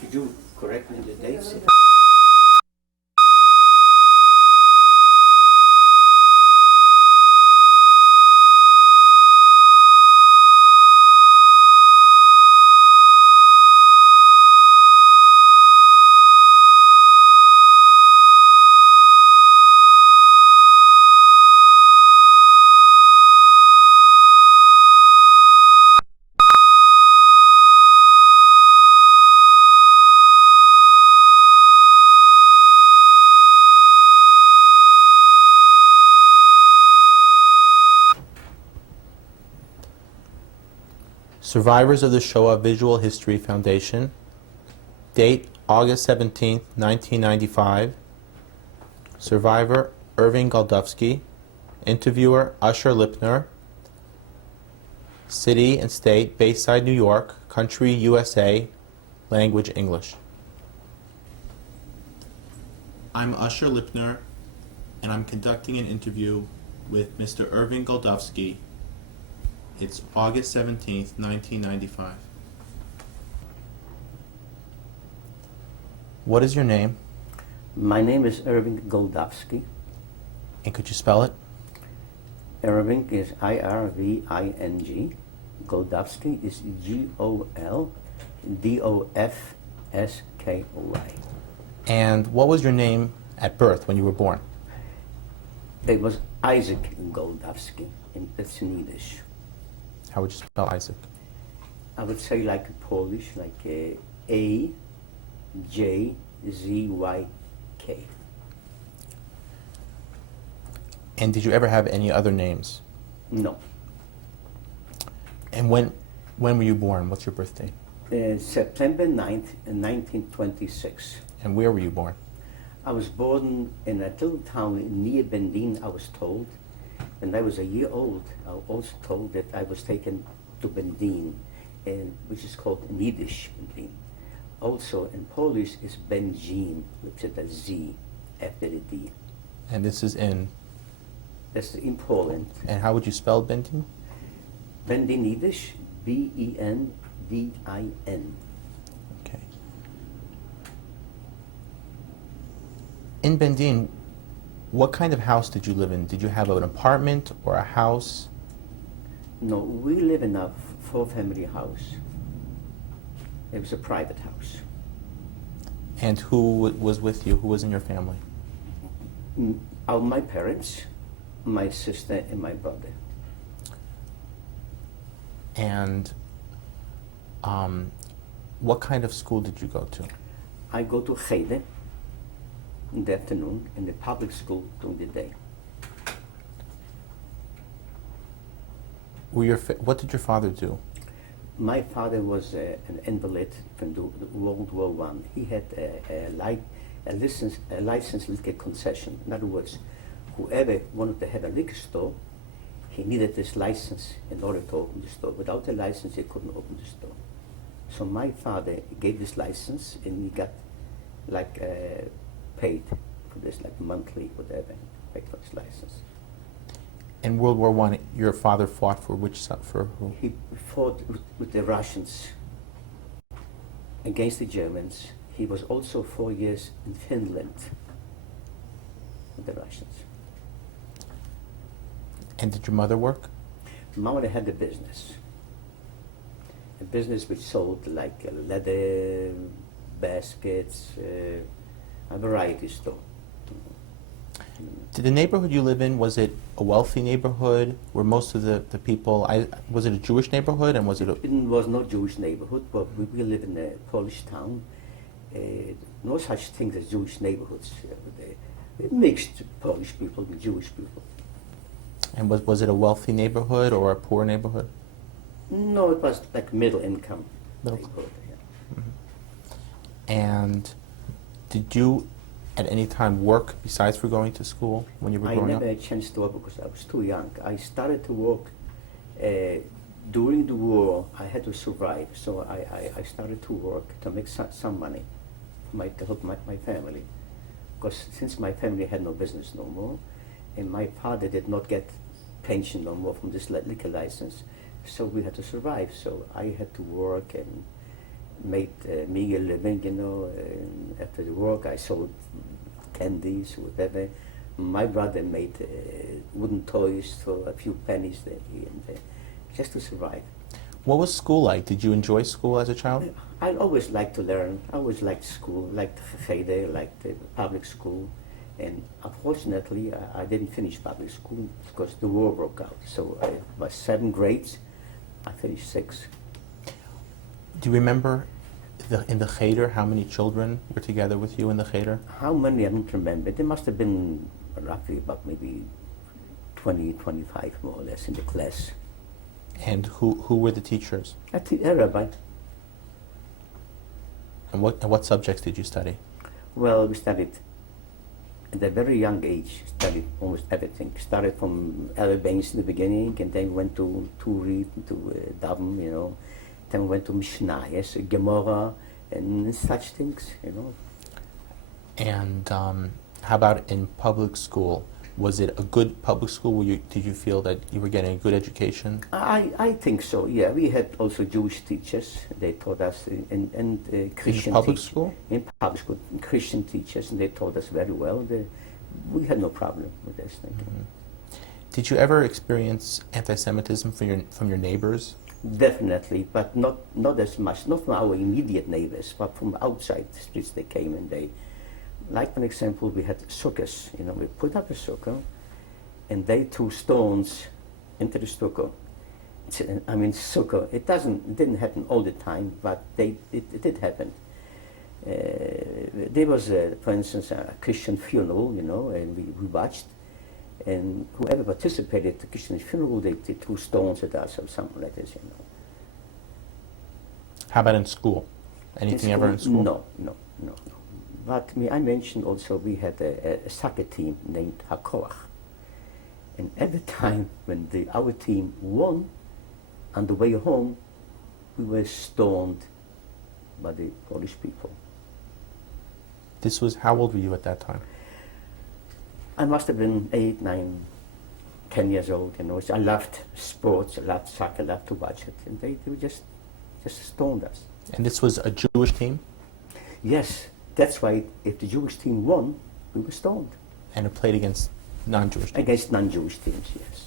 Could you correct me the dates? Survivors of the Shoah Visual History Foundation. Date August 17, 1995. Survivor Irving Goldofsky. Interviewer Usher Lipner. City and state Bayside, New York. Country USA. Language English. I'm Usher Lipner, and I'm conducting an interview with Mr. Irving Goldofsky. It's August 17th, 1995. What is your name? My name is Irving Goldofsky. And could you spell it? Irving is I-R-V-I-N-G. Goldofsky is G-O-L-D-O-F-S-K-Y. And what was your name at birth when you were born? It was Isaac Goldofsky, and that's in Yiddish. How would you spell Isaac? I would say like Polish, like A-J-Z-Y-K. And did you ever have any other names? No. And when were you born? What's your birthday? September 9th, 1926. And where were you born? I was born in a little town near Bendin, I was told. When I was a year old, I was also told that I was taken to Bendin, which is called in Yiddish Bendin. Also in Polish is Benjin, which is a Z after the D. And this is in? That's in Poland. And how would you spell Benton? Bendin Yiddish, B-E-N-D-I-N. Okay. In Bendin, what kind of house did you live in? Did you have an apartment or a house? No, we live in a four-family house. It was a private house. And who was with you? Who was in your family? My parents, my sister, and my brother. And what kind of school did you go to? I go to Cheder in the afternoon, and the public school during the day. What did your father do? My father was an invalid from the World War I. He had a license liquor concession. In other words, whoever wanted to have a liquor store, he needed this license in order to open the store. Without the license, he couldn't open the store. So my father gave this license, and he got paid for this, like monthly, whatever, paid for his license. In World War I, your father fought for which side? For who? He fought with the Russians against the Germans. He was also 4 years in Finland with the Russians. And did your mother work? My mother had a business which sold like leather baskets, a variety store. Did the neighborhood you live in, was it a wealthy neighborhood? Were most of the people, was it a Jewish neighborhood, and was it a... It was no Jewish neighborhood, but we live in a Polish town. No such thing as Jewish neighborhoods. Mixed Polish people with Jewish people. And was it a wealthy neighborhood or a poor neighborhood? No, it was like middle income Middle- neighborhood. Yeah. Mm-hmm. And did you at any time work besides for going to school when you were I growing never up? had a chance to work because I was too young. I started to work during the war. I had to survive, so I started to work to make some money to help my family. Because since my family had no business no more, and my father did not get pension no more from this liquor license, so we had to survive. So I had to work, and made me a living, after the work I sold candies, whatever. My brother made wooden toys for a few pennies there and there, just to survive. What was school like? Did you enjoy school as a child? I always liked to learn. I always liked school, liked cheder, liked public school. And unfortunately, I didn't finish public school because the war broke out. So I was 7 grades. I finished 6. Do you remember in the cheder how many children were together with you in the cheder? How many, I don't remember. There must have been roughly about maybe 20, 25 more or less in the class. And who were the teachers? At the Rabbi. And what subjects did you study? Well, we studied at a very young age, studied almost everything. Started from Arabians in the beginning, and then went to Turi, to Davin, Then went to Mishnah, yes, Gemara, and such things, And how about in public school? Was it a good public school? Did you feel that you were getting a good education? I think so, yeah. We had also Jewish teachers. They taught us, and Christian in public teachers. school? In public school, Christian teachers, and they taught us very well. We had no problem with this thing. Mm-hmm. Did you ever experience anti-Semitism from your neighbors? Definitely, but not as much. Not from our immediate neighbors, but from outside the streets they came and they. Like, for example, we had sukkahs, we put up a sukkah, and they threw stones into the sukkah. Sukkah, it didn't happen all the time, but it did happen. There was, for instance, a Christian funeral, and we watched, and whoever participated in the Christian funeral, they threw stones at us or something like this, How about in school? Anything ever in school? No. But I mentioned also we had a soccer team named Hakoach. And every time when our team won, on the way home, we were stoned by the Polish people. This was, how old were you at that time? I must have been 8, 9, 10 years old, So I loved sports, I loved soccer, I loved to watch it. And they just stoned us. And this was a Jewish team? Yes. That's why if the Jewish team won, we were stoned. And it played against non-Jewish teams? Against non-Jewish teams, yes.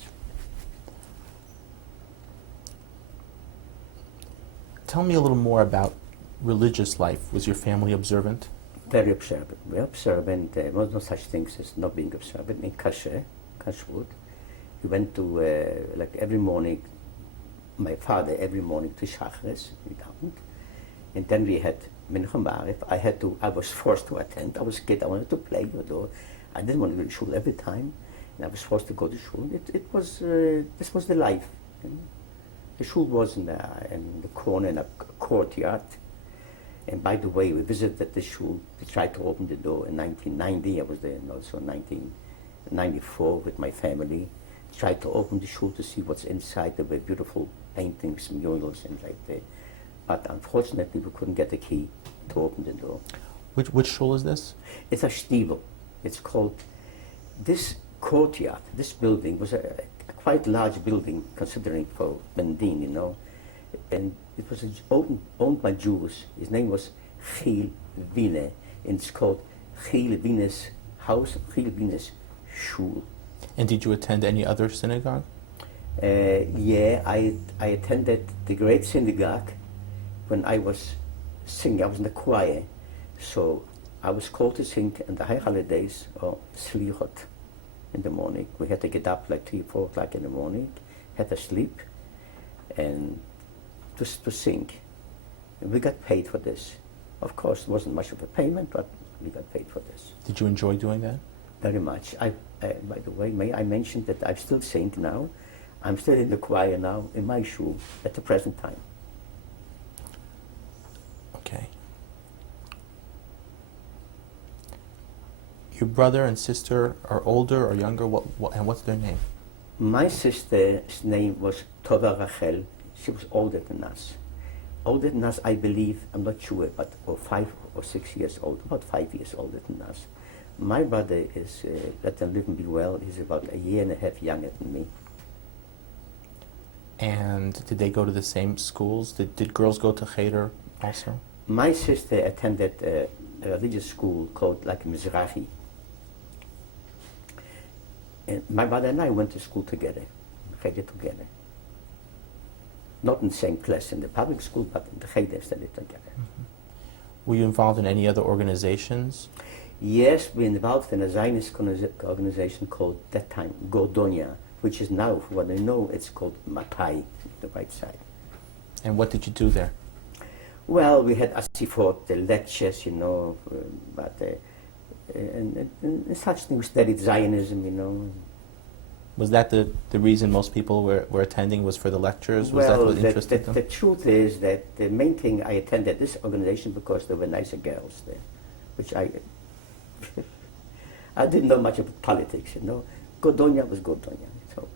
Tell me a little more about religious life. Was your family observant? Very observant. We're observant. There was no such things as not being observant. In kashrut, we went to, every morning, my father, every morning to Shachris, and then we had Mincha Marif. I was forced to attend. I was a kid, I wanted to play. I didn't want to go to shul every time, and I was forced to go to shul. This was the life. The shul was in the corner in a courtyard. And by the way, we visited the shul. We tried to open the door in 1990. I was there, and also in 1994 with my family. Tried to open the shul to see what's inside. There were beautiful paintings, murals, and like that. But unfortunately, we couldn't get the key to open the door. Which shul is this? It's a shtivel. It's called, this courtyard, this building was a quite large building considering for Mendin, And it was owned by Jews. His name was Chil Wiener, and it's called Chil Wiener's house, Chil Wiener's shul. And did you attend any other synagogue? Yeah, I attended the great synagogue when I was singing. I was in the choir, so I was called to sing in the high holidays or slichot in the morning. We had to get up like 3, 4 o'clock in the morning, had to sleep, and to sing. And we got paid for this. Of course, it wasn't much of a payment, but we got paid for this. Did you enjoy doing that? Very much. By the way, may I mention that I still sing now. I'm still in the choir now in my shul at the present time. Okay. Your brother and sister are older or younger, and what's their name? My sister's name was Tova Rachel. She was older than us. Older than us, I believe, I'm not sure, but 5 or 6 years old, about 5 years older than us. My brother is, let them live and be well, he's about 1.5 years younger than me. And did they go to the same schools? Did girls go to cheder also? My sister attended a religious school called like Mizrahi. And my brother and I went to school together, together. Not in the same class in the public school, but in the Cheder studied together. Mm-hmm. Were you involved in any other organizations? Yes, we involved in a Zionist organization called, that time, Gordonia, which is now, for what I know, it's called Mapai, the right side. And what did you do there? Well, we had asifot, the lectures, but and such things, studied Zionism, Was that the reason most people were attending, was for the lectures? Was well, that what interested them? The truth is that the main thing, I attended this organization because there were nicer girls there, which I didn't know much about politics, Gordonia was Gordonia. So,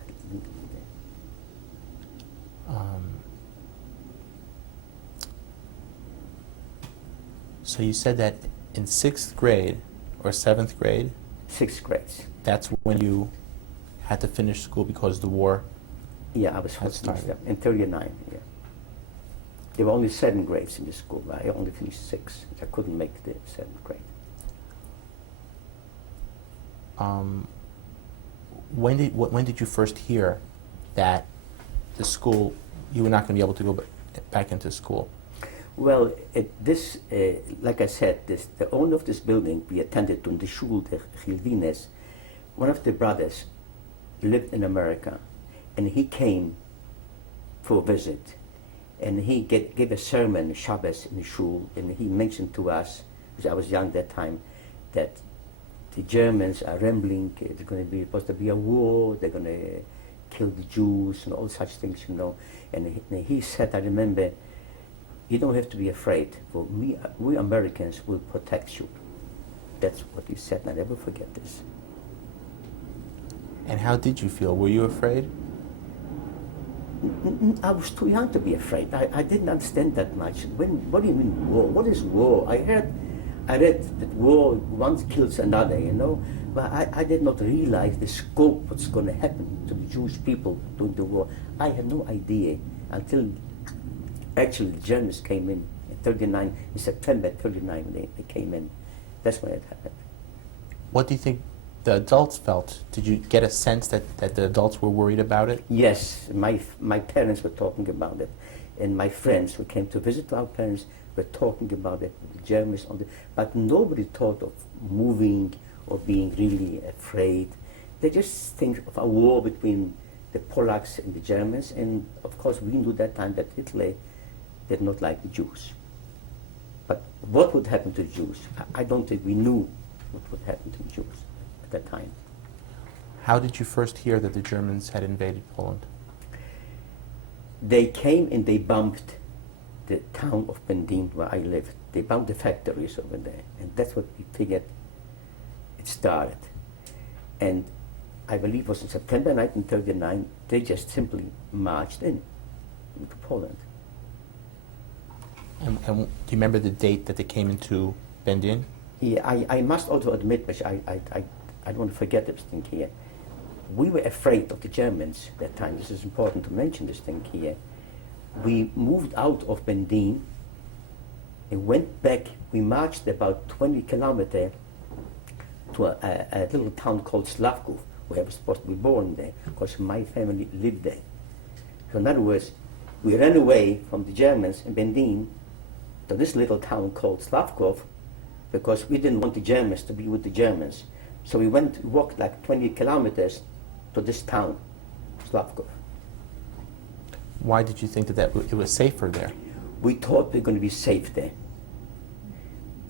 so you said that in 6th grade or 7th grade, 6th grades. that's when you had to finish school because the war. Yeah, I was Had forced started. in 39, yeah. There were only 7 grades in the school. I only finished 6. I couldn't make the 7th grade. When did you first hear that the school, you were not going to be able to go back into school? Well, like I said, the owner of this building we attended to in the shul, the Chilvines, one of the brothers lived in America, and he came for a visit, and he gave a sermon, Shabbos, in the shul, and he mentioned to us, because I was young that time, that the Germans are rambling, there's supposed to be a war, they're going to kill the Jews, and all such things, And he said, I remember, you don't have to be afraid, for we Americans will protect you. That's what he said, and I'll never forget this. And how did you feel? Were you afraid? I was too young to be afraid. I didn't understand that much. What do you mean war? What is war? I read that war once kills another, but I did not realize the scope what's going to happen to the Jewish people during the war. I had no idea until actually the Germans came in 39, in September 39 when they came in. That's when it happened. What do you think the adults felt? Did you get a sense that the adults were worried about it? Yes, my parents were talking about it, and my friends who came to visit our parents were talking about it, the Germans but nobody thought of moving or being really afraid. They just think of a war between the Polacks and the Germans, and of course we knew that time that Hitler did not like the Jews. But what would happen to the Jews? I don't think we knew what would happen to the Jews at that time. How did you first hear that the Germans had invaded Poland? They came and they bombed the town of Bendin where I lived. They bombed the factories over there, and that's what we figured it started. And I believe it was in September 1939, they just simply marched into Poland. And do you remember the date that they came into Bendin? Yeah, I must also admit, which I don't want to forget this thing here. We were afraid of the Germans at that time. This is important to mention this thing here. We moved out of Bendin and went back. We marched about 20 kilometers to a little town called Slavkov, where I was supposed to be born there, because my family lived there. So in other words, we ran away from the Germans in Bendin to this little town called Slavkov, because we didn't want the Germans to be with the Germans. So we walked like 20 kilometers to this town, Slavkov. Why did you think that it was safer there? We thought we were going to be safe there.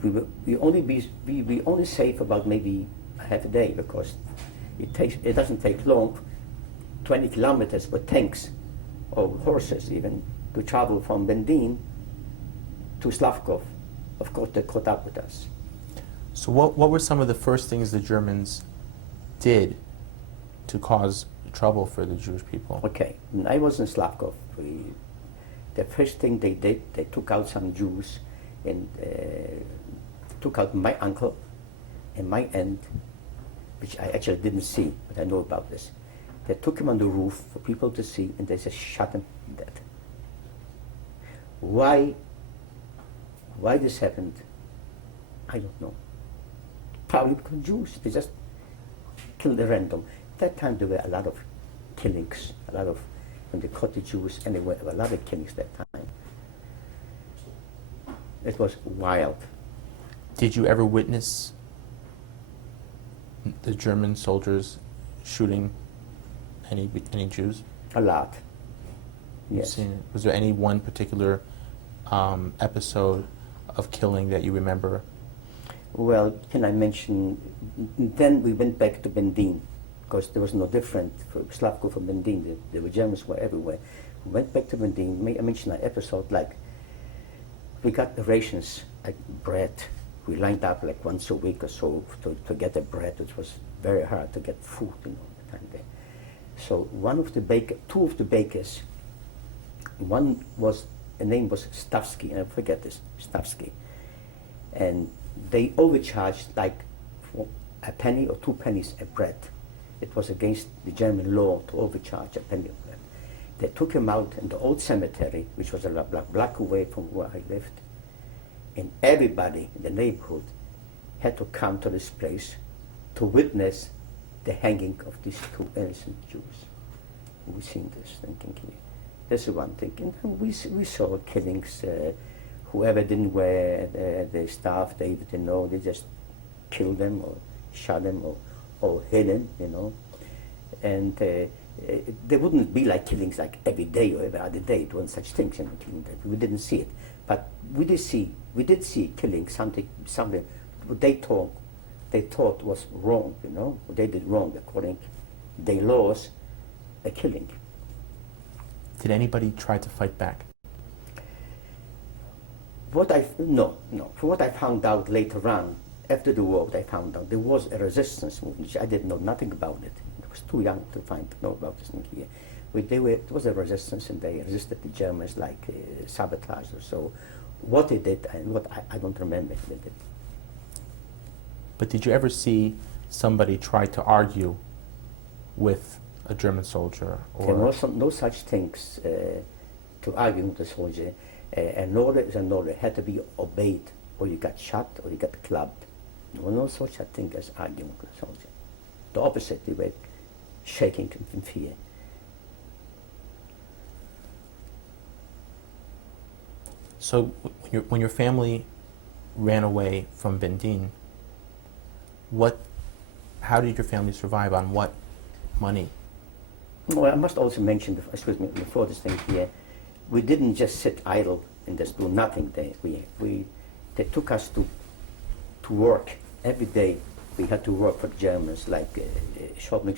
We only safe about maybe a half a day, because it doesn't take long, 20 kilometers with tanks or horses even, to travel from Bendin to Slavkov. Of course, they caught up with us. So what were some of the first things the Germans did to cause trouble for the Jewish people? Okay, when I was in Slavkov, the first thing they did, they took out some Jews, and took out my uncle and my aunt, which I actually didn't see, but I know about this. They took him on the roof for people to see, and they just shot him dead. Why? Why this happened, I don't know. Probably because Jews, they just killed at random. At that time there were a lot of killings, when they caught the Jews, and there were a lot of killings that time. It was wild. Did you ever witness the German soldiers shooting any Jews? A lot. You've Yes. seen it. Was there any one particular episode of killing that you remember? Well, can I mention, then we went back to Bendin, because there was no different for Slavko from Bendin. The Germans were everywhere. We went back to Bendin. I mentioned an episode like, we got the rations, like bread. We lined up like once a week or so to get the bread. It was very hard to get food, the time there. So two of the bakers, one was, the name was Stavsky, and I forget this, Stavsky. And they overcharged like for a penny or 2 pennies a bread. It was against the German law to overcharge a penny of bread. They took him out in the old cemetery, which was a block away from where I lived. And everybody in the neighborhood had to come to this place to witness the hanging of these 2 innocent Jews. We've seen this, thinking here. That's the one thing. And then we saw killings. Whoever didn't wear the staff, they didn't know, they just killed them or shot them or hit them, And there wouldn't be like killings like every day or every other day. It wasn't such things, killing them. We didn't see it. But we did see killing, something they thought was wrong, They did wrong according to their laws, a killing. Did anybody try to fight back? No. For what I found out later on, after the war, I found out there was a resistance movement. I didn't know nothing about it. I was too young to know about this thing here. There was a resistance, and they resisted the Germans like sabotage or so. What they did and what I don't remember if they did. But did you ever see somebody try to argue with a German soldier? There was no such things to argue with the soldier. An order is an order. It had to be obeyed, or you got shot, or you got clubbed. There was no such a thing as arguing with the soldier. The opposite, they were shaking in fear. So when your family ran away from Bendin, how did your family survive? On what money? Well, I must also mention, before this thing here, we didn't just sit idle and just do nothing. They took us to work every day. We had to work for the Germans, like shoveling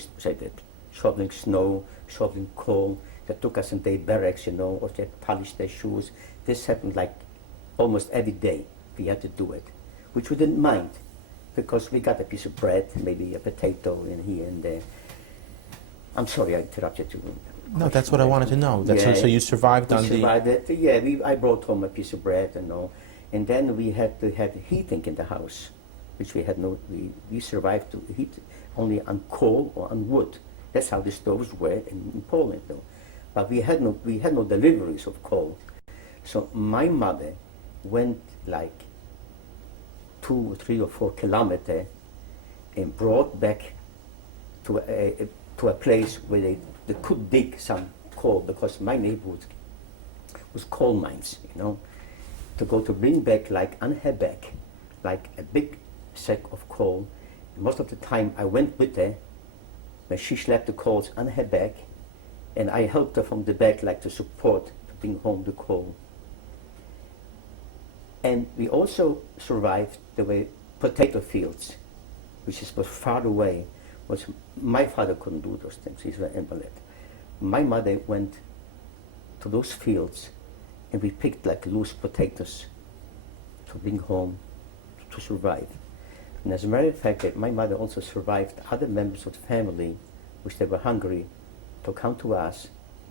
snow, shoveling coal. They took us in their barracks, or they polished their shoes. This happened like almost every day. We had to do it, which we didn't mind, because we got a piece of bread, maybe a potato in here and there. I'm sorry I interrupted you. No, that's what I wanted to know. So you survived on survived it. Yeah, I brought home a piece of bread and then we had to have heating in the house, which we had no. We survived to heat only on coal or on wood. That's how the stoves were in Poland, though. But we had no deliveries of coal. So my mother went like 2 or 3 or 4 kilometers and brought back to a place where they could dig some coal, because my neighborhood was coal mines, to bring back like on her back, like a big sack of coal. And most of the time I went with her when she schlepped the coals on her back, and I helped her from the back, like to support, to bring home the coal. And we also survived the way potato fields, which was far away. My father couldn't do those things. He's an invalid. My mother went to those fields, and we picked like loose potatoes to bring home to survive. And as a matter of fact, my mother also survived other members of the family, which they were hungry, to come to us,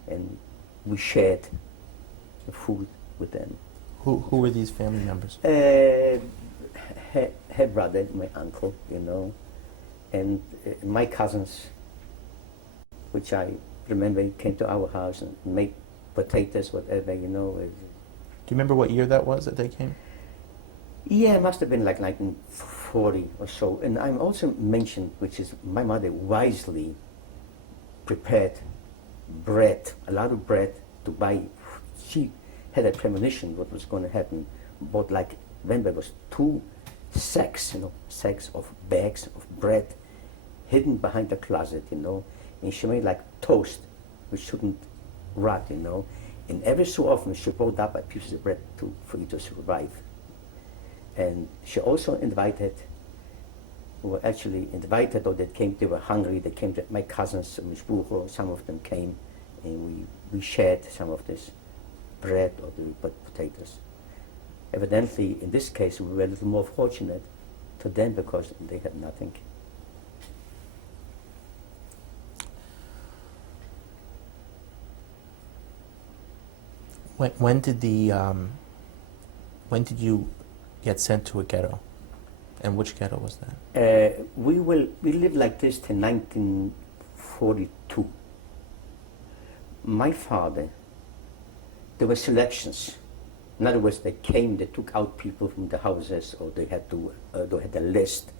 and we shared the food with them. Who were these family members? Her brother, my uncle, and my cousins, which I remember came to our house and made potatoes, whatever, Do you remember what year that was that they came? Yeah, it must have been like 1940 or so. And I'm also mentioned, which is my mother wisely prepared bread, a lot of bread to buy. She had a premonition what was going to happen. But like when there was 2 sacks, sacks of bags of bread hidden behind the closet, and she made like toast, which shouldn't rot, And every so often she brought up a piece of bread for you to survive. And she also invited, or they were hungry, they came to my cousins, some of them came, and we shared some of this bread or the potatoes. Evidently, in this case, we were a little more fortunate to them because they had nothing. When did you get sent to a ghetto, and which ghetto was that? We lived like this till 1942. My father, there were selections. In other words, they took out people from the houses, or they had a list,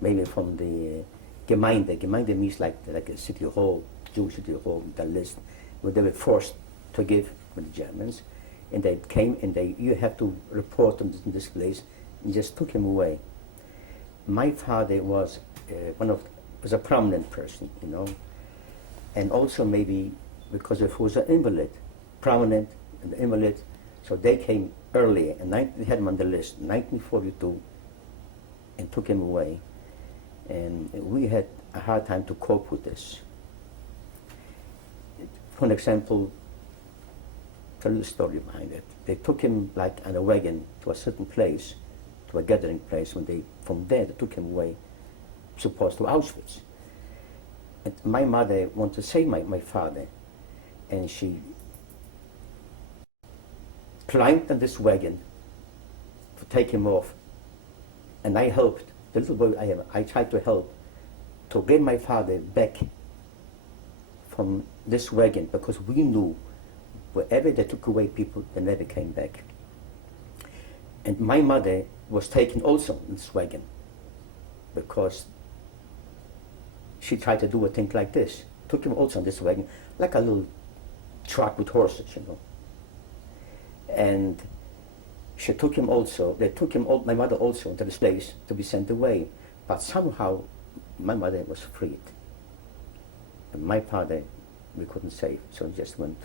maybe from the Gemeinde. Gemeinde means like a city hall, Jewish city hall, the list, where they were forced to give with the Germans, and they came and you have to report in this place, and just took him away. My father was was a prominent person, and also maybe because he was an invalid, prominent and invalid, so they came earlier, and they had him on the list, 1942, and took him away, and we had a hard time to cope with this. For example, tell you the story behind it. They took him like on a wagon to a certain place, to a gathering place. From there they took him away, supposed to Auschwitz. And my mother wanted to save my father, and she climbed on this wagon to take him off. And I helped, the little boy I tried to help to get my father back from this wagon, because we knew wherever they took away people, they never came back. And my mother was taken also in this wagon, because she tried to do a thing like this. Took him also in this wagon, like a little truck with horses, And she took him also, my mother also, into this place to be sent away. But somehow my mother was freed. And my father, we couldn't save, so he just went,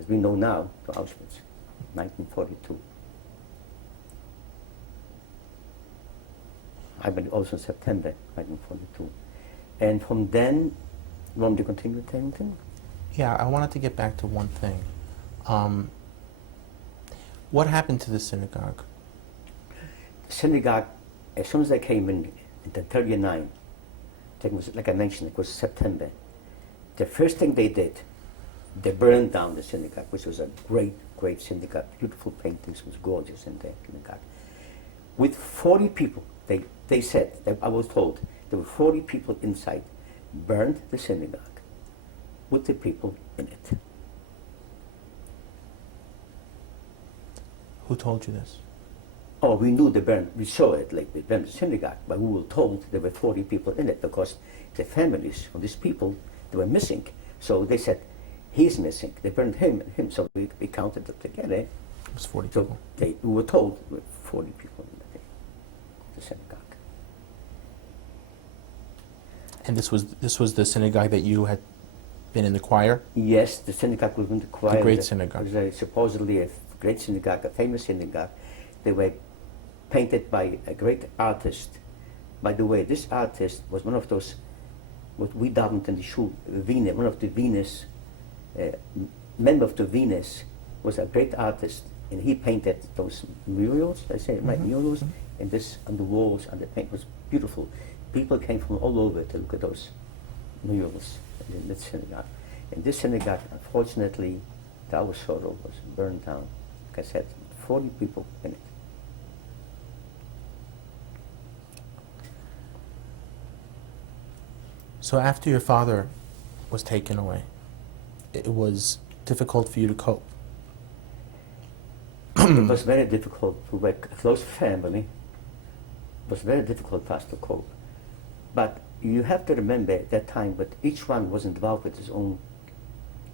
as we know now, to Auschwitz, 1942. I went also in September 1942. And from then, you want me to continue with anything? Yeah, I wanted to get back to one thing. What happened to the synagogue? The synagogue, as soon as I came in 1939, like I mentioned, it was September. The first thing they did, they burned down the synagogue, which was a great, great synagogue. Beautiful paintings, it was gorgeous in the synagogue. With 40 people, they said, I was told, there were 40 people inside, burned the synagogue with the people in it. Who told you this? Oh, we knew we saw it, like they burned the synagogue, but we were told there were 40 people in it, because the families of these people, they were missing. So they said, he's missing. They burned him and him, so we counted it together. It was 40 So people. we were told there were 40 people in the synagogue. And this was the synagogue that you had been in the choir? Yes, the synagogue was in the choir. The great synagogue. It was supposedly a great synagogue, a famous synagogue. They were painted by a great artist. By the way, this artist was one of those, what we dubbed in the shul, Venus, one of the Venus, member of the Venus, was a great artist, and he painted those murals, I say, right, murals, and this on the walls, and the paint was beautiful. People came from all over to look at those murals in this synagogue. And this synagogue, unfortunately, to our sorrow, was burned down. Like I said, 40 people in it. So after your father was taken away, it was difficult for you to cope. It was very difficult to work a close family. It was very difficult for us to cope. But you have to remember that time that each one was involved with his own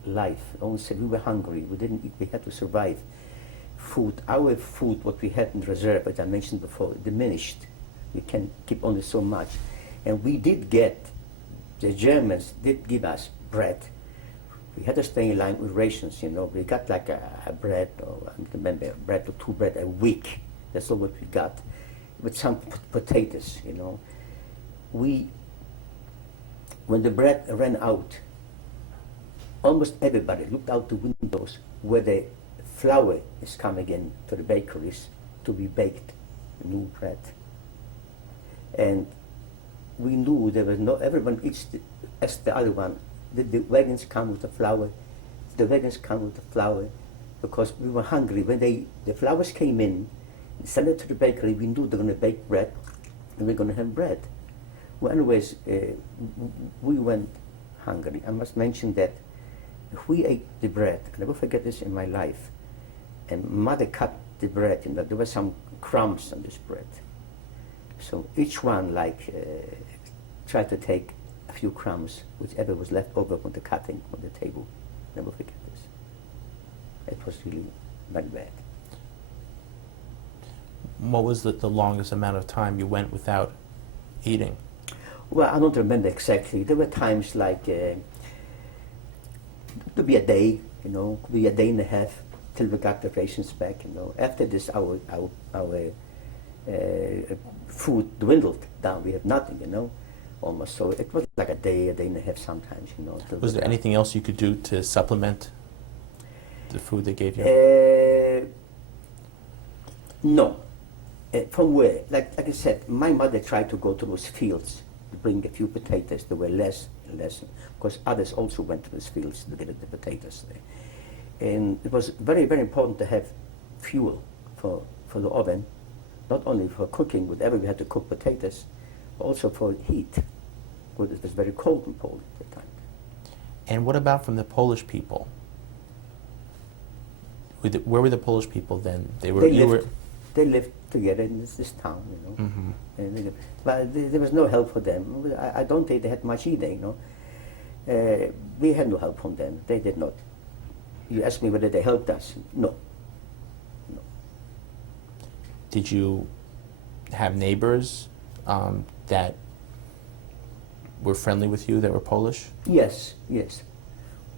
life. We were hungry, we didn't eat, we had to survive. Our food, what we had in reserve, as I mentioned before, diminished. We can keep only so much. And we did get, the Germans did give us bread. We had to stay in line with rations, We got like a bread, or I remember, bread or 2 bread a week. That's all what we got. With some potatoes, When the bread ran out, almost everybody looked out the windows where the flour is coming in to the bakeries to be baked, new bread. And we knew there was everyone eats as the other one. The wagons come with the flour, because we were hungry. When the flowers came in, sent it to the bakery, we knew they were going to bake bread, and we we're going to have bread. Well, anyways, we went hungry. I must mention that if we ate the bread, I'll never forget this in my life, and mother cut the bread, there were some crumbs on this bread. So each one tried to take a few crumbs, whichever was left over from the cutting on the table. Never forget this. It was really very bad. What was the longest amount of time you went without eating? Well, I don't remember exactly. There were times like, it could be a day, could be a day and a half till we got the rations back, After this, our food dwindled down. We had nothing, almost. So it was like a day and a half sometimes, Was there anything else you could do to supplement the food they gave you? No. From where? Like I said, my mother tried to go to those fields to bring a few potatoes. There were less and less. Of course, others also went to those fields to get the potatoes there. And it was very, very important to have fuel for the oven, not only for cooking, whatever we had to cook potatoes, but also for heat, because it was very cold in Poland at the time. And what about from the Polish people? Where were the Polish people then? They lived together in this town, Mm-hmm. And but there was no help for them. I don't think they had much either, We had no help from them. They did not. You ask me whether they helped us. No. Did you have neighbors that were friendly with you, that were Polish? Yes.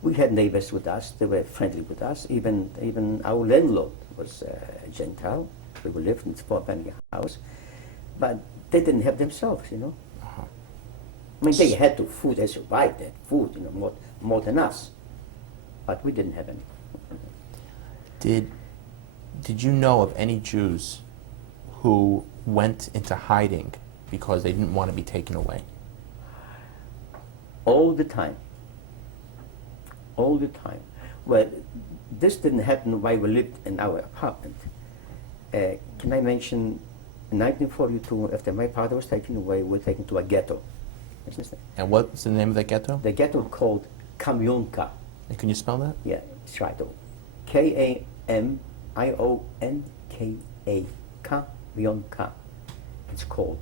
We had neighbors with us. They were friendly with us. Even our landlord was a Gentile. We lived in a 4-family house, but they didn't have themselves, Uh-huh. I mean, they had food. They survived. They had food, more than us, but we didn't have any. Did you know of any Jews who went into hiding because they didn't want to be taken away? All the time. Well, this didn't happen while we lived in our apartment. Can I mention, in 1942, after my father was taken away, we were taken to a ghetto. And what's the name of that ghetto? The ghetto called Kamionka. And can you spell that? Yeah, it's right. Kamionka. Kamionka, it's called.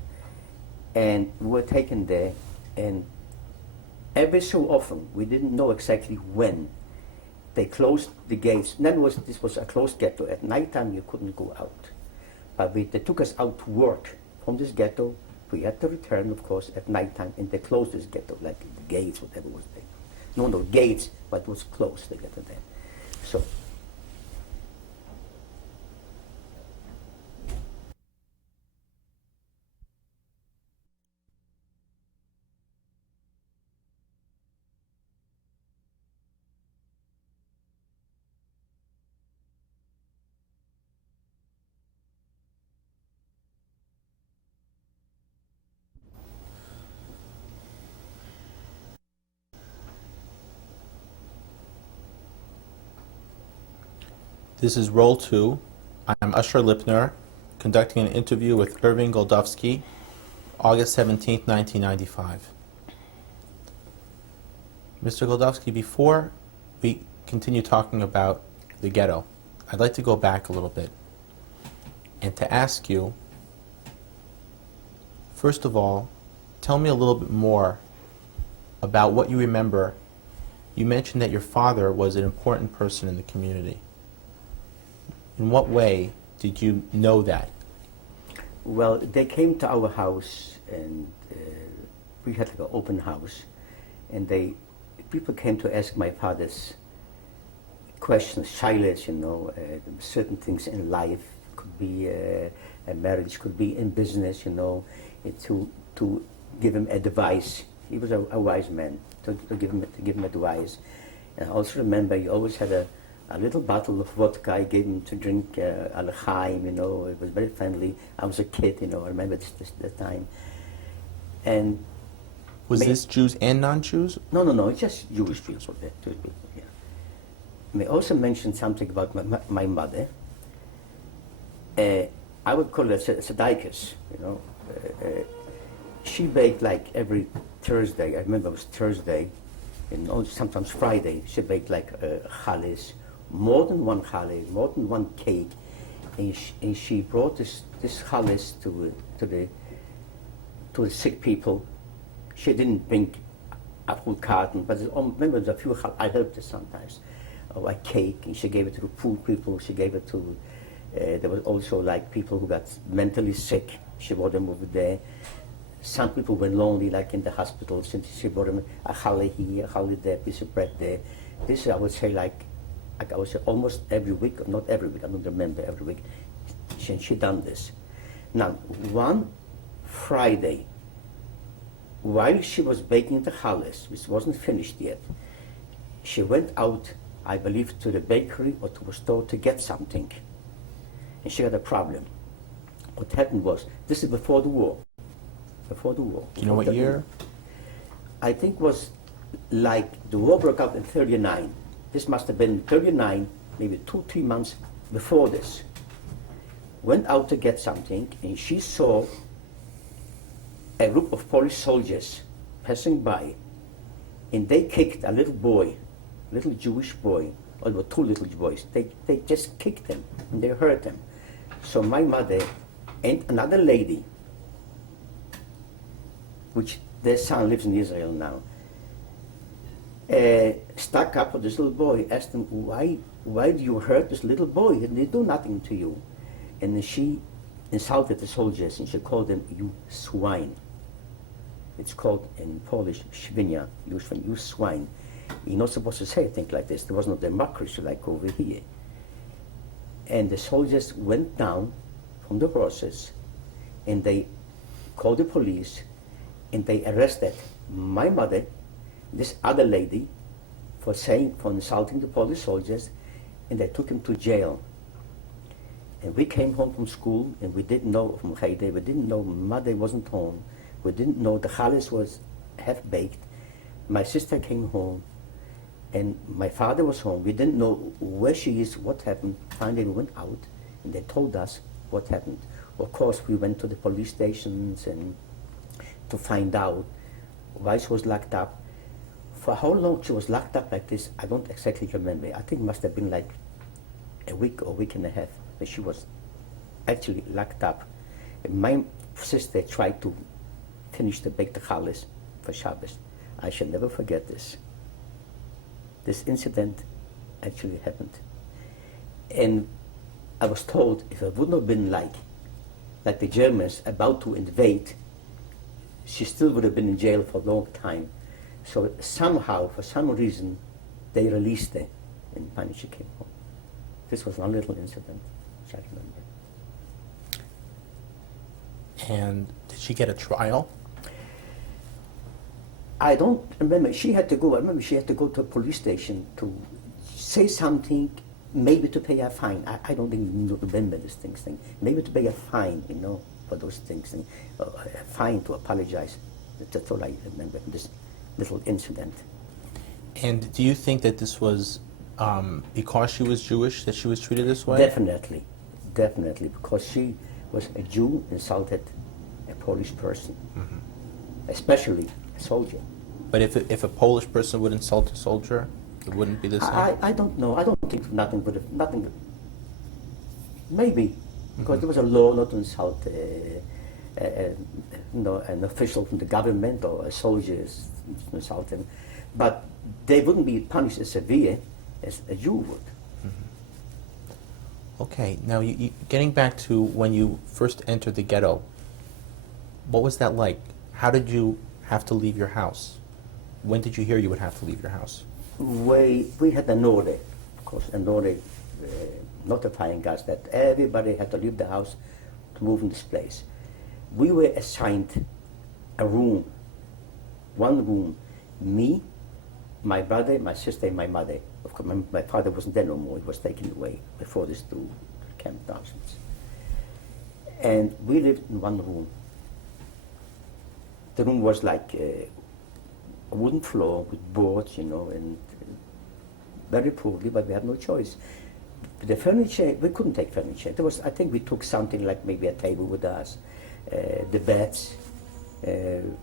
And we were taken there, and every so often, we didn't know exactly when, they closed the gates. In other words, this was a closed ghetto. At nighttime, you couldn't go out. But they took us out to work from this ghetto. We had to return, of course, at nighttime, and they closed this ghetto, like the gates, whatever was there. No gates, but it was closed, the ghetto there. So, This is Roll 2. I'm Usher Lipner, conducting an interview with Irving Goldofsky, August 17, 1995. Mr. Goldofsky, before we continue talking about the ghetto, I'd like to go back a little bit. and to ask you, first of all, tell me a little bit more about what you remember. You mentioned that your father was an important person in the community. In what way did you know that? Well, they came to our house, and we had like an open house, and people came to ask my father's questions, childish, certain things in life. Could be a marriage, could be in business, to give him advice. He was a wise man, to give him advice. And I also remember he always had a little bottle of vodka. I gave him to drink al Chaim, it was very friendly. I was a kid, I remember this time. And Was this Jews and non-Jews? No, it's just Jewish people. Yeah. May also mention something about my mother. I would call it tzedakis, she baked like every Thursday. I remember it was Thursday, and sometimes Friday. She baked like challis, more than one challis, more than one cake, and she brought this challis to the sick people. She didn't bring a whole carton, but remember there's a few. I helped her sometimes. A cake, and she gave it to the poor people. She gave it to. There was also like people who got mentally sick. She brought them over there. Some people were lonely, like in the hospitals, and she brought them a challah here, a challah there, a piece of bread there. This I would say almost every week, not every week. I don't remember every week. She done this. Now, one Friday, while she was baking the challah, which wasn't finished yet, she went out, I believe, to the bakery or to a store to get something. And she had a problem. What happened was, this is before the war. Before the war. Do you know what year? I think was like the war broke out in 39. This must have been 39, maybe 2-3 months before this. Went out to get something, and she saw a group of Polish soldiers passing by, and they kicked a little boy, little Jewish boy, or there were two little boys. They just kicked him, and they hurt him. So my mother and another lady, which their son lives in Israel now, stuck up for this little boy, asked him, why do you hurt this little boy? And they do nothing to you. And then she insulted the soldiers, and she called them, you swine. It's called in Polish, świnia, you swine. You're not supposed to say a thing like this. There was no democracy like over here. And the soldiers went down from the horses, and they called the police, and they arrested my mother, this other lady, for insulting the Polish soldiers, and they took him to jail. And we came home from school, and we didn't know from Haiti, we didn't know mother wasn't home, we didn't know the challis was half-baked. My sister came home, and my father was home. We didn't know where she is, what happened. Finally, we went out, and they told us what happened. Of course, we went to the police stations and to find out why she was locked up. For how long she was locked up like this, I don't exactly remember. I think it must have been like a week or week and a half that she was actually locked up. And my sister tried to finish to bake the challis for Shabbos. I shall never forget this. This incident actually happened. And I was told if it wouldn't have been like the Germans about to invade, she still would have been in jail for a long time. So somehow, for some reason, they released her, and finally she came home. This was one little incident, which I remember. And did she get a trial? I don't remember. She had to go. I remember she had to go to a police station to say something, maybe to pay a fine. I don't even remember this thing. Maybe to pay a fine, for those things. A fine to apologize. That's all I remember. This little incident. And do you think that this was because she was Jewish that she was treated this way? Definitely, because she was a Jew, insulted a Polish person, especially a soldier. But if a Polish person would insult a soldier, it wouldn't be the same? I don't know. I don't think nothing. Maybe because there was a law not to insult an official from the government or a soldier to insult him, but they wouldn't be punished as severe as you would. Okay, now getting back to when you first entered the ghetto, what was that like? How did you have to leave your house? When did you hear you would have to leave your house? We had an order, of course, an order notifying us that everybody had to leave the house to move in this place. We were assigned a room, one room, me, my brother, my sister, and my mother. Of course, my father wasn't there no more. He was taken away before this to Camp Auschwitz. And we lived in one room. The room was like a wooden floor with boards, and very poorly, but we had no choice. The furniture, we couldn't take furniture. I think we took something like maybe a table with us, the beds, and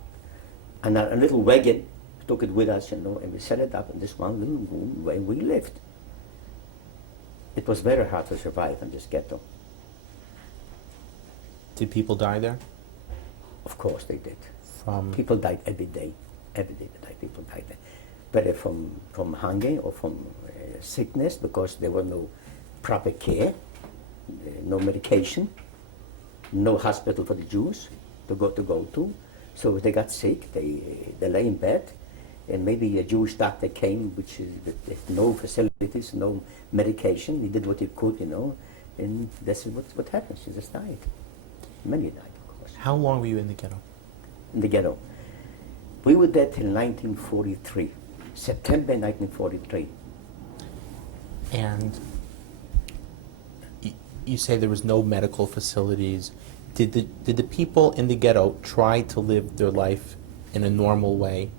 a little wagon. Took it with us, and we set it up in this one little room where we lived. It was very hard to survive in this ghetto. Did people die there? Of course they did. From People died every day. Every day people died there. Whether from hunger or from sickness, because there was no proper care, no medication, no hospital for the Jews to go to. So if they got sick, they lay in bed, and maybe a Jewish doctor came, which is with no facilities, no medication. He did what he could, and that's what happens. He just died. Many died, of course. How long were you in the ghetto? In the ghetto. We were there till 1943, September 1943. And you say there was no medical facilities. Did the people in the ghetto try to live their life in a normal way?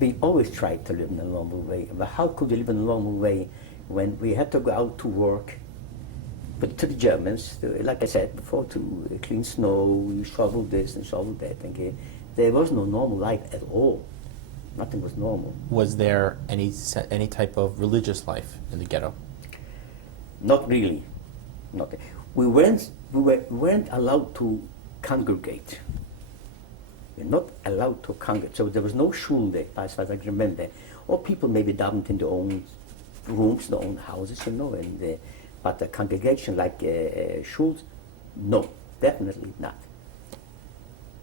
We always tried to live in a normal way. But how could we live in a normal way when we had to go out to work? But to the Germans, like I said before, to clean snow, you shovel this and shovel that. Okay? There was no normal life at all. Nothing was normal. Was there any type of religious life in the ghetto? Not really. Not. We weren't allowed to congregate. We're not allowed to congregate. So there was no shul there, as far as I can remember. Or people maybe davened in their own rooms, their own houses, but the congregation like shuls, no, definitely not.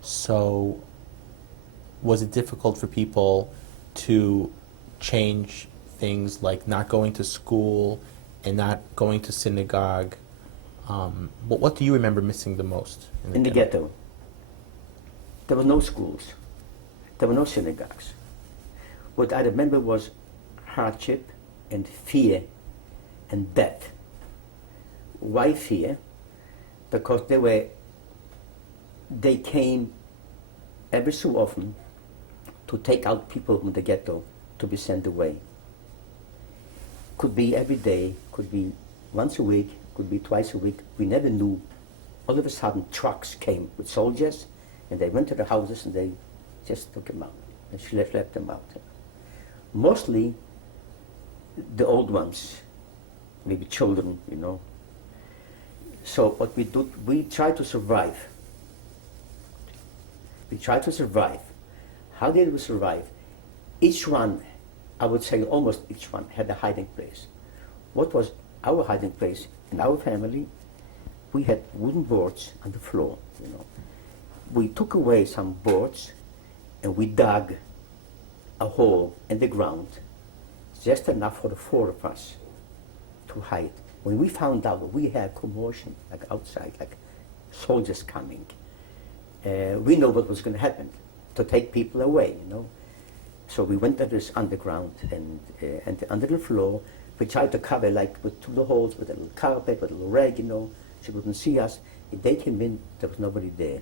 So was it difficult for people to change things like not going to school and not going to synagogue? But what do you remember missing the most in the ghetto? There were no schools. There were no synagogues. What I remember was hardship and fear and death. Why fear? Because they came every so often to take out people from the ghetto to be sent away. Could be every day, could be once a week, could be twice a week. We never knew. All of a sudden, trucks came with soldiers, and they went to the houses and they just took them out. And she left them out. Mostly the old ones, maybe children, So what we do, we try to survive. We try to survive. How did we survive? Each one, I would say almost each one, had a hiding place. What was our hiding place in our family? We had wooden boards on the floor, We took away some boards and we dug a hole in the ground, just enough for the four of us to hide. When we found out we had commotion, like outside, like soldiers coming, we know what was going to happen, to take people away, So we went to this underground and under the floor, we tried to cover like with through the holes with a little carpet, with a little rag, She wouldn't see us. If they came in, there was nobody there.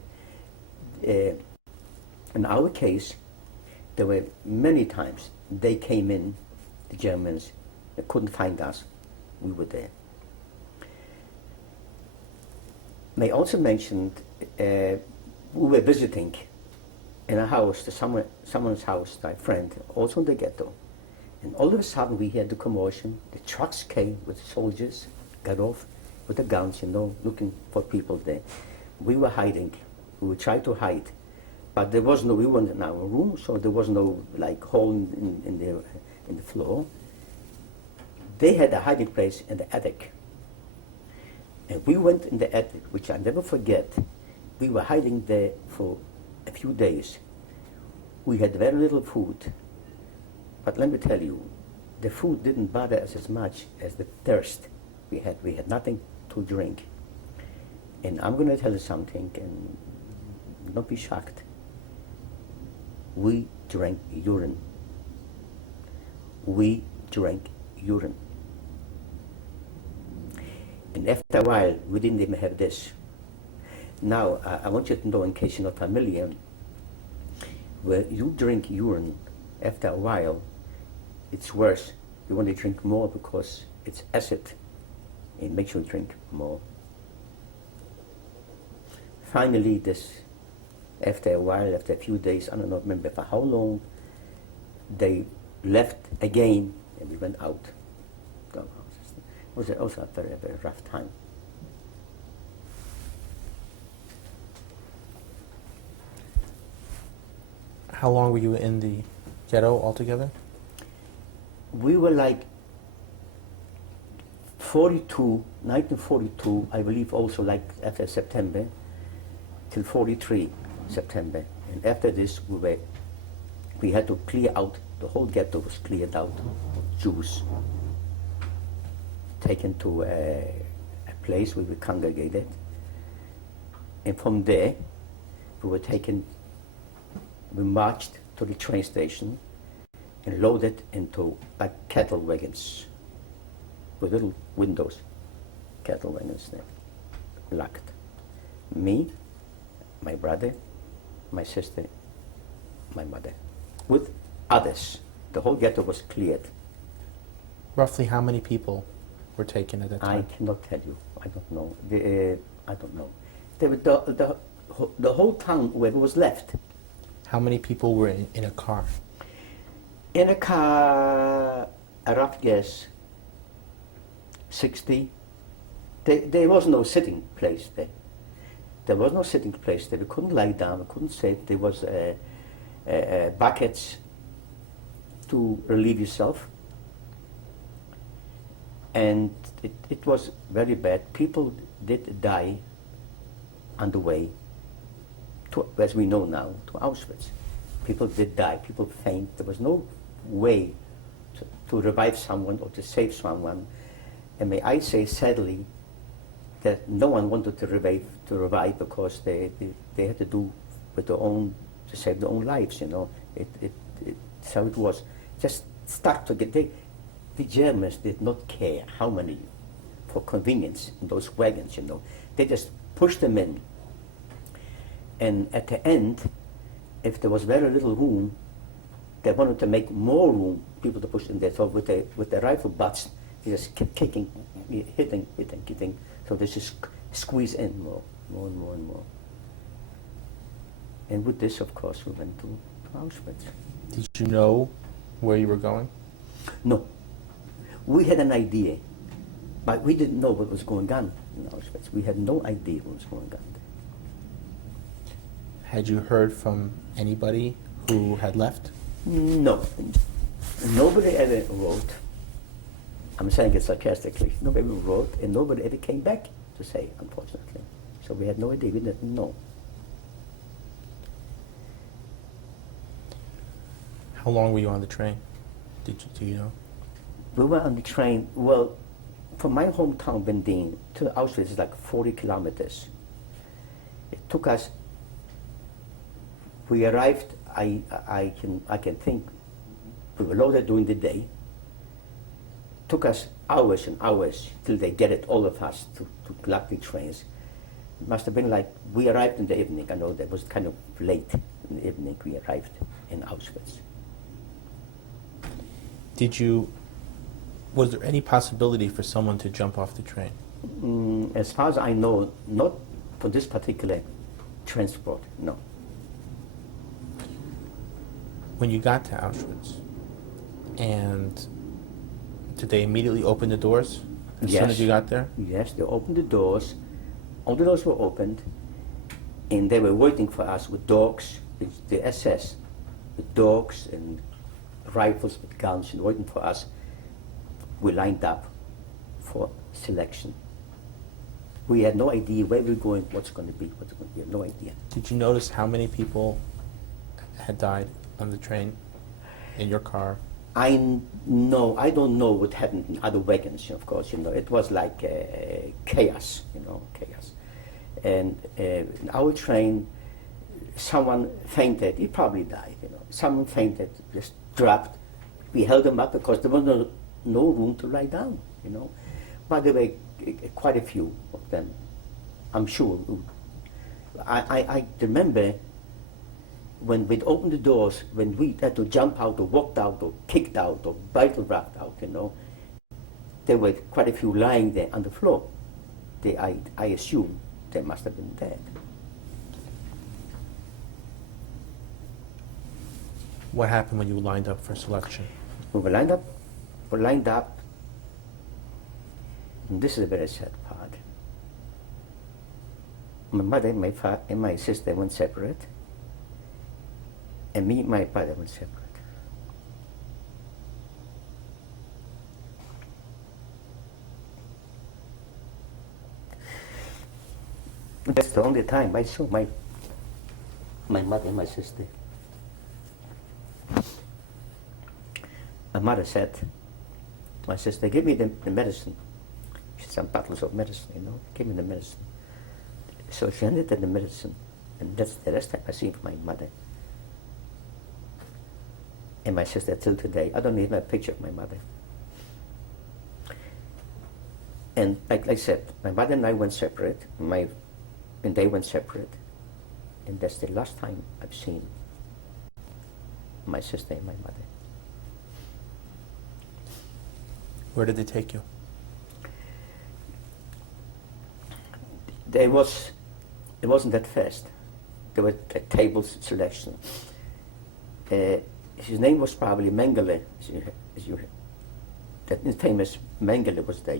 In our case, there were many times they came in, the Germans, they couldn't find us. We were there. They also mentioned we were visiting in a house, someone's house, my friend, also in the ghetto. And all of a sudden we heard the commotion. The trucks came with soldiers, got off, with the guns, looking for people there. We were hiding. We would try to hide, but there was no. We weren't in our room, so there was no like hole in the floor. They had a hiding place in the attic, and we went in the attic, which I never forget. We were hiding there for a few days. We had very little food, but let me tell you, the food didn't bother us as much as the thirst we had. We had nothing to drink. And I'm going to tell you something, and don't be shocked. We drank urine. We drank urine. And after a while, we didn't even have this. Now, I want you to know, in case you're not familiar, where you drink urine, after a while, it's worse. You want to drink more because it's acid. It makes you drink more. Finally, after a while, after a few days, I don't know, remember for how long, they left again, and we went out. It was also a very, very rough time. How long were you in the ghetto altogether? We were like 1942, I believe also like after September, till 43 September. And after this, we had to clear out, the whole ghetto was cleared out of Jews, taken to a place where we congregated. And from there, we marched to the train station and loaded into like cattle wagons with little windows, cattle wagons there, locked. Me, my brother, my sister, my mother, with others. The whole ghetto was cleared. Roughly how many people were taken at that time? I cannot tell you. I don't know. I don't know. The whole town where it was left. How many people were in a car? In a car, a rough guess, 60. There was no sitting place there. There was no sitting place there. We couldn't lie down. We couldn't sit. There was buckets to relieve yourself. And it was very bad. People did die on the way, as we know now, to Auschwitz. People did die. People faint. There was no way to revive someone or to save someone. And may I say, sadly, that no one wanted to revive because they had to do with their own, to save their own lives, So it was just stuck together. The Germans did not care how many, for convenience, in those wagons, They just pushed them in. And at the end, if there was very little room, they wanted to make more room, people to push in there. So with the rifle butts, they just kept kicking, hitting. So they just squeeze in more and more. And with this, of course, we went to Auschwitz. Did you know where you were going? No. We had an idea, but we didn't know what was going on in Auschwitz. We had no idea what was going on there. Had you heard from anybody who had left? No. Nobody ever wrote. I'm saying it sarcastically. Nobody ever wrote, and nobody ever came back to say, unfortunately. So we had no idea. We didn't know. How long were you on the train? Do you know? We were on the train, well, from my hometown, Bendin, to Auschwitz is like 40 kilometers. It took us, we arrived, I can think, we were loaded during the day. Took us hours and hours till they get it, all of us, to lock the trains. It must have been like, we arrived in the evening. I know that was kind of late in the evening we arrived in Auschwitz. Was there any possibility for someone to jump off the train? As far as I know, not for this particular transport, no. When you got to Auschwitz, and did they immediately open the doors as soon as you got there? Yes, they opened the doors. All the doors were opened, and they were waiting for us with dogs, with the SS, with dogs and rifles with guns, and waiting for us. We lined up for selection. We had no idea where we're going, what's going to be, we had no idea. Did you notice how many people had died on the train, in your car? I don't know what happened in other wagons, of course, it was like chaos, chaos. And in our train, someone fainted, he probably died, Someone fainted, just dropped. We held them up because there was no room to lie down, But there were quite a few of them, I'm sure. I remember when we'd opened the doors, when we had to jump out or walked out or kicked out or battle wrapped out, there were quite a few lying there on the floor. I assume they must have been dead. What happened when you lined up for selection? We were lined up, and this is a very sad part. My mother, my father, and my sister went separate, and me and my father went separate. That's the only time I saw my mother and my sister. My mother said, my sister, give me the medicine. She had some bottles of medicine, give me the medicine. So she handed her the medicine, and that's the last time I see my mother. And my sister till today. I don't even have a picture of my mother. And like I said, my mother and I went separate, and they went separate. And that's the last time I've seen my sister and my mother. Where did they take you? It wasn't that fast. There were a table selection. His name was probably Mengele, that famous Mengele was there,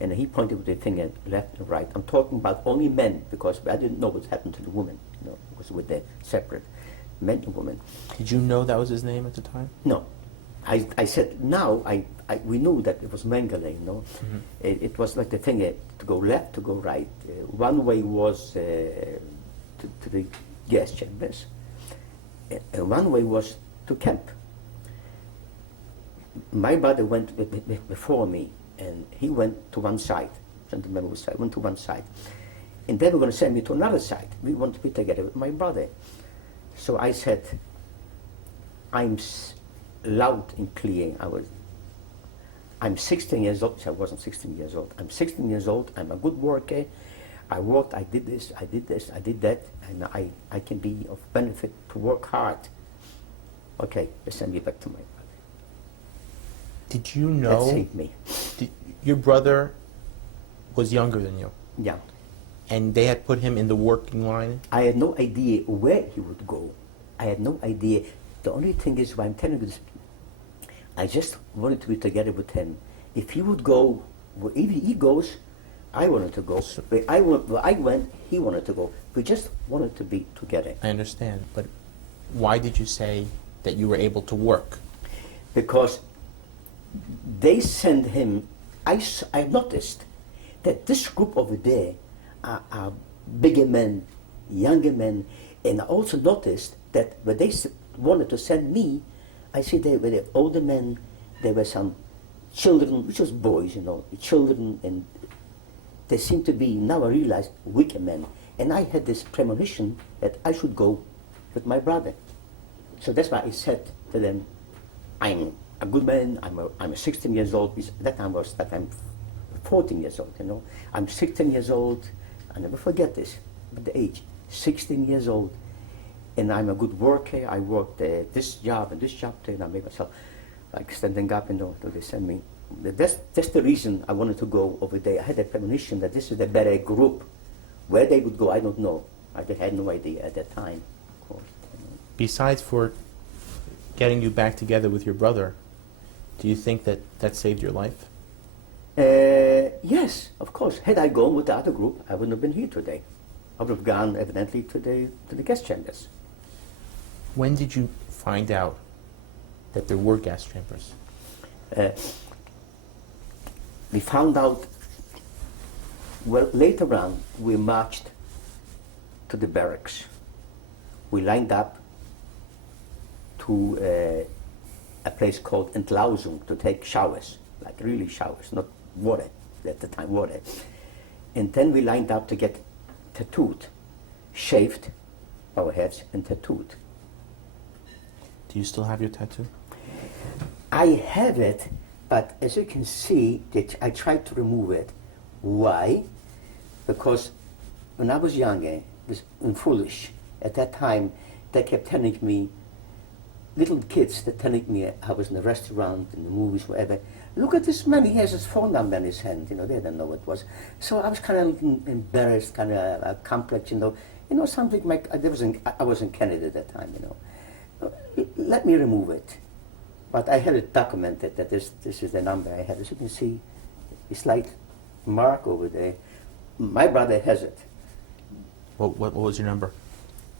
and he pointed with the finger left and right. I'm talking about only men, because I didn't know what happened to the women, it was with the separate men and women. Did you know that was his name at the time? No. I said, now we knew that it was Mengele, Mm-hmm. It was like the finger to go left, to go right. One way was to the gas chambers, and one way was to camp. My brother went before me, and he went to one side. I don't remember which side. Went to one side, and they were going to send me to another side. We want to be together with my brother. So I said, I'm loud and clear. I'm 16 years old. I wasn't 16 years old. I'm 16 years old. I'm a good worker. I worked. I did this. I did this. I did that. And I can be of benefit to work hard. Okay, they send me back to my brother. Did you know? That saved me. Your brother was younger than you, Yeah. and they had put him in the working line? I had no idea where he would go. I had no idea. The only thing is, why I'm telling you this, I just wanted to be together with him. If he would go, if he goes, I wanted to go. Where I went, he wanted to go. We just wanted to be together. I understand, but why did you say that you were able to work? Because they send him, I noticed that this group over there are bigger men, younger men, and I also noticed that when they wanted to send me, I see they were the older men, there were some children, which was boys, children, and they seemed to be, now I realize, weaker men. And I had this premonition that I should go with my brother. So that's why I said to them, I'm a good man, I'm 16 years old. That time I'm 14 years old, I'm 16 years old. I never forget this, but the age, 16 years old. And I'm a good worker. I worked this job and this job, and I made myself like standing up, they send me. That's the reason I wanted to go over there. I had a premonition that this is the better group. Where they would go, I don't know. I had no idea at that time, of course. Besides for getting you back together with your brother, do you think that saved your life? Yes, of course. Had I gone with the other group, I wouldn't have been here today. I would have gone evidently to the gas chambers. When did you find out that there were gas chambers? We found out, well, later on, we marched to the barracks. We lined up to a place called Entlausung to take showers, like really showers, not water, at the time water. And then we lined up to get tattooed, shaved our heads and tattooed. Do you still have your tattoo? I have it, but as you can see, I tried to remove it. Why? Because when I was younger, was foolish. At that time, they kept telling me, little kids, they telling me I was in a restaurant, in the movies, whatever. Look at this man, he has his phone number in his hand. You know, they didn't know what it was. So I was kind of embarrassed, kind of complex, you know, something like I was in Canada at that time, you know. Let me remove it. But I had it documented that this is the number I had. As you can see, a slight mark over there. My brother has it. What was your number?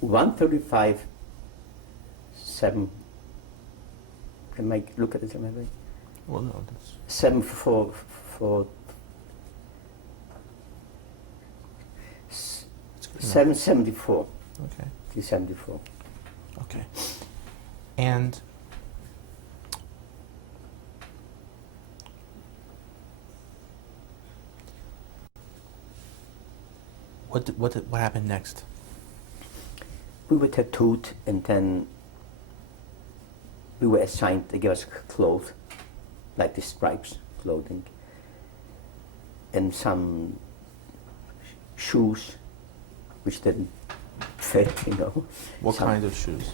135, 7. Can I look at it? Am I right? Well, no, that's... 744. That's good enough. 774. Okay. 374. Okay. And what happened next? We were tattooed, and then we were assigned. They gave us clothes, like the stripes clothing, and some shoes, which didn't fit, you know. What kind of shoes?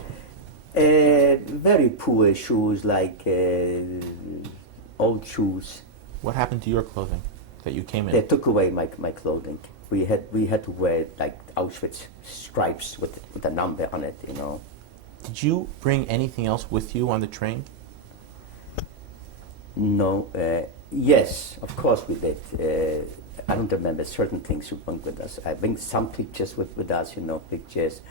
Very poor shoes, like old shoes. What happened to your clothing that you came in? They took away my clothing. We had to wear like Auschwitz stripes with a number on it, you know. Did you bring anything else with you on the train? No. Yes, of course we did. I don't remember certain things we brought with us. I bring some pictures with us, you know, pictures.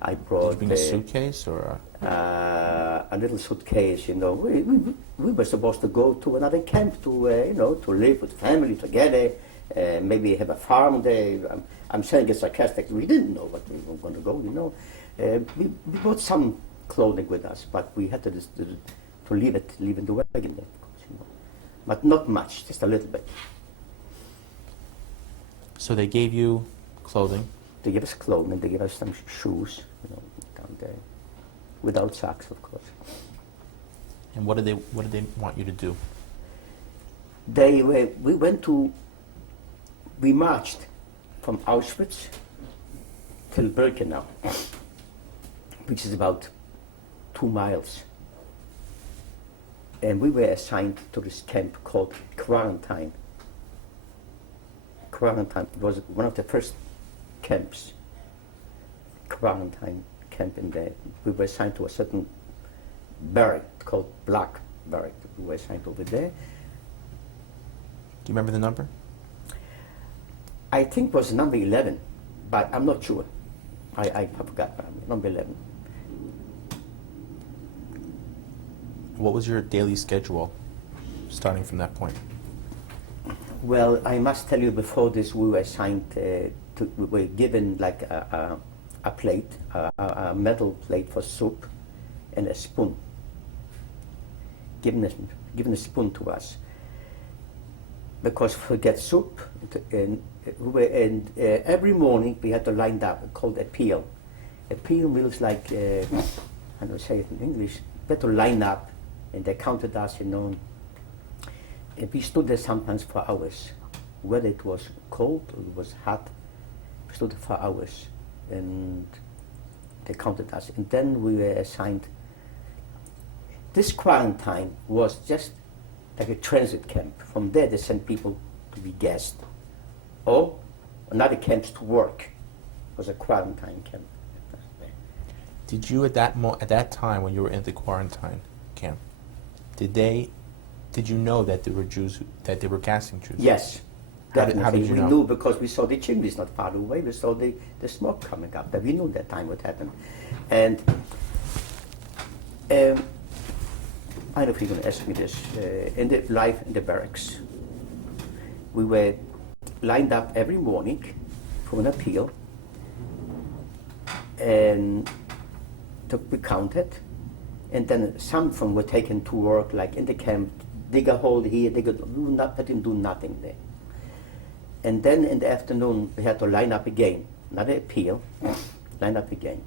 I brought. Did you bring a suitcase or a little suitcase? You know, we were supposed to go to another camp to you know, to live with family together. Maybe have a farm there. I'm saying it sarcastic. We didn't know what we were going to go. You know, we brought some clothing with us, but we had to leave in the wagon, of course, you know. But not much, just a little bit. So they gave you clothing. They gave us clothing. They gave us some shoes, you know, down there, without socks, of course. And what did they want you to do? We marched from Auschwitz till Birkenau, which is about 2 miles. And we were assigned to this camp called Quarantine. Quarantine was one of the first camps, quarantine camp in there. We were assigned to a certain barrack called Black Barrack. We were assigned over there. Do you remember the number? I think it was number 11, but I'm not sure. I forgot, number 11. What was your daily schedule starting from that point? Well, I must tell you, before this, we were assigned we were given like a plate, a metal plate for soup, and a spoon. Given a spoon to us. Because we get soup, and every morning we had to line up, called a peel. A peel means like, I don't say it in English, we had to line up, and they counted us, you know. And we stood there sometimes for hours, whether it was cold or it was hot. We stood there for hours, and they counted us. And then we were assigned. This quarantine was just like a transit camp. From there, they sent people to be gassed, or another camps to work. It was a quarantine camp. Did you at that time when you were in the quarantine camp, did they did you know that there were Jews, that they were gassing Jews? Yes, How definitely. did you We know? knew because we saw the chimneys not far away. We saw the smoke coming up. That we knew that time would happen. And I don't know if you're going to ask me this. In the life in the barracks, we were lined up every morning for an appeal, and to be counted. And then some from were taken to work, like in the camp, dig a hole here, they didn't do nothing there. And then in the afternoon, we had to line up again, another appeal, line up again.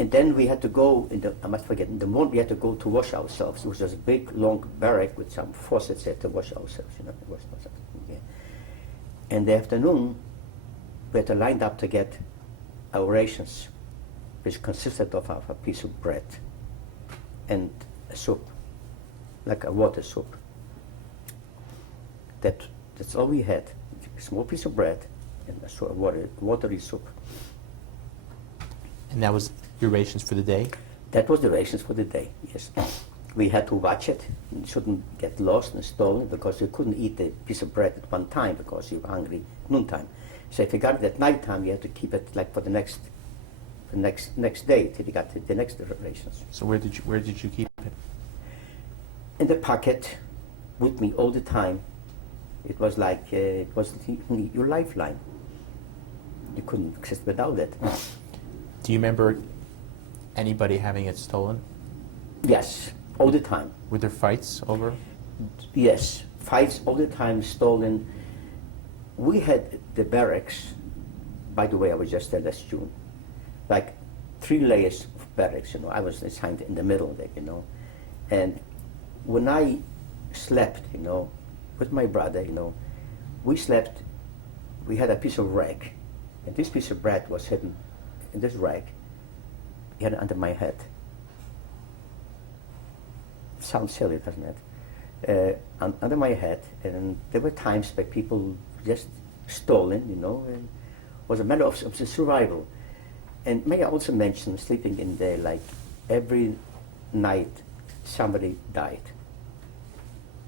And then we had to go, in the morning we had to go to wash ourselves. It was just a big, long barrack with some faucets there to wash ourselves, wash ourselves. Yeah. In the afternoon, we had to line up to get our rations, which consisted of a piece of bread and a soup, like a water soup. That's all we had, a small piece of bread and a watery soup. And that was your rations for the day? That was the rations for the day, yes. We had to watch it. It shouldn't get lost and stolen because you couldn't eat a piece of bread at one time because you were hungry noontime. So if you got it at night time, you had to keep it like for the next day till you got the next rations. So where did you keep it? In the pocket, with me all the time. It was like it was your lifeline. You couldn't exist without it. Do you remember anybody having it stolen? Yes, all the time. Were there fights over? Yes, fights all the time, stolen. We had the barracks, by the way, I was just there last June, like 3 layers of barracks, I was assigned in the middle there, And when I slept, with my brother, we slept, we had a piece of rag, and this piece of bread was hidden in this rag. He had it under my head. Sounds silly, doesn't it? Under my head, and there were times where people just stolen, and it was a matter of survival. And may I also mention, sleeping in there, like every night somebody died.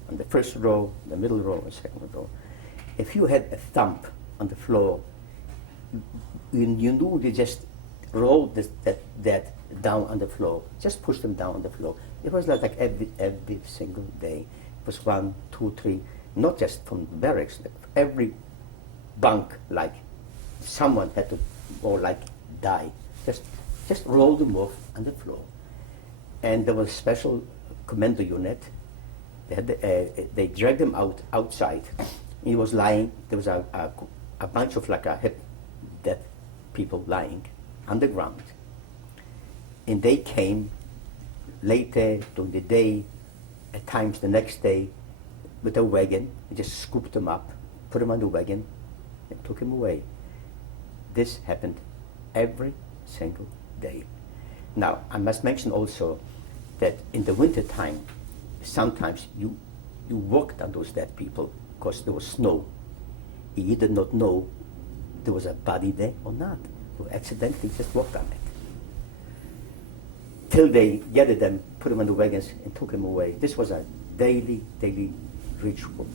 On the first row, the middle row, and second row. If you had a thump on the floor, you knew they just rolled that down on the floor, just push them down on the floor. It was like every single day. It was 1, 2, 3, not just from the barracks, every bunk, like someone had to, or like die. Just roll them off on the floor. And there was a special commando unit. They dragged him outside. He was lying. There was a bunch of dead people lying on the ground. And they came later during the day, at times the next day, with a wagon. They just scooped him up, put him on the wagon, and took him away. This happened every single day. Now, I must mention also that in the winter time, sometimes you walked on those dead people because there was snow. You did not know there was a body there or not. You accidentally just walked on it. Till they gathered them, put them on the wagons, and took him away. This was a daily ritual.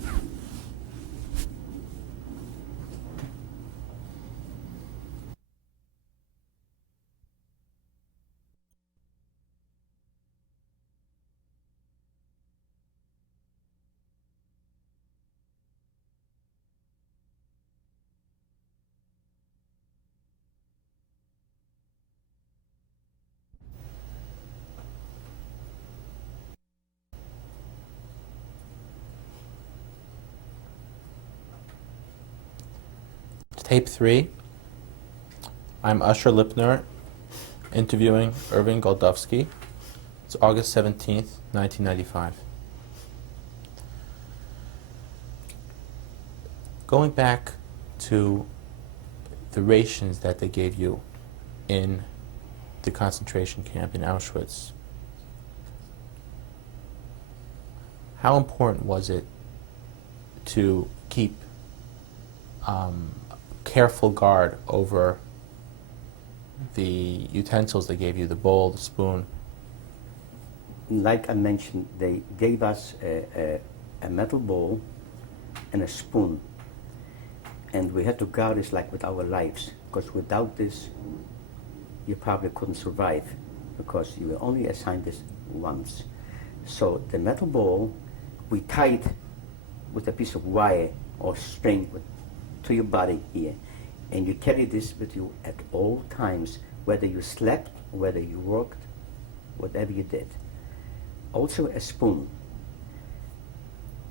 Tape 3. I'm Usher Lipner, interviewing Irving Goldofsky. It's August 17th, 1995. Going back to the rations that they gave you in the concentration camp in Auschwitz, how important was it to keep careful guard over the utensils they gave you, the bowl, the spoon? like I mentioned, they gave us a metal bowl and a spoon, and we had to guard this like with our lives, because without this, you probably couldn't survive, because you were only assigned this once. So the metal bowl, we tied with a piece of wire or string to your body here, and you carry this with you at all times, whether you slept, whether you worked, whatever you did. Also a spoon.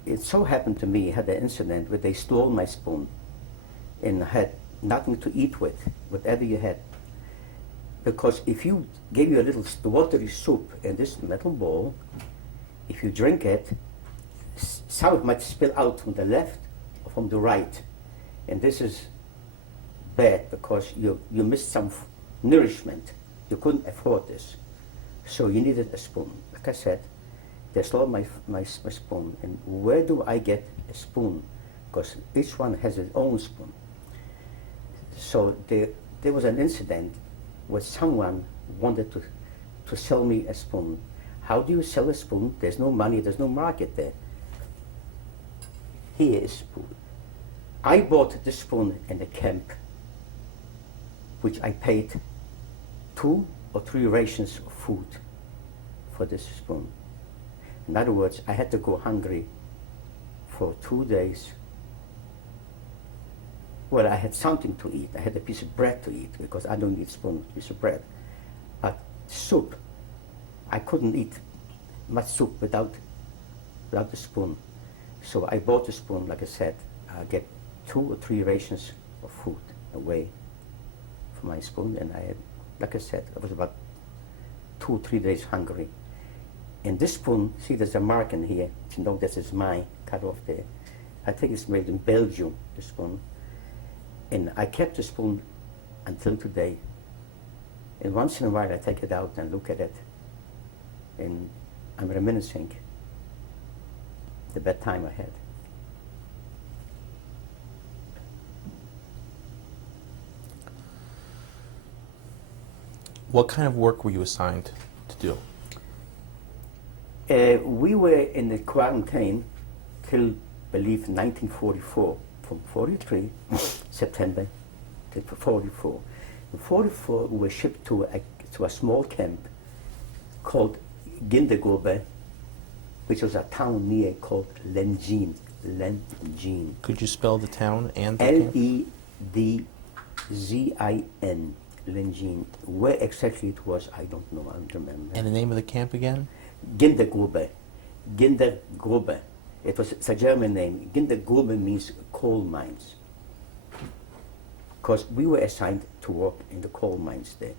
It so happened to me, I had an incident where they stole my spoon and I had nothing to eat with, whatever you had. Because if you gave you a little watery soup in this metal bowl, if you drink it, some of it might spill out from the left or from the right. And this is bad because you missed some nourishment. You couldn't afford this. So you needed a spoon. Like I said, they stole my spoon. And where do I get a spoon? Because each one has its own spoon. So there was an incident where someone wanted to sell me a spoon. How do you sell a spoon? There's no money, there's no market there. Here is a spoon. I bought the spoon in the camp, which I paid 2 or 3 rations of food for this spoon. In other words, I had to go hungry for 2 days. Well, I had something to eat. I had a piece of bread to eat because I don't eat spoon, piece of bread. But soup, I couldn't eat much soup without the spoon. So I bought a spoon, like I said, I get 2 or 3 rations of food away from my spoon, and I had, like I said, I was about 2 or 3 days hungry. And this spoon, see there's a mark in here, you know this is mine, cut off there. I think it's made in Belgium, the spoon. And I kept the spoon until today. And once in a while I take it out and look at it, and I'm reminiscing the bad time I had. What kind of work were you assigned to do? We were in the quarantine till, I believe, 1944, from 43, September, to 44. In 44, we were shipped to a small camp called Gindergobe, which was a town near called Lengin. Could you spell the town and the camp? Ledzin, Lengin. Where exactly it was, I don't know, I don't remember. And the name of the camp again? Gindergrube. Gindergrube. It's a German name. Gindergrube means coal mines. Because we were assigned to work in the coal mines there.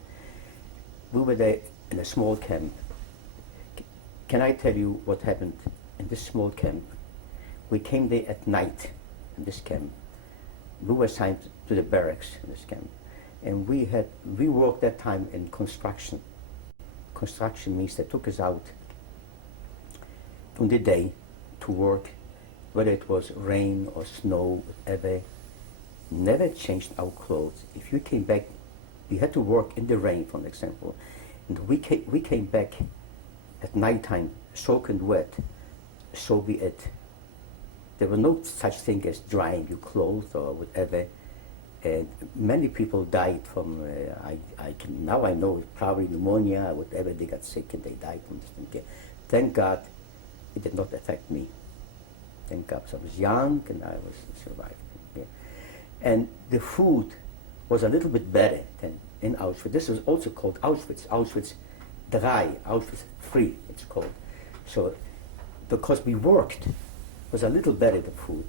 We were there in a small camp. Can I tell you what happened in this small camp? We came there at night in this camp. We were assigned to the barracks in this camp. And we worked that time in construction. Construction means they took us out on the day to work, whether it was rain or snow, whatever. Never changed our clothes. If you came back, you had to work in the rain, for example. And we came back at nighttime, soaking wet, so be it. There was no such thing as drying your clothes or whatever. And many people died from, now I know, probably pneumonia or whatever, they got sick and they died from this thing. Thank God it did not affect me. Thank God, I was young and I was survived. Yeah. And the food was a little bit better than in Auschwitz. This was also called Auschwitz, Auschwitz III, Auschwitz III, it's called. So, because we worked, it was a little better, the food.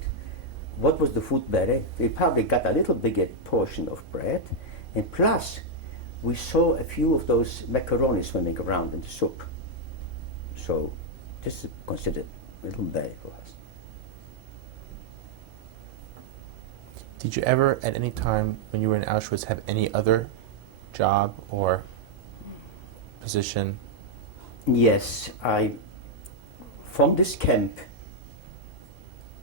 What was the food better? We probably got a little bigger portion of bread, and plus, we saw a few of those macaroni swimming around in the soup. So, this is considered a little better for us. Did you ever, at any time when you were in Auschwitz, have any other job or position? Yes, from this camp,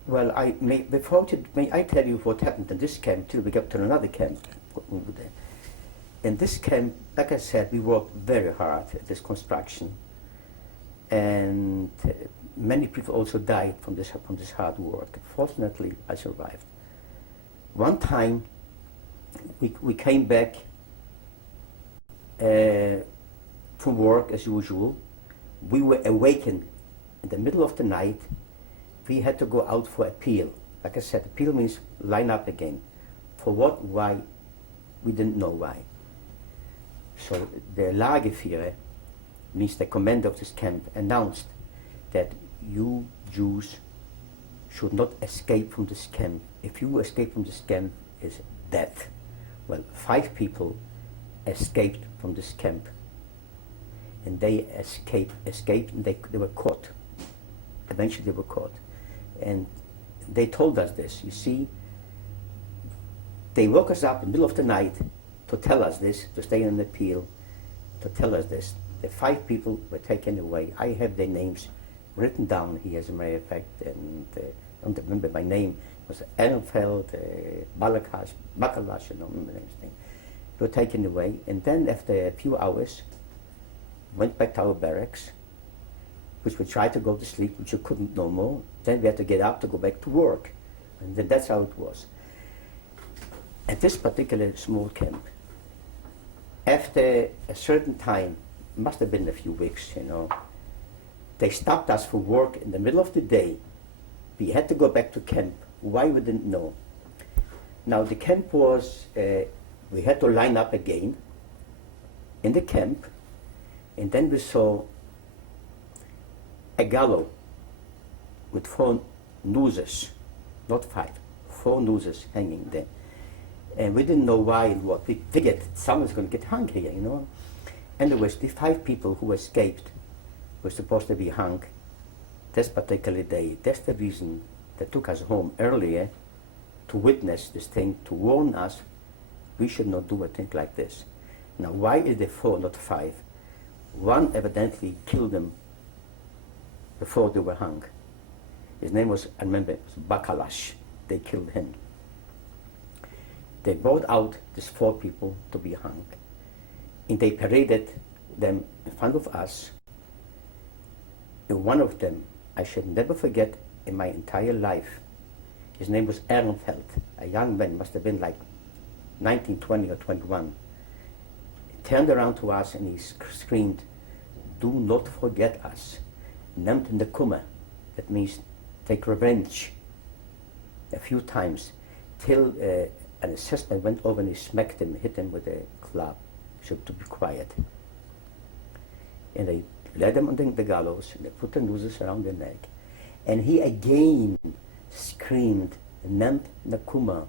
well, may I tell you what happened in this camp till we get to another camp over there. In this camp, like I said, we worked very hard at this construction. and many people also died from this hard work. Fortunately, I survived. One time, we came back from work as usual. We were awakened in the middle of the night. We had to go out for appeal. Like I said, appeal means line up again. For what? Why? We didn't know why. So the Lagerführer, means the commander of this camp, announced that you Jews should not escape from this camp. If you escape from this camp, it's death. Well, 5 people escaped from this camp, and they escaped, and they were caught. Eventually they were caught. And they told us this, you see, they woke us up in the middle of the night to tell us this, to stay on an appeal, to tell us this. The 5 people were taken away. I have their names written down here, as a matter of fact, and I don't remember my name. It was Ehrenfeld, Balakash, I don't remember anything. They were taken away, and then after a few hours, went back to our barracks, which we tried to go to sleep, which we couldn't no more. Then we had to get up to go back to work. And then that's how it was. At this particular small camp, after a certain time, must have been a few weeks, they stopped us for work in the middle of the day. We had to go back to camp. Why, we didn't know. Now the camp was, we had to line up again in the camp, and then we saw a gallows with 4 nooses, not 5, 4 nooses hanging there. And we didn't know why and what. We figured someone's going to get hung here, Anyways, the 5 people who escaped were supposed to be hung this particular day. That's the reason they took us home earlier, to witness this thing, to warn us we should not do a thing like this. Now, why is there 4, not 5? One evidently killed them before they were hung. His name was, I remember, it was Bakalash. They killed him. They brought out these 4 people to be hung, and they paraded them in front of us. And one of them, I should never forget in my entire life, his name was Ehrenfeld, a young man, must have been like 19, 20 or 21. He turned around to us and he screamed, "Do not forget us. Nehmt in the Kummer." That means take revenge. A few times, till an assistant went over and he smacked him, hit him with a club, so to be quiet. And they led him on the gallows, and they put the nooses around their neck. And he again screamed, "Nehmt Nakuma,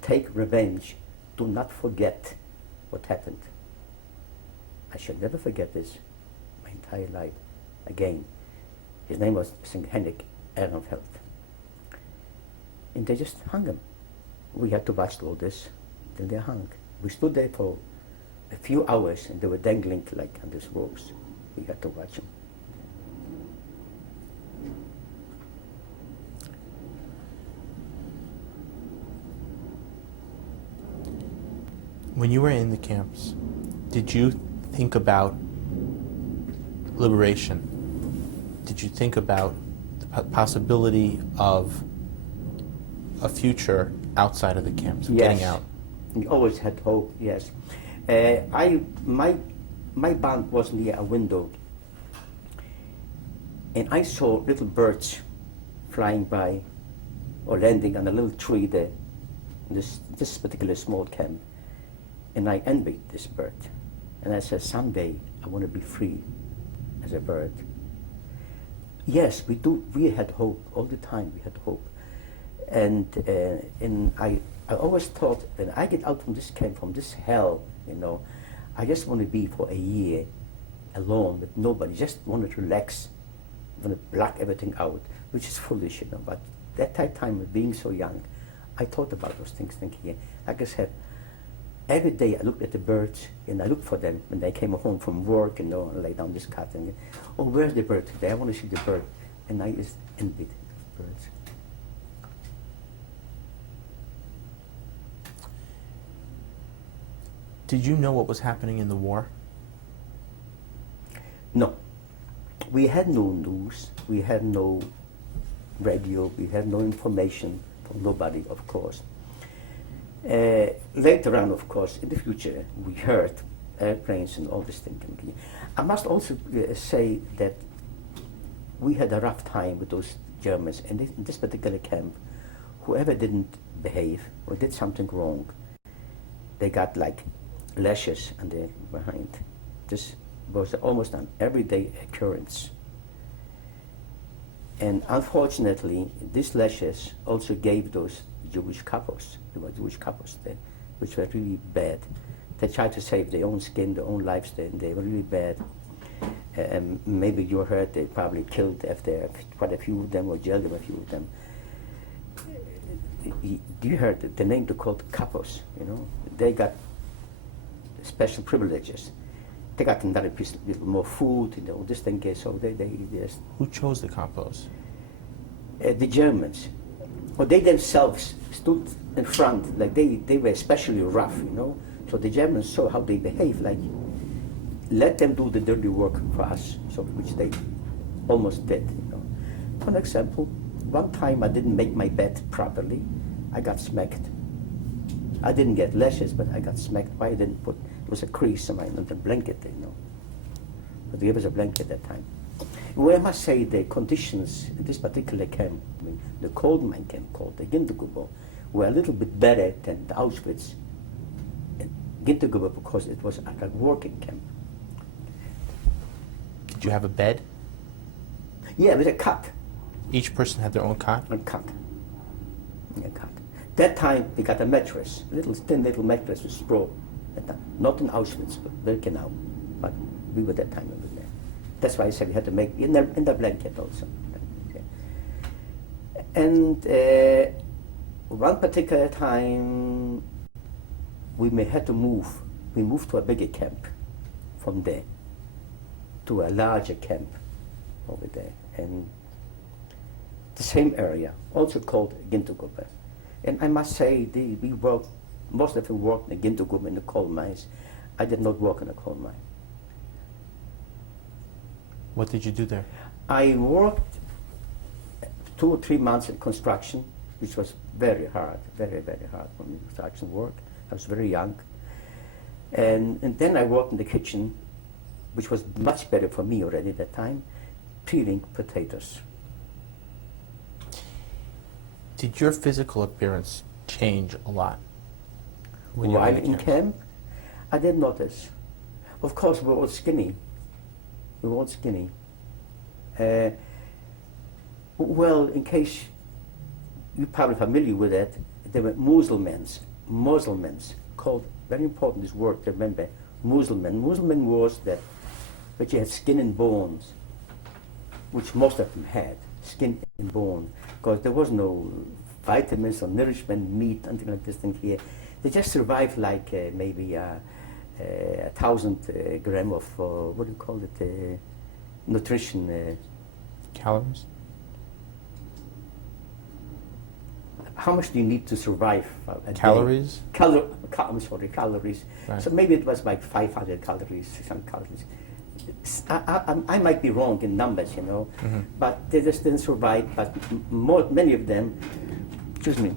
take revenge. Do not forget what happened." I shall never forget this my entire life. Again, his name was St. Henrik Ehrenfeld. And they just hung him. We had to watch all this till they hung. We stood there for a few hours, and they were dangling like on these ropes. We had to watch them. When you were in the camps, did you think about liberation? Did you think about the possibility of a future outside of the camps, getting out? We always had hope, yes. My bunk was near a window, and I saw little birds flying by or landing on a little tree there in this particular small camp. And I envied this bird. And I said, someday I want to be free as a bird. Yes, we do. We had hope all the time. We had hope. And I always thought, when I get out from this camp, from this hell, I just want to be for a year alone with nobody. Just want to relax, want to black everything out, which is foolish, But at that time, being so young, I thought about those things, thinking, like I said, every day I looked at the birds and I looked for them when they came home from work, and lay down this cot and, oh, where's the bird today? I want to see the bird. And I just envied birds. Did you know what was happening in the war? No. we had no news, we had no radio, we had no information from nobody, of course. Later on, of course, in the future, we heard airplanes and all this thing. I must also say that we had a rough time with those Germans. And in this particular camp, whoever didn't behave or did something wrong, they got like lashes on their behind. This was almost an everyday occurrence. And unfortunately, these lashes also gave those Jewish couples, there were Jewish couples there, which were really bad. They tried to save their own skin, their own lives there, and they were really bad. Maybe you heard they probably killed after quite a few of them or jailed a few of them. You heard the name they called couples, you know? They got special privileges. They got another piece of more food, you know, this thing, so they just... Who chose the compos? The Germans. Well, they themselves stood in front, like they were especially rough, you know? So the Germans saw how they behave, like, let them do the dirty work for us, so which they almost did, you know. For example, one time I didn't make my bed properly, I got smacked. I didn't get lashes, but I got smacked. Why I didn't put, there was a crease on the blanket, you know. But there was a blanket at that time. Well, I must say the conditions in this particular camp, I mean, the coal mine camp called the Gintergruppe, were a little bit better than the Auschwitz. Gintergruppe because it was like a working camp. Did you have a bed? Yeah, with a cot. Each person had their own cot? A cot. A cot. That time we got a mattress, thin little mattress with straw. Not in Auschwitz, but Birkenau. But we were that time over there. That's why I said we had to make in the blanket also. Okay. And one particular time we may have to move. We moved to a bigger camp from there to a larger camp over there, and the same area, also called Gintergruppe. And I must say, we worked, most of them worked in the Gintergruppe in the coal mines. I did not work in a coal mine. What did you do there? I worked 2 or 3 months in construction, which was very hard, very, very hard for me, construction work. I was very young. And then I worked in the kitchen, which was much better for me already at that time, peeling potatoes. Did your physical appearance change a lot when you were While in in camp? camp, I did notice. Of course, we were all skinny. We were all skinny. Well, in case you're probably familiar with that, there were Muslims, called, very important this word to remember, Muslim was that, but you had skin and bones, which most of them had, skin and bone, because there was no vitamins or nourishment, meat, anything like this thing here. They just survived like maybe 1,000 gram of, what do you call it, nutrition. Calories? How much do you need to survive a Calories? day? I'm sorry, calories. Right. So maybe it was like 500 calories, 600 calories. I might be wrong in numbers, you know, but they just didn't survive. But many of them, excuse me,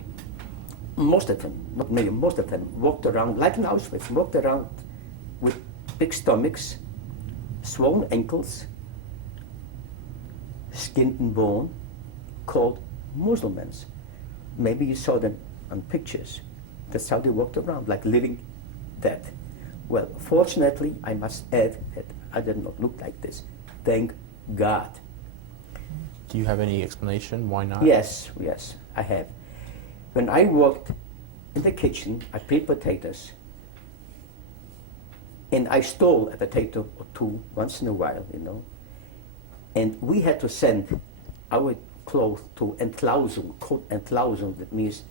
most of them, not many, most of them walked around, like in Auschwitz, walked around with big stomachs, swollen ankles, skin and bone, called Muslims. Maybe you saw them on pictures. That's how they walked around, like living dead. Well, fortunately, I must add that I did not look like this. Thank God. Do you have any explanation why not? Yes, I have. When I worked in the kitchen, I peeled potatoes, and I stole a potato or two once in a while, you know. And we had to send our clothes to Entlausung, Entlausung, that means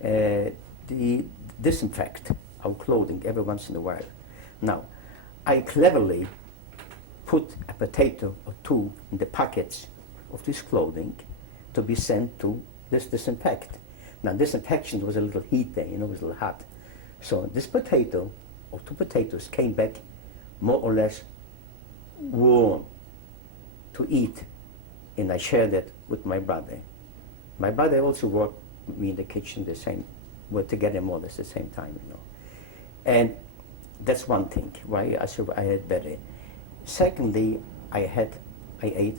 the disinfect our clothing every once in a while. Now, I cleverly put a potato or two in the pockets of this clothing to be sent to this disinfect. Now, disinfection was a little heat there, you know, it was a little hot. So this potato or 2 potatoes came back more or less warm to eat, and I shared it with my brother. My brother also worked with me in the kitchen the same, we're together more or less the same time, you know. And that's one thing, why I had better. Secondly, I ate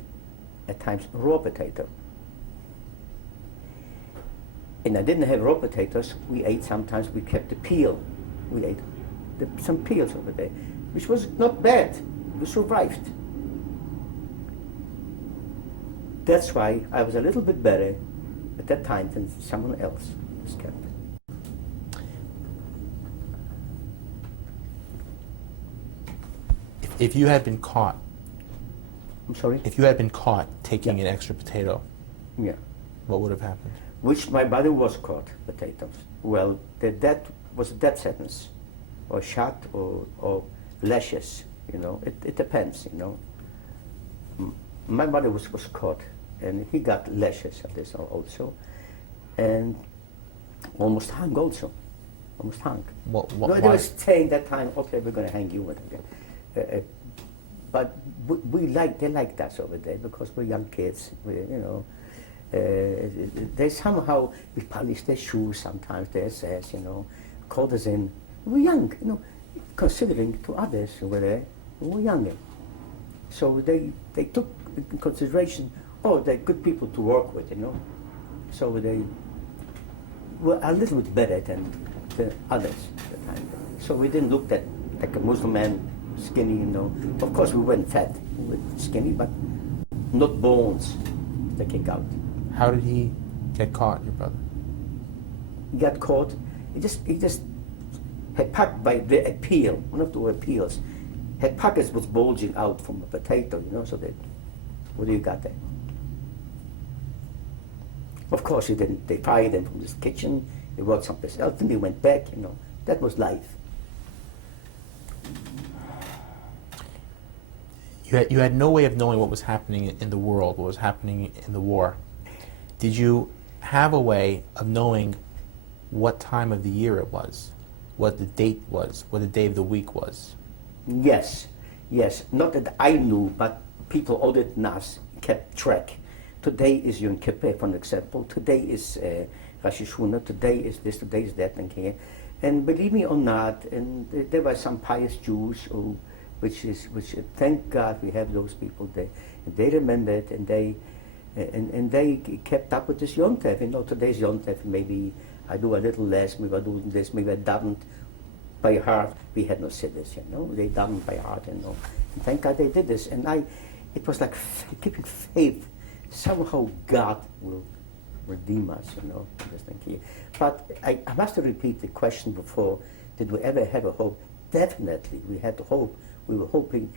at times raw potato. And I didn't have raw potatoes, we kept the peel. We ate some peels over there, which was not bad, we survived. That's why I was a little bit better at that time than someone else was kept. If you had been caught, I'm sorry? if you had been caught taking an extra potato, Yeah. what would have happened? Which my brother was caught, potatoes. Well, that was a death sentence, or shot, or lashes, you know. It depends, you know. My brother was caught, and he got lashes at this also, and almost hung also, almost hung. What, No, they why? were saying that time, okay, we're going to hang you. But they liked us over there because we're young kids, you know. They somehow, we polished their shoes sometimes, their says, you know, called us in. We were young, you know, considering to others who were there, we were younger. So they took in consideration, oh, they're good people to work with, you know. So they were a little bit better than the others at the time. So we didn't look that like a Muslim man, skinny, you know. Of course we weren't fat, we were skinny, but not bones sticking out. How did he get caught, your brother? He got caught. He just had packed by the peel, one of the peels, had pockets was bulging out from a potato, you know. So that, what do you got there? Of course, he didn't. They fired him from this kitchen. They worked someplace else, and they went back. You know, that was life. You had no way of knowing what was happening in the world, what was happening in the war. Did you have a way of knowing what time of the year it was, what the date was, what the day of the week was? Yes, yes. Not that I knew, but people older than us kept track. Today is Yom Kippur, for example. Today is Rosh Hashanah. Today is this. Today is that, and here. And believe me or not, and there were some pious Jews who, which thank God we have those people there. And they remembered, and they kept up with this Yom Tov. You know, today's Yom Tov, maybe I do a little less, maybe I do this, maybe I davened by heart. We had no siddhis, you know. They davened by heart, you know. And thank God they did this. And it was like keeping faith. Somehow God will redeem us, you know. Just think here. But I must repeat the question before. Did we ever have a hope? Definitely, we had hope. We were hoping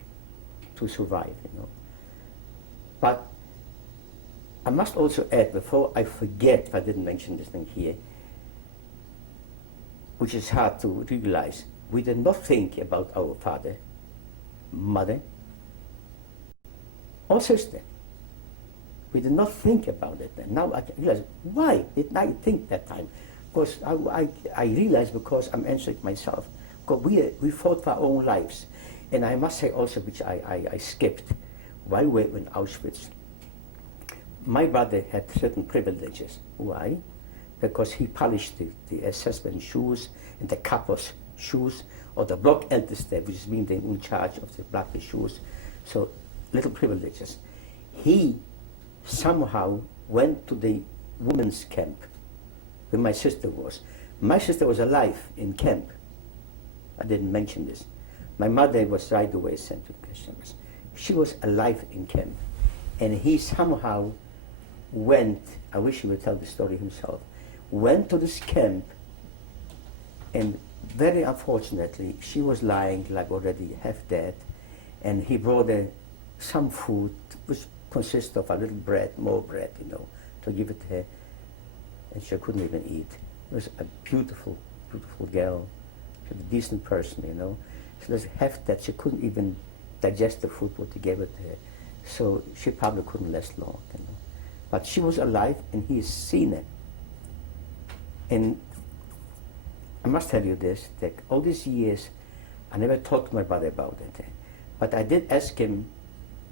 to survive, you know. But I must also add, before I forget, if I didn't mention this thing here, which is hard to realize, we did not think about our father, mother, or sister. We did not think about it. And now I realize, why didn't I think that time? Because I realized, because I'm answering myself, because we fought for our own lives. And I must say also, which I skipped, while we were in Auschwitz, my brother had certain privileges. Why? Because he polished the SS-men shoes and the Kapos shoes, or the block Älteste, which means they're in charge of the black shoes. So, little privileges. He somehow went to the women's camp where my sister was. My sister was alive in camp. I didn't mention this. My mother was right away sent to the Christians. She was alive in camp. And he somehow went, I wish he would tell the story himself, went to this camp, and very unfortunately, she was lying like already half dead, and he brought her some food, which consists of a little bread, more bread, you know, to give it to her, and she couldn't even eat. It was a beautiful, beautiful girl. She was a decent person, you know. She was half dead. She couldn't even digest the food what he gave it to her. So she probably couldn't last long, you know. But she was alive, and he has seen it. And I must tell you this, that all these years, I never talked to my brother about it. But I did ask him,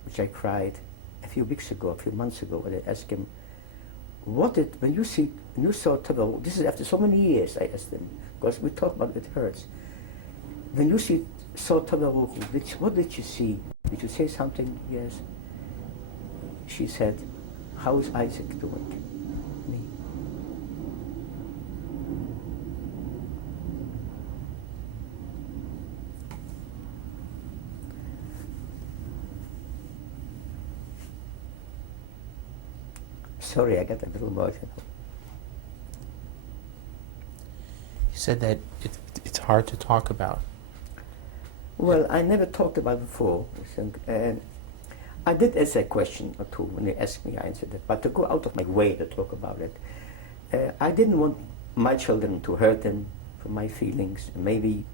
which I cried, a few weeks ago, a few months ago, and I asked him, when you saw Tugger, this is after so many years, I asked him, because we talk about it hurts. When you saw Tugger, what did you see? Did you say something? Yes. She said, how is Isaac doing? Me. Sorry, I got a little emotional. You said that it's hard to talk about. Well, I never talked about it before. And I did answer a question or two. When they asked me, I answered it. But to go out of my way to talk about it, I didn't want my children to hurt them for my feelings. Maybe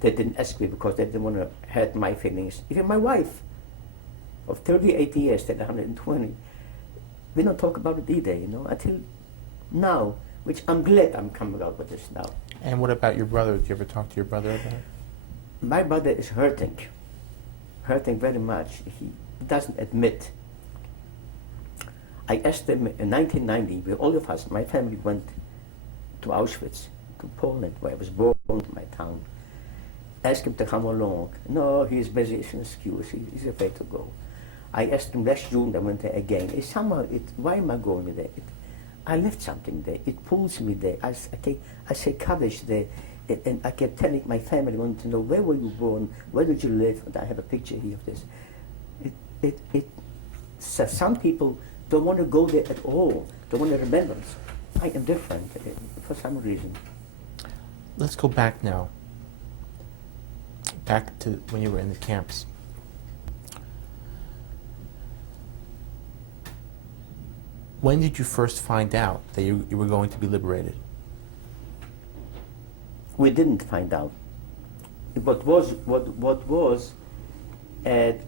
they didn't ask me because they didn't want to hurt my feelings. Even my wife, of 38 years, then 120, we don't talk about it either, until now, which I'm glad I'm coming out with this now. And what about your brother? Did you ever talk to your brother about it? My brother is hurting very much. He doesn't admit. I asked him in 1990, where all of us, my family went to Auschwitz, to Poland, where I was born, my town. Asked him to come along. No, he's busy, it's an excuse, he's afraid to go. I asked him last June, I went there again. Why am I going there? I left something there. It pulls me there. I say courage there. And I kept telling my family, wanted to know, where were you born? Where did you live? And I have a picture here of this. So some people don't want to go there at all. Don't want to remember. I am different for some reason. Let's go back now. Back to when you were in the camps. When did you first find out that you were going to be liberated? We didn't find out. What was,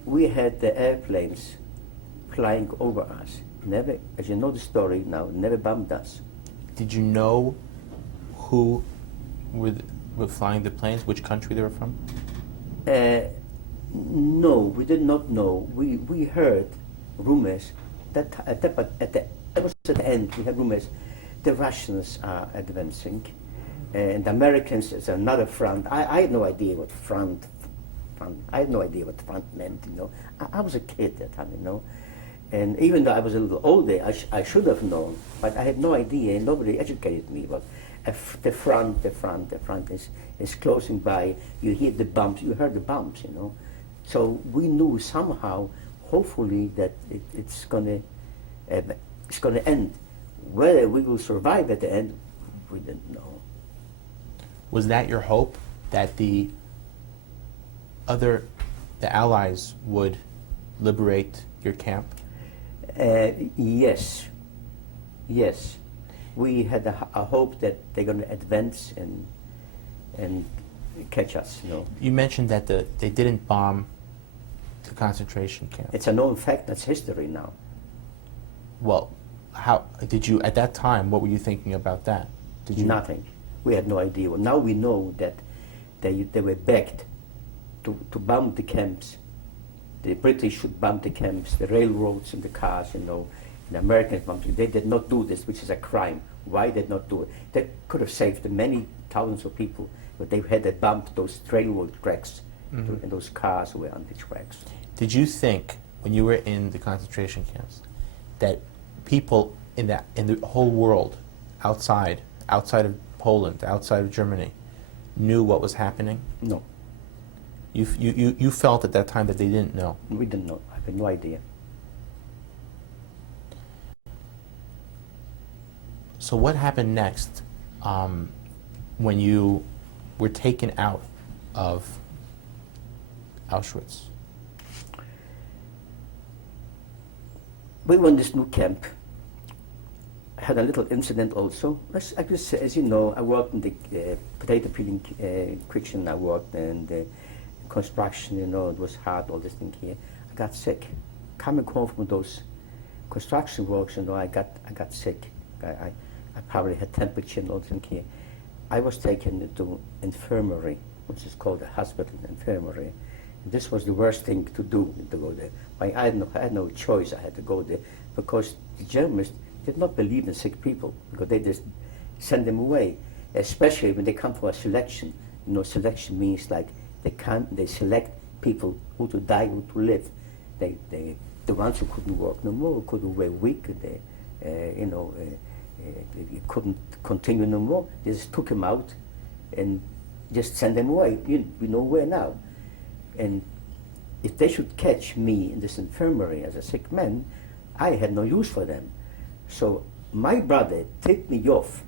we had the airplanes flying over us. Never, as you know the story now, never bombed us. Did you know who were flying the planes, which country they were from? No, we did not know. We heard rumors that at the end we had rumors the Russians are advancing, and the Americans is another front. I had no idea what front. I had no idea what front meant. I was a kid at that time. And even though I was a little older, I should have known, but I had no idea, and nobody educated me. But the front is closing by. You hear the bumps. You heard the bumps. So we knew somehow, hopefully, that it's gonna end. Whether we will survive at the end, we didn't know. Was that your hope, that the Allies would liberate your camp? Yes. We had a hope that they're going to advance and catch us. You mentioned that they didn't bomb the concentration camp. It's a known fact. That's history now. Well, how did you, at that time, what were you thinking about that? Did you? Nothing. We had no idea. Well, now we know that they were begged to bomb the camps. The British should bomb the camps, the railroads and the cars, the Americans bombed it. They did not do this, which is a crime. Why did not do it? They could have saved many thousands of people, but they had to bomb those railroad tracks, and those cars were on the tracks. Did you think, when you were in the concentration camps, that people in the whole world, outside of Poland, outside of Germany, knew what was happening? No. You felt at that time that they didn't know? We didn't know. I had no idea. So what happened next when you were taken out of Auschwitz? We went this new camp. I had a little incident also. As you know, I worked in the potato peeling kitchen. I worked in the construction. It was hard, all this thing here. I got sick. Coming home from those construction works, I got sick. I probably had temperature and all this thing here. I was taken to infirmary, which is called a hospital infirmary, This was the worst thing to do, to go there. I had no choice. I had to go there because the Germans did not believe in sick people because they just send them away, especially when they come for a selection. You know, selection means like they select people who to die, who to live. The ones who couldn't work no more, who were weak, they couldn't continue no more. They just took them out and just send them away. We know where now. And if they should catch me in this infirmary as a sick man, I had no use for them. So my brother tipped me off.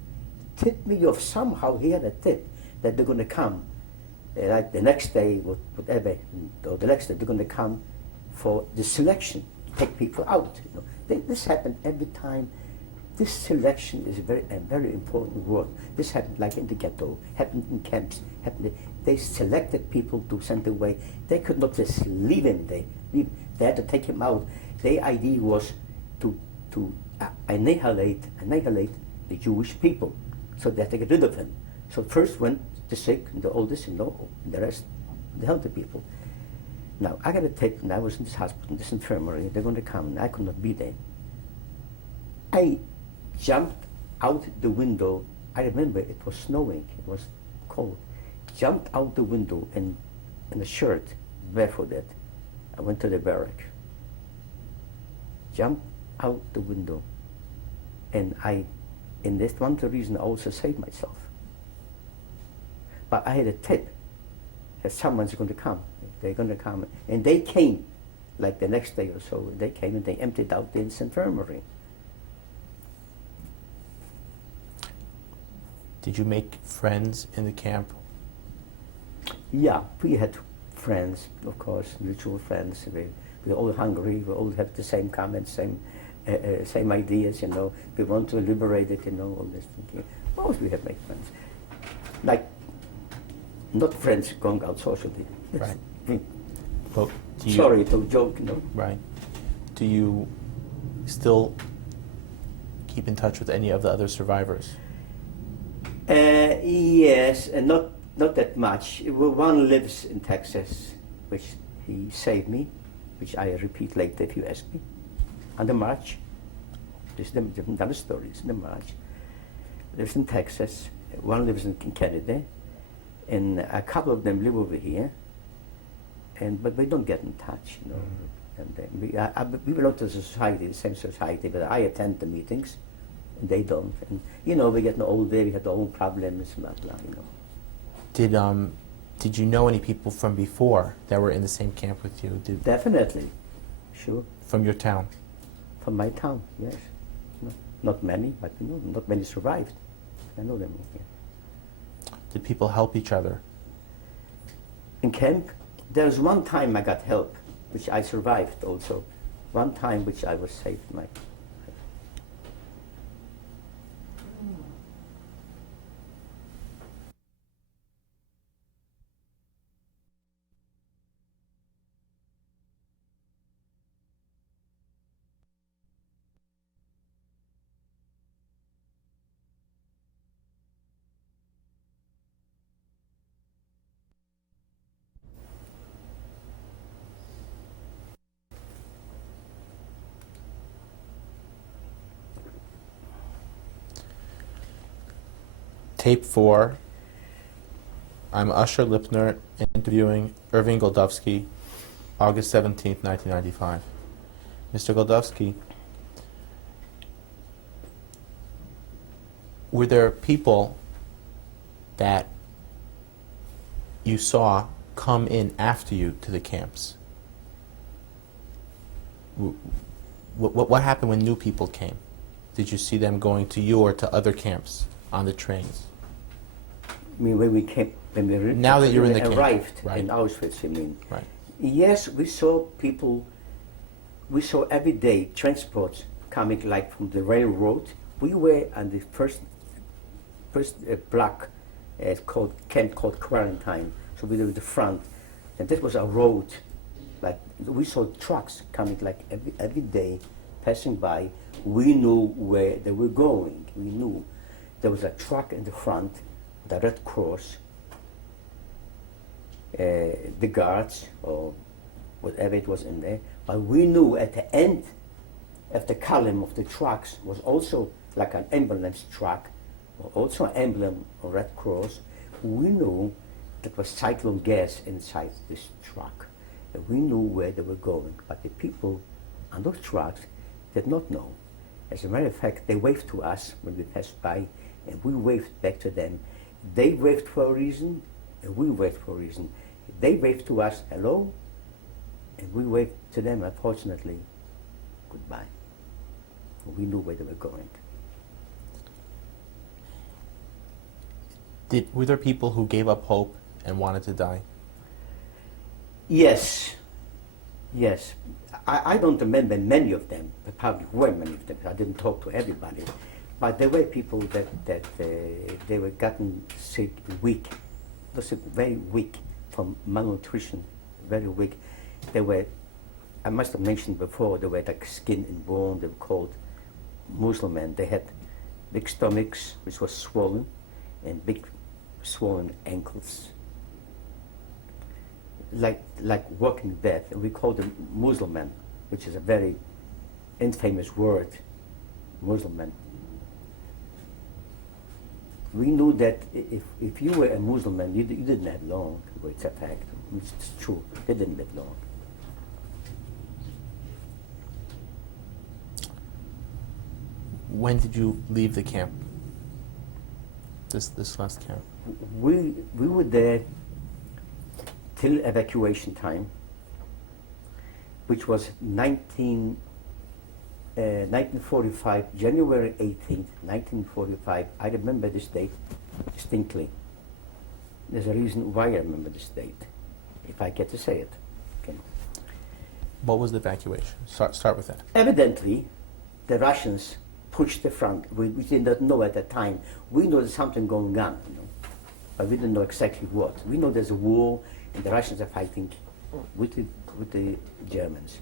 Somehow he had a tip that they're going to come, like the next day, whatever, or the next day they're going to come for the selection, take people out. You know. This happened every time. This selection is a very important word. This happened like in the ghetto, happened in camps, they selected people to send away. They could not just leave him. They had to take him out. Their idea was to annihilate the Jewish people, so they had to get rid of him. So first went the sick, and the oldest, and the rest, the healthy people. Now I got a tape, and I was in this hospital, in this infirmary. They're going to come, and I could not be there. I jumped out the window. I remember it was snowing. It was cold. Jumped out the window in a shirt, barefooted. I went to the barrack. Jumped out the window, and that's one of the reasons I also saved myself. But I had a tip that someone's going to come. They're going to come, and they came, like the next day or so. They came and they emptied out this infirmary. Did you make friends in the camp? Yeah, we had friends, of course, mutual friends. We were all hungry. We all had the same comments, same ideas. You know, we want to liberate it. You know, all this thinking. Of course, we have made friends. Like, not friends going out socially. Right. Mm. Well, Sorry to joke. You know. Right. Do you still keep in touch with any of the other survivors? Yes, and not that much. Well, one lives in Texas, which he saved me, which I repeat later if you ask me. On the march, there's different other stories in the march. Lives in Texas. One lives in Canada, and a couple of them live over here. But we don't get in touch, you know. And we belong to the society, the same society, but I attend the meetings. They don't, and you know, we get older. We had our own problems, blah blah. You know. Did you know any people from before that were in the same camp with you? Definitely, sure. From your town. From my town, yes. No, not many, but you know, not many survived. I know them. Yeah. Did people help each other? In camp, there was one time I got help, which I survived also. One time which I was saved. Tape 4. I'm Usher Lipner interviewing Irving Goldofsky, August 17th, 1995. Mr. Goldofsky, were there people that you saw come in after you to the camps? What happened when new people came? Did you see them going to you or to other camps on the trains? I mean, when we came, now that you're in the camp, arrived right. in Auschwitz, you mean? Right. Yes, we saw people. We saw every day transports coming, like from the railroad. We were on the first block, camp called Quarantine. So we were the front, and this was a road. Like we saw trucks coming, like every day, passing by. We knew where they were going. We knew there was a truck in the front, the Red Cross, the guards or whatever it was in there. But we knew at the end of the column of the trucks was also like an ambulance truck, or also an emblem of Red Cross. We knew there was cyclone gas inside this truck. And we knew where they were going, but the people on those trucks did not know. As a matter of fact, they waved to us when we passed by, and we waved back to them. They waved for a reason, and we waved for a reason. They waved to us, hello, and we waved to them, unfortunately, goodbye. We knew where they were going. Were there people who gave up hope and wanted to die? Yes, yes. I don't remember many of them, but probably were many of them. I didn't talk to everybody. But there were people that they were gotten sick, weak, very weak from malnutrition, very weak. They were, I must have mentioned before, they were like skin and bone. They were called Muslim. They had big stomachs, which was swollen, and big swollen ankles, like Walking Dead. And we called them Muslim, which is a very infamous word, Muslim. We knew that if you were a Muslim, you didn't live long. It's a fact. It's true. They didn't live long. When did you leave the camp? This last camp? We were there till evacuation time, which was 1945, January 18th, 1945. I remember this date distinctly. There's a reason why I remember this date, if I get to say it. Okay. What was the evacuation? Start with that. Evidently, the Russians pushed the front. We did not know at the time. We know there's something going on, but we didn't know exactly what. We know there's a war, and the Russians are fighting with the Germans.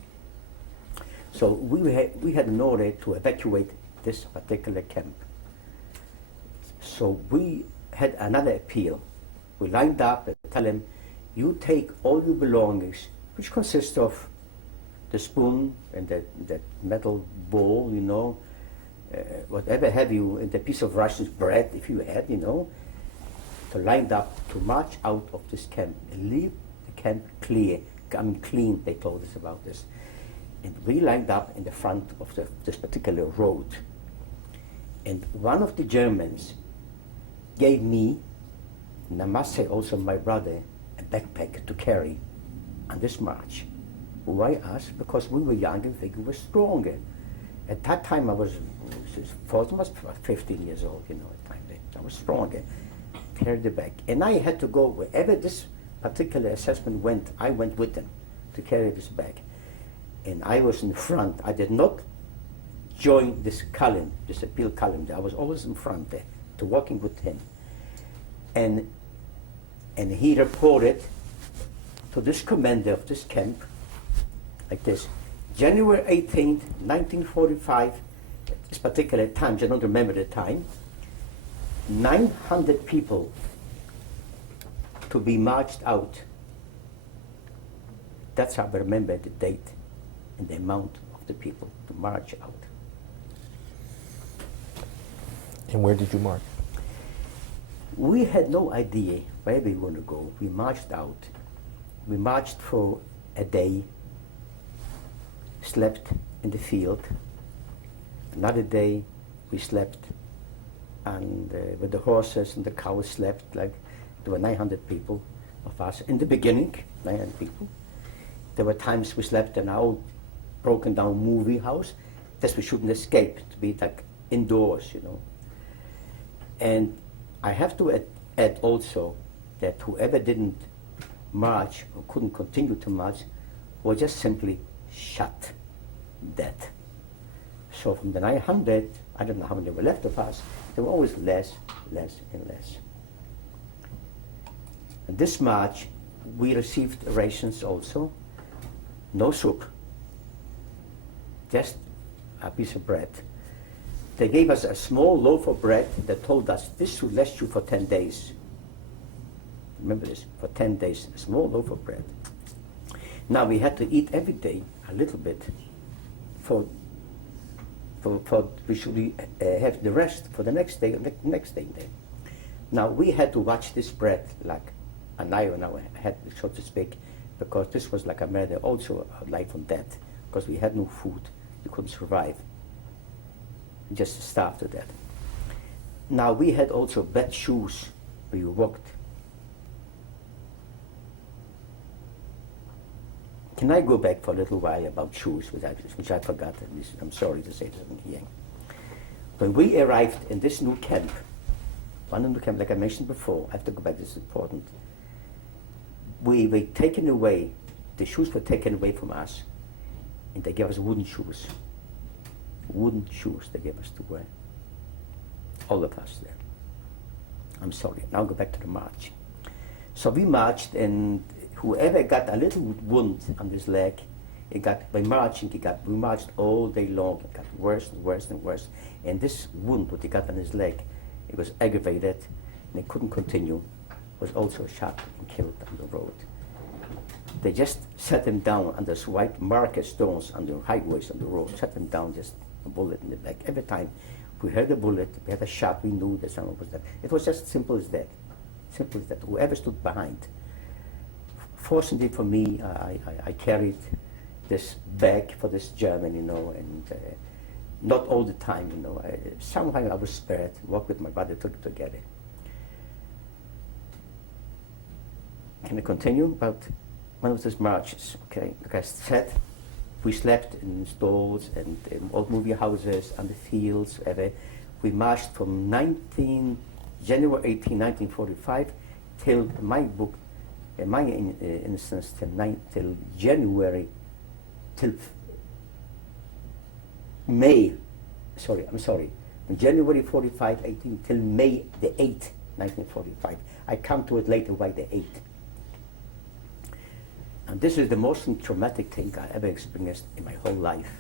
So we had an order to evacuate this particular camp. So we had another appeal. We lined up and tell them, you take all your belongings, which consists of the spoon and that metal bowl, whatever have you, and a piece of Russian bread, if you had, to line up to march out of this camp and leave the camp clean, they told us about this. And we lined up in the front of this particular road. And one of the Germans gave me, and I must say also my brother, a backpack to carry on this march. Why us? Because we were young and think we were stronger. At that time I was 15 years old, at the time. I was stronger. Carried the bag. And I had to go wherever this particular assessment went, I went with them to carry this bag. And I was in front. I did not join this column, this appeal column. I was always in front there, to walking with him. And he reported to this commander of this camp, like this, January 18th, 1945, this particular time, I don't remember the time, 900 people to be marched out. That's how I remember the date and the amount of the people to march out. And where did you march? We had no idea where we were going to go. We marched out. We marched for a day, slept in the field. Another day we slept, and with the horses and the cows slept. Like there were 900 people of us in the beginning, 900 people. There were times we slept in our broken down movie house. That we shouldn't escape, to be like indoors, And I have to add also that whoever didn't march or couldn't continue to march was just simply shot dead. So from the 900, I don't know how many were left of us, there were always less and less. And this march, we received rations also, no soup, just a piece of bread. They gave us a small loaf of bread that told us this should last you for 10 days. remember this, for 10 days, a small loaf of bread. Now we had to eat every day a little bit for we should have the rest for the next day, next day. Now we had to watch this bread like an eye on our head, so to speak, because this was like a matter also of life and death, because we had no food, you couldn't survive, just starved to death. Now we had also bad shoes where you walked. Can I go back for a little while about shoes, which I forgot, and I'm sorry to say this here. When we arrived in this new camp, one new camp, like I mentioned before, I have to go back, this is important. We were taken away, the shoes were taken away from us, and they gave us wooden shoes. Wooden shoes they gave us to wear. All of us there. I'm sorry, now go back to the march. So we marched, and whoever got a little wound on his leg, we marched all day long. It got worse and worse and worse. And this wound that he got on his leg, it was aggravated, and he couldn't continue, was also shot and killed on the road. They just set him down on those white marker stones on the highways on the road, set him down, just a bullet in the leg. Every time we heard a bullet, we had a shot, we knew that someone was dead. It was just simple as that. Simple as that. Whoever stood behind. Fortunately for me, I carried this bag for this German, and not all the time, somehow I was spared, walked with my brother together. Can I continue about one of those marches? Okay, like I said, we slept in stalls and in old movie houses, on the fields, wherever. We marched from January 18, 1945, till my book, in my instance, till January, till May, from January 45, 18, till May the 8th, 1945. I come to it later why the 8th. And this is the most traumatic thing I ever experienced in my whole life.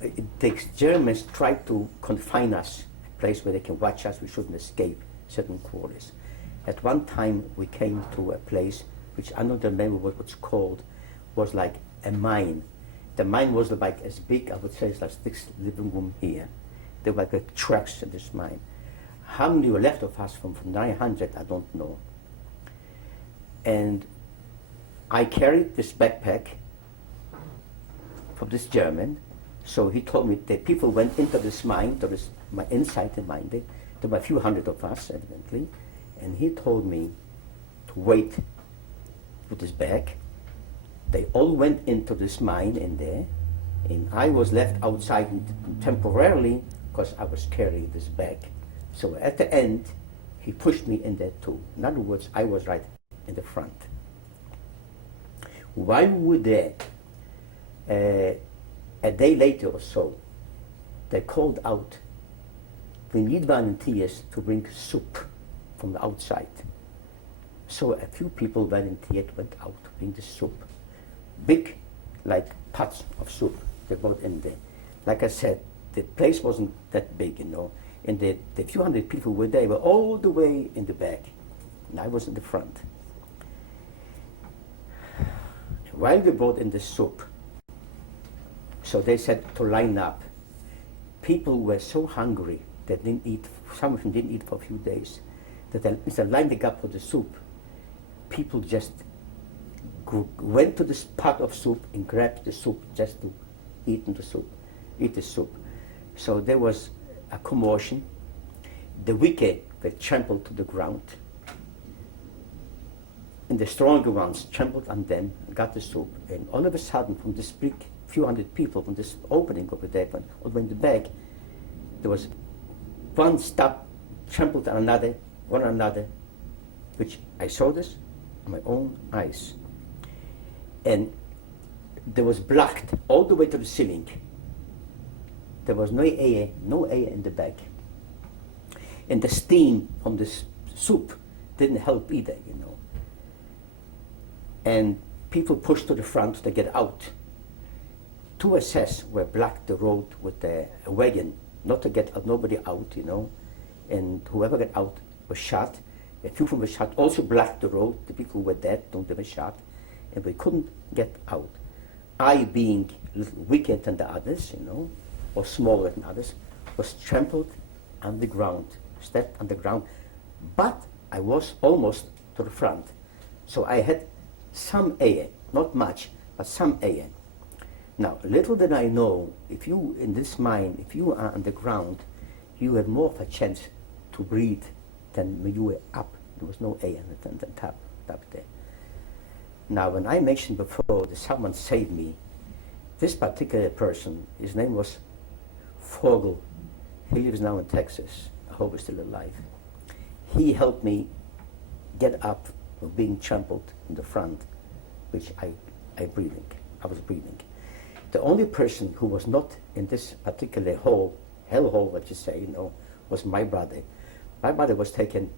It takes Germans try to confine us, a place where they can watch us, we shouldn't escape certain quarters. At one time we came to a place which I don't remember what it's called, was like a mine. The mine was like as big, I would say, as like this living room here. There were like trucks in this mine. How many were left of us from 900, I don't know. And I carried this backpack from this German, so he told me that people went into this mine, inside the mine, there were a few hundred of us, evidently, and he told me to wait with his bag. They all went into this mine in there, and I was left outside temporarily because I was carrying this bag. So at the end, he pushed me in there too. In other words, I was right in the front. While we were there, a day later or so, they called out, we need volunteers to bring soup from the outside. So a few people volunteered, went out to bring the soup. Big, like pots of soup, they brought in there. Like I said, the place wasn't that big, and the few hundred people were there, were all the way in the back, and I was in the front. While they brought in the soup, so they said to line up. People were so hungry that didn't eat, some of them didn't eat for a few days, that instead of lining up for the soup, people just went to this pot of soup and grabbed the soup just to eat the soup. So there was a commotion. The weaker were trampled to the ground, and the stronger ones trampled on them and got the soup. And all of a sudden, from this big few hundred people, from this opening over there, over in the back, there was one stop, trampled on another, one another, which I saw this with my own eyes. And there was blocked all the way to the ceiling. There was no air in the back. And the steam from this soup didn't help either, And people pushed to the front to get out. Two SS were blocked the road with a wagon, not to get nobody out, And whoever got out was shot. A few of them were shot, also blocked the road. The people who were dead, they were shot, and we couldn't get out. I, being a little weaker than the others, or smaller than others, was trampled on the ground, stepped on the ground, but I was almost to the front. So I had some air, not much, but some air. Now, little did I know, if you, in this mine, if you are on the ground, you have more of a chance to breathe than when you were up. There was no air than top there. Now, when I mentioned before that someone saved me, this particular person, his name was Vogel. He lives now in Texas. I hope he's still alive. He helped me get up from being trampled in the front, which I was breathing. The only person who was not in this particular hellhole, what you say, was my brother. My brother was taken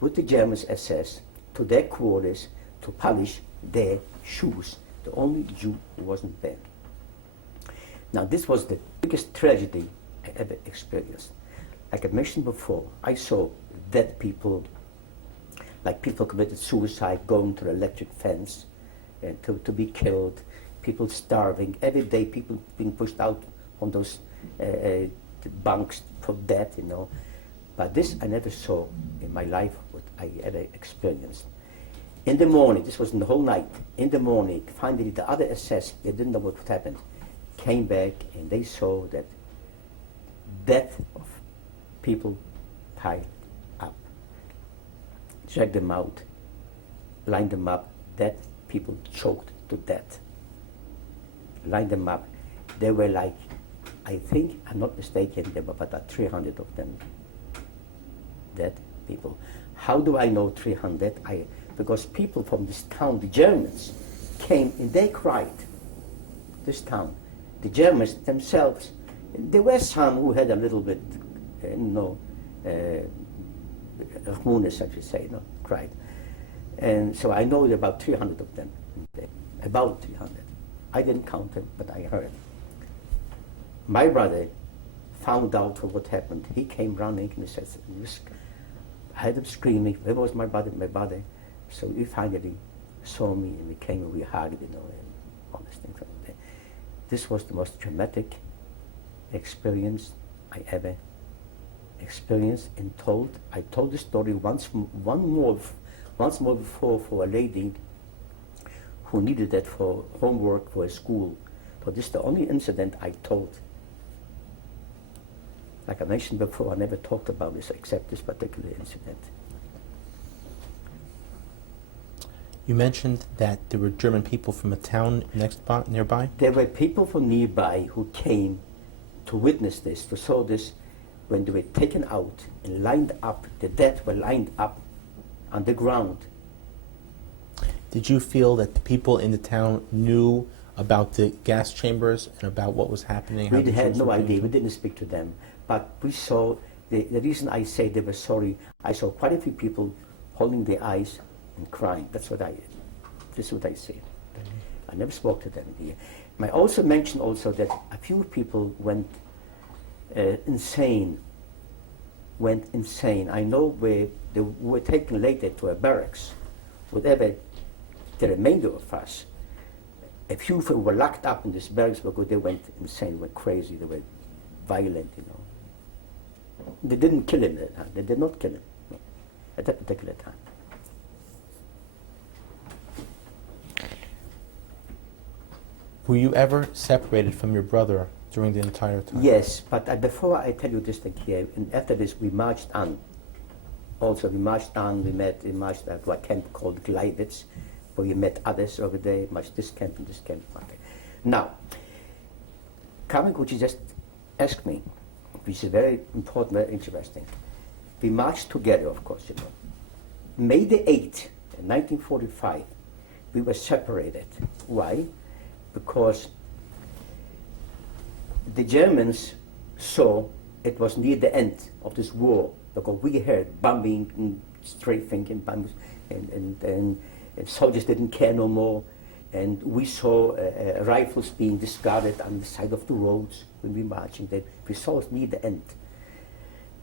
with the Germans SS to their quarters to polish their shoes. The only Jew who wasn't there. Now, this was the biggest tragedy I ever experienced. Like I mentioned before, I saw dead people, like people committed suicide, going to the electric fence and to be killed, people starving, every day people being pushed out on those bunks for death, But this I never saw in my life, what I ever experienced. In the morning, this was in the whole night, in the morning, finally the other SS, they didn't know what happened, came back and they saw that death of people piled up. Dragged them out, lined them up, dead people choked to death. Lined them up. There were like, I think, I'm not mistaken, there were about 300 of them. Dead people. How do I know 300? Because people from this town, the Germans, came and they cried. This town. The Germans themselves, there were some who had a little bit, Rahmunis, I should say, cried. And so I know there were about 300 of them. About 300. I didn't count them, but I heard. My brother found out what happened. He came running and he said, I heard him screaming, where was my brother, my brother? So he finally saw me and we came and we hugged, and all these things. This was the most traumatic experience I ever experienced and told. I told the story once more before for a lady who needed that for homework for a school. So this is the only incident I told. Like I mentioned before, I never talked about this except this particular incident. You mentioned that there were German people from a town nearby? There were people from nearby who came to witness this, to saw this, when they were taken out and lined up. The dead were lined up on the ground. Did you feel that the people in the town knew about the gas chambers and about what was happening? We had no idea. We didn't speak to them. But we saw, the reason I say they were sorry, I saw quite a few people holding their eyes and crying. This is what I said. I never spoke to them here. I also mentioned that a few people went insane. I know where they were taken later to a barracks. Whatever the remainder of us, a few of them were locked up in this barracks because they went insane, went crazy, they were violent, They didn't kill him at that time. They did not kill him at that particular time. Were you ever separated from your brother during the entire time? Yes, but before I tell you this thing here, and after this we marched on. Also, we marched to a camp called Gleiwitz, where we met others over there, marched this camp and this camp. Now, coming what you just asked me, which is very important, very interesting. We marched together, of course, May the 8th, 1945, we were separated. Why? Because the Germans saw it was near the end of this war, because we heard bombing and strafing and bombs, and soldiers didn't care no more, and we saw rifles being discarded on the side of the roads when we were marching. We saw it near the end,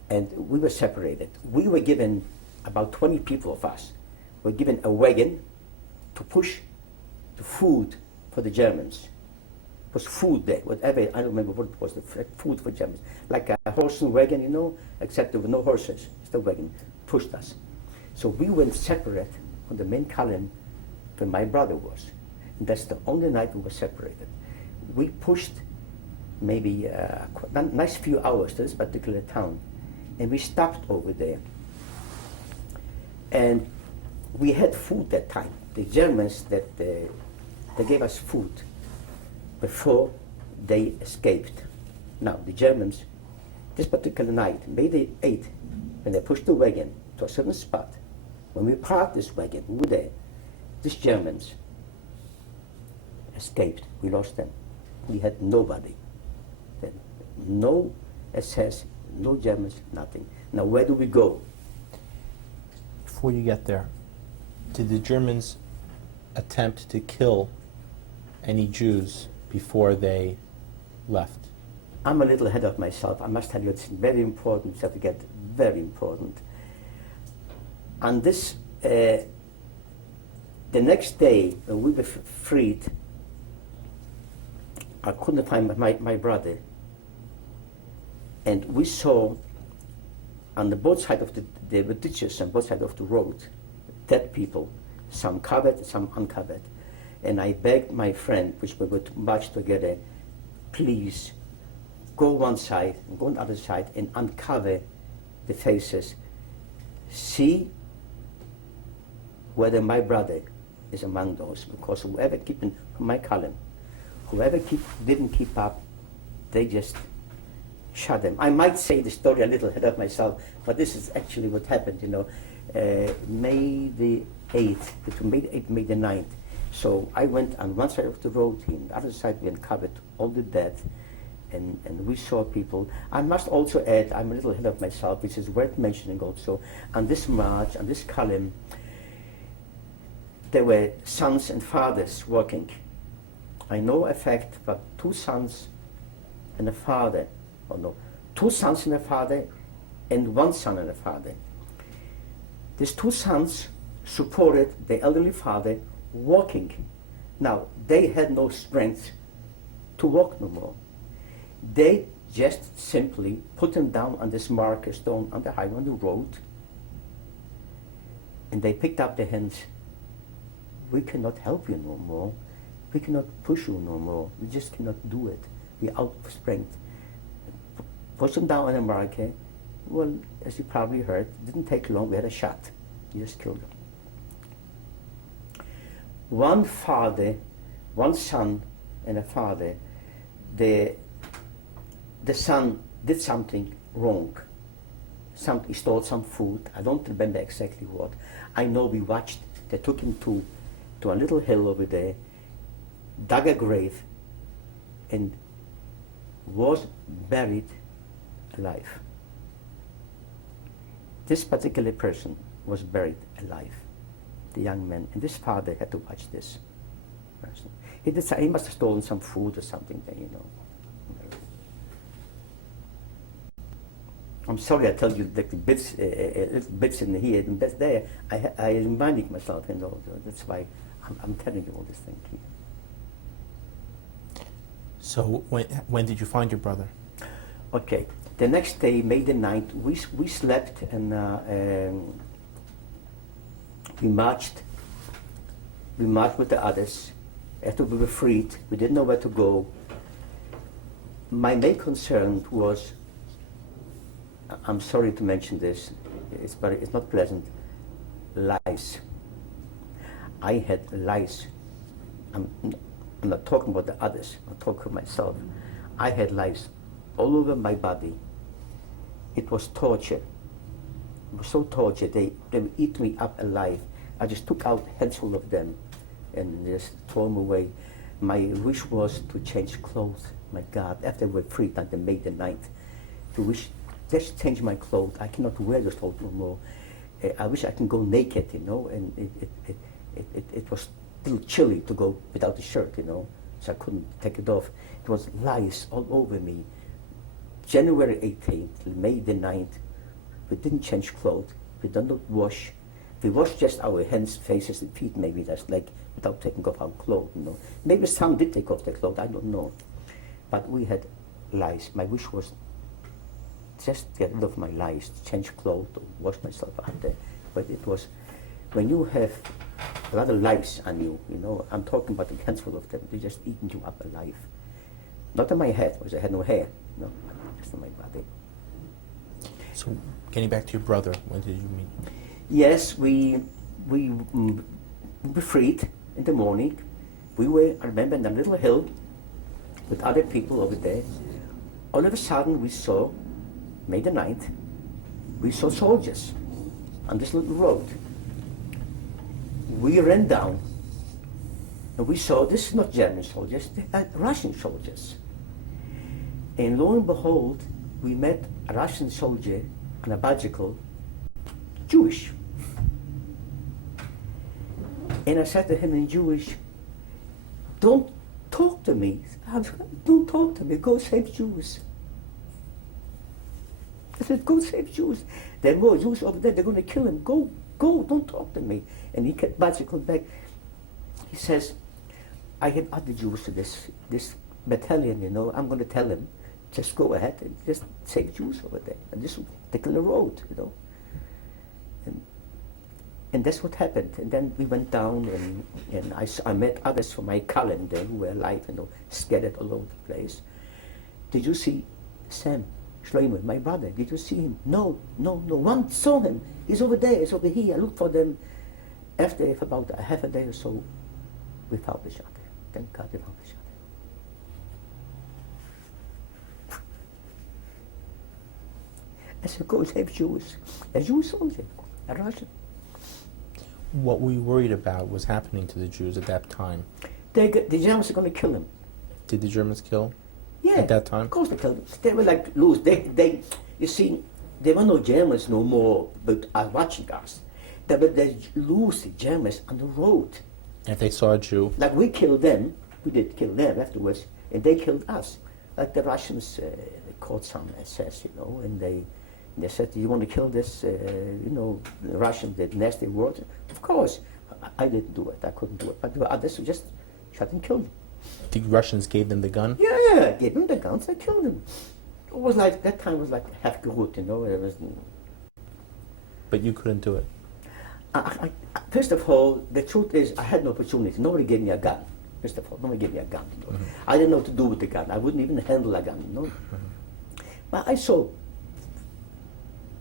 and we were separated. We were given about 20 people of us, were given a wagon to push the food for the Germans. It was food there, whatever, I don't remember what it was, the food for Germans. Like a horse and wagon, you know, except there were no horses, just a wagon, pushed us. So we went separate from the main column where my brother was. And that's the only night we were separated. We pushed maybe a nice few hours to this particular town, and we stopped over there. And we had food that time. The Germans, that they gave us food before they escaped. Now, the Germans, this particular night, May the 8th, when they pushed the wagon to a certain spot, when we parked this wagon, we were there, these Germans escaped. We lost them. We had nobody. Then no SS, no Germans, nothing. Now, where do we go? Before you get there, did the Germans attempt to kill any Jews before they left? I'm a little ahead of myself. I must tell you, it's very important. You have to get very important. And this, the next day, when we were freed, I couldn't find my brother. And we saw on the both sides of there were ditches on both sides of the road, dead people, some covered, some uncovered. And I begged my friend, which we were much together, please go one side and go on the other side and uncover the faces. See whether my brother is among those, because whoever keeping from my column, whoever didn't keep up, they just shot them. I might say the story a little ahead of myself, but this is actually what happened, you know. May the 8th, between May the 8th and May the 9th. So I went on one side of the road, on the other side we uncovered all the dead, and we saw people. I must also add, I'm a little ahead of myself, which is worth mentioning also, on this march, on this column, there were sons and fathers working. I know a fact, but two sons and a father, oh no, two sons and a father, and one son and a father. These two sons supported the elderly father walking. Now, they had no strength to walk no more. They just simply put him down on this marker stone on the highway, on the road, and they picked up their hands. We cannot help you no more. We cannot push you no more. We just cannot do it. We're out of strength. Push him down on a marker. Well, as you probably heard, it didn't take long. We had a shot. We just killed him. One father, one son and a father, the son did something wrong. He stole some food. I don't remember exactly what. I know we watched. They took him to a little hill over there, dug a grave, and was buried alive. This particular person was buried alive, the young man, and this father had to watch this person. He must have stolen some food or something there, you know. I'm sorry I tell you the bits in here and bits there. I reminding myself, you know, that's why I'm telling you all this thing here. So when did you find your brother? Okay, the next day, May the 9th, we slept and we marched with the others. After we were freed, we didn't know where to go. My main concern was, I'm sorry to mention this, it's not pleasant, lice. I had lice. I'm not talking about the others, I'm talking about myself. I had lice all over my body. It was torture. It was so torture. They would eat me up alive. I just took out a handful of them and just throw them away. My wish was to change clothes. My God, after we were freed on the May the 9th, to wish, just change my clothes. I cannot wear this clothes no more. I wish I can go naked, you know, and it was a little chilly to go without a shirt, you know, so I couldn't take it off. It was lice all over me. January 18th, May the 9th, we didn't change clothes. We don't wash. We wash just our hands, faces, and feet, maybe that's like without taking off our clothes, you know. Maybe some did take off their clothes, I don't know. But we had lice. My wish was just get rid of my lice, change clothes, or wash myself after. But it was, when you have a lot of lice on you, you know, I'm talking about a handful of them, they just eating you up alive. Not on my head, because I had no hair, no, just on my body. So, getting back to your brother, when did you meet? Yes, we were freed in the morning. We were, I remember, in a little hill with other people over there. All of a sudden we saw, May the 9th, we saw soldiers on this little road. We ran down and we saw, this is not German soldiers, they are Russian soldiers. And lo and behold, we met a Russian soldier on a bicycle, Jewish. And I said to him in Jewish, don't talk to me. Don't talk to me, go save Jews. I said, go save Jews. There are more Jews over there, they're going to kill him. Go, don't talk to me. And he kept bicycling back. He says, I have other Jews to this battalion, you know, I'm going to tell him, just go ahead and just save Jews over there. And this will take the road, you know. And that's what happened. And then we went down and I met others from my calendar who were alive, you know, scattered all over the place. Did you see Sam Schleimer, my brother? Did you see him? No. One saw him. He's over there, he's over here. I looked for them. After about a half a day or so, we found each other. Thank God we found each other. I said, go save Jews. A Jewish soldier, a Russian. What we worried about was happening to the Jews at that time. The Germans are going to kill them. Did the Germans kill? Yeah, at that time? Of course they killed them. They were like loose. You see, there were no Germans no more, but are watching us. They were the loose Germans on the road. If they saw a Jew? Like we killed them, we did kill them afterwards, and they killed us. Like the Russians caught some SS, you know, and they said, you want to kill this, you know, the Russians did nasty words. Of course, I didn't do it, I couldn't do it, but the others just shot and killed them. The Russians gave them the gun? Yeah, gave them the guns, they killed them. It was like, that time was like half good, you know, it was... But you couldn't do it? First of all, the truth is, I had no opportunity. Nobody gave me a gun. First of all, nobody gave me a gun. You know? I didn't know what to do with the gun. I wouldn't even handle a gun, you know. But I saw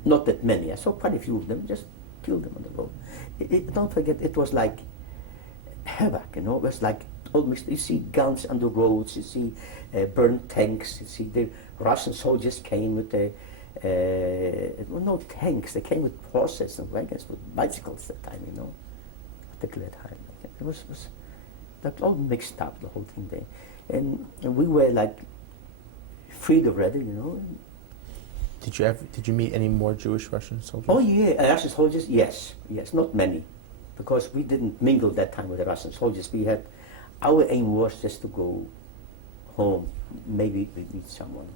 not that many. I saw quite a few of them, just killed them on the road. Don't forget, it was like havoc, you know. It was like almost, you see guns on the roads, you see burned tanks, you see the Russian soldiers came with the, well, no tanks, they came with horses and wagons, with bicycles at that time, you know, particular time. It was that all mixed up, the whole thing there. And we were like freed already, you know. Did you meet any more Jewish Russian soldiers? Oh yeah, Russian soldiers, yes, not many, because we didn't mingle that time with the Russian soldiers. We had, our aim was just to go home, maybe we meet someone.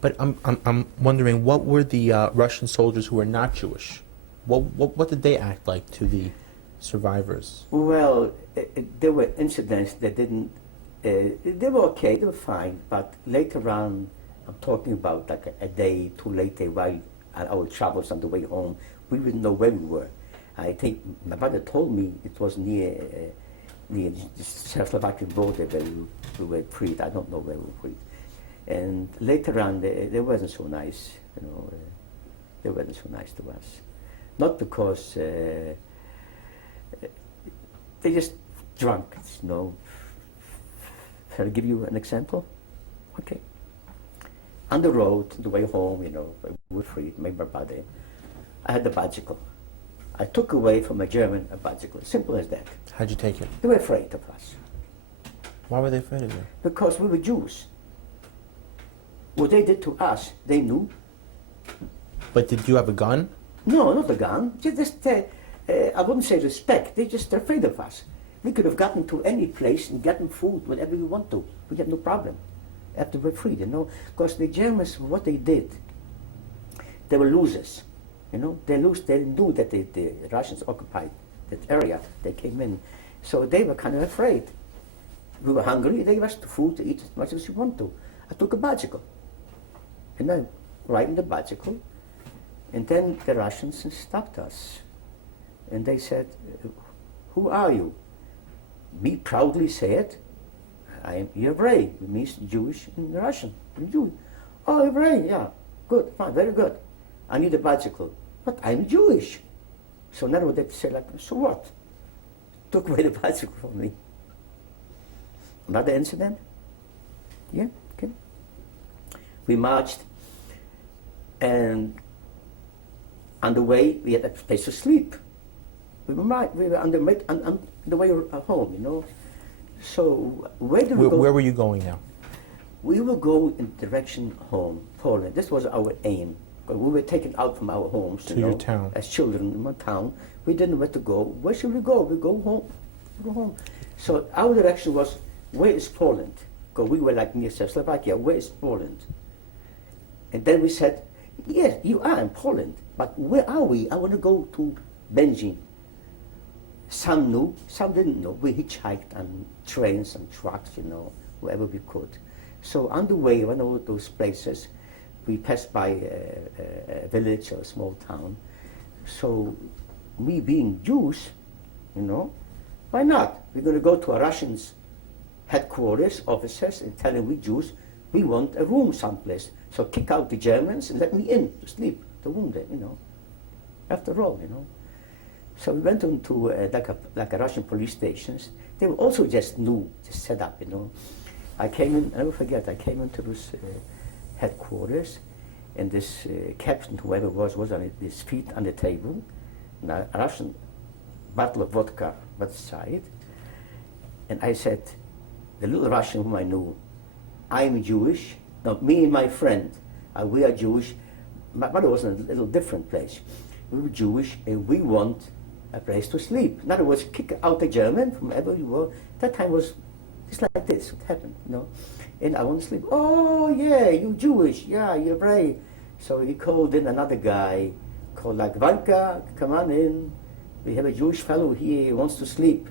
But I'm wondering, what were the Russian soldiers who were not Jewish? What did they act like to the survivors? Well, there were incidents that didn't, they were okay, they were fine, but later on, I'm talking about like a day, 2 later, while on our travels on the way home, we didn't know where we were. I think my brother told me it was near the Czechoslovakian border where we were freed. I don't know where we were freed. And later on, they wasn't so nice, you know. They wasn't so nice to us. Not because they just drunk, you know. Shall I give you an example? Okay. On the road, the way home, you know, we were free, my brother. I had a bicycle. I took away from a German a bicycle, simple as that. How'd you take it? They were afraid of us. Why were they afraid of you? Because we were Jews. What they did to us, they knew. But did you have a gun? No, not a gun. Just, I wouldn't say respect. They're just afraid of us. We could have gotten to any place and gotten food whenever we want to. We had no problem. After we're free, you know. Because the Germans, what they did, they were losers. You know, they knew that the Russians occupied that area. They came in, so they were kind of afraid. We were hungry. They gave us the food to eat as much as you want to. I took a bicycle, and I ride in the bicycle, and then the Russians stopped us, and they said, "Who are you?" We proudly said, "I am Еврей," it means Jewish in Russian. Jewish. Oh, Еврей, yeah, good, fine, very good. I need a bicycle, but I'm Jewish. So now what they say, like, so what? Took away the bicycle from me. Another incident? Yeah, okay. We marched, and on the way we had a place to sleep. We were on the way home, you know. So where did we go? Where were you going now? We will go in direction home, Poland. This was our aim. We were taken out from our homes, To your town. as children in my town. We didn't know where to go. Where should we go? We go home. Go home. So our direction was, where is Poland? Because we were like near Czechoslovakia. Where is Poland? And then we said, yes, you are in Poland, but where are we? I want to go to Benjin. Some knew, some didn't know. We hitchhiked on trains and trucks, you know, wherever we could. So on the way, one of those places, we passed by a village or a small town. So we being Jews, you know, why not? We're going to go to a Russian's headquarters, officers, and tell them we Jews, we want a room someplace. So kick out the Germans and let me in to sleep, the room there, you know. After all, you know. So we went into like a Russian police stations. They were also just new, just set up, you know. I came in, I never forget, I came into this headquarters, and this captain, whoever it was on his feet on the table, and a Russian bottle of vodka by the side. And I said, the little Russian whom I knew, I'm Jewish, no, me and my friend, we are Jewish. My brother was in a little different place. We were Jewish, and we want a place to sleep. In other words, kick out the German from wherever you were. That time was just like this, what happened, you know. And I want to sleep. Oh, yeah, you Jewish, yeah, you're right. So he called in another guy, called like, Vanka, come on in. We have a Jewish fellow here, he wants to sleep.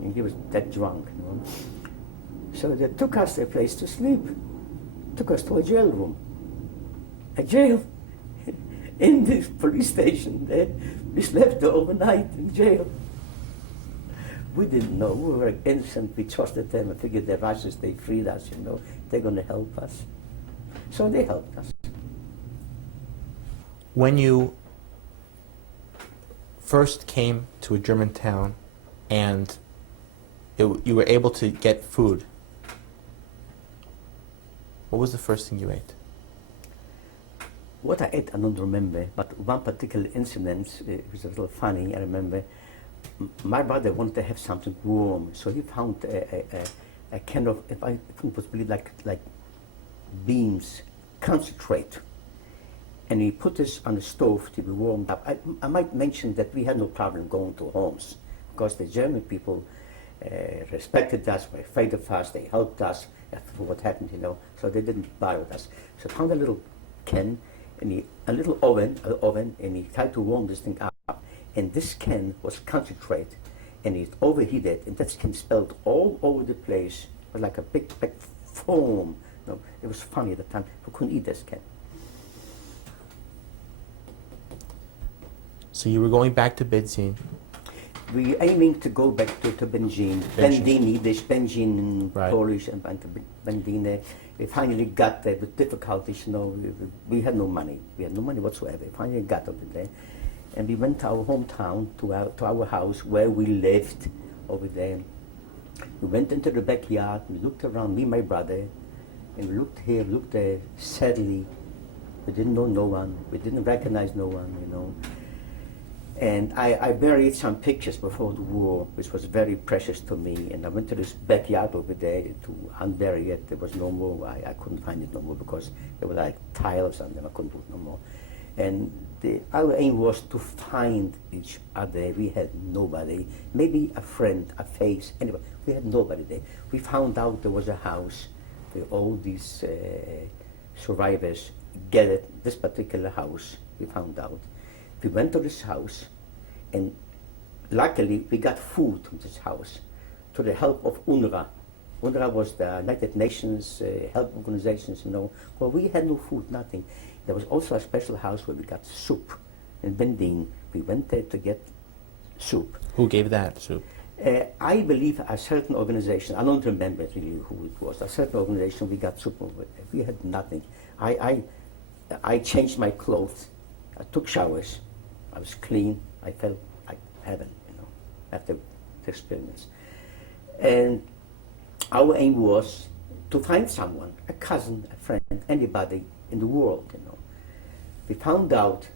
And he was that drunk, you know. So they took us a place to sleep. Took us to a jail room. A jail. In this police station there. We slept there overnight in jail. We didn't know. We were innocent. We trusted them and figured the Russians, they freed us, you know. They're going to help us. So they helped us. When you first came to a German town and you were able to get food, what was the first thing you ate? What I ate, I don't remember, but one particular incident was a little funny, I remember. My brother wanted to have something warm, so he found a kind of, if I think it was really like beans, concentrate. And he put this on the stove to be warmed up. I might mention that we had no problem going to homes, because the German people respected us, were afraid of us, they helped us after what happened, you know, so they didn't bother us. So I found a little can, and a little oven, and he tried to warm this thing up. And this can was concentrate, and it overheated, and that can spilled all over the place. It was like a big foam. You know, it was funny at the time. We couldn't eat this can. So you were going back to Bedzin. We aiming to go back to Benjin. Bendin Yiddish, Benjin in Right. Polish, and Bendin. We finally got there with difficulties. You know, we had no money. We had no money whatsoever. We finally got over there. And we went to our hometown, to our house where we lived over there. We went into the backyard, we looked around, me and my brother, and we looked here, looked there, sadly. We didn't know no one, we didn't recognize no one, you know. And I buried some pictures before the war, which was very precious to me. And I went to this backyard over there to unbury it. There was no more, I couldn't find it no more because there were like tiles on them, I couldn't do it no more. And our aim was to find each other. We had nobody. Maybe a friend, a face, anyway. We had nobody there. We found out there was a house where all these survivors gathered, this particular house, we found out. We went to this house, and luckily we got food from this house to the help of UNRWA. UNRWA was the United Nations help organizations, Well, we had no food, nothing. There was also a special house where we got soup. And then we went there to get soup. Who gave that soup? I believe a certain organization, I don't remember really who it was, a certain organization, we got soup over there. We had nothing. I changed my clothes, I took showers, I was clean, I felt like heaven, after the experience. And our aim was to find someone, a cousin, a friend, anybody in the world, We found out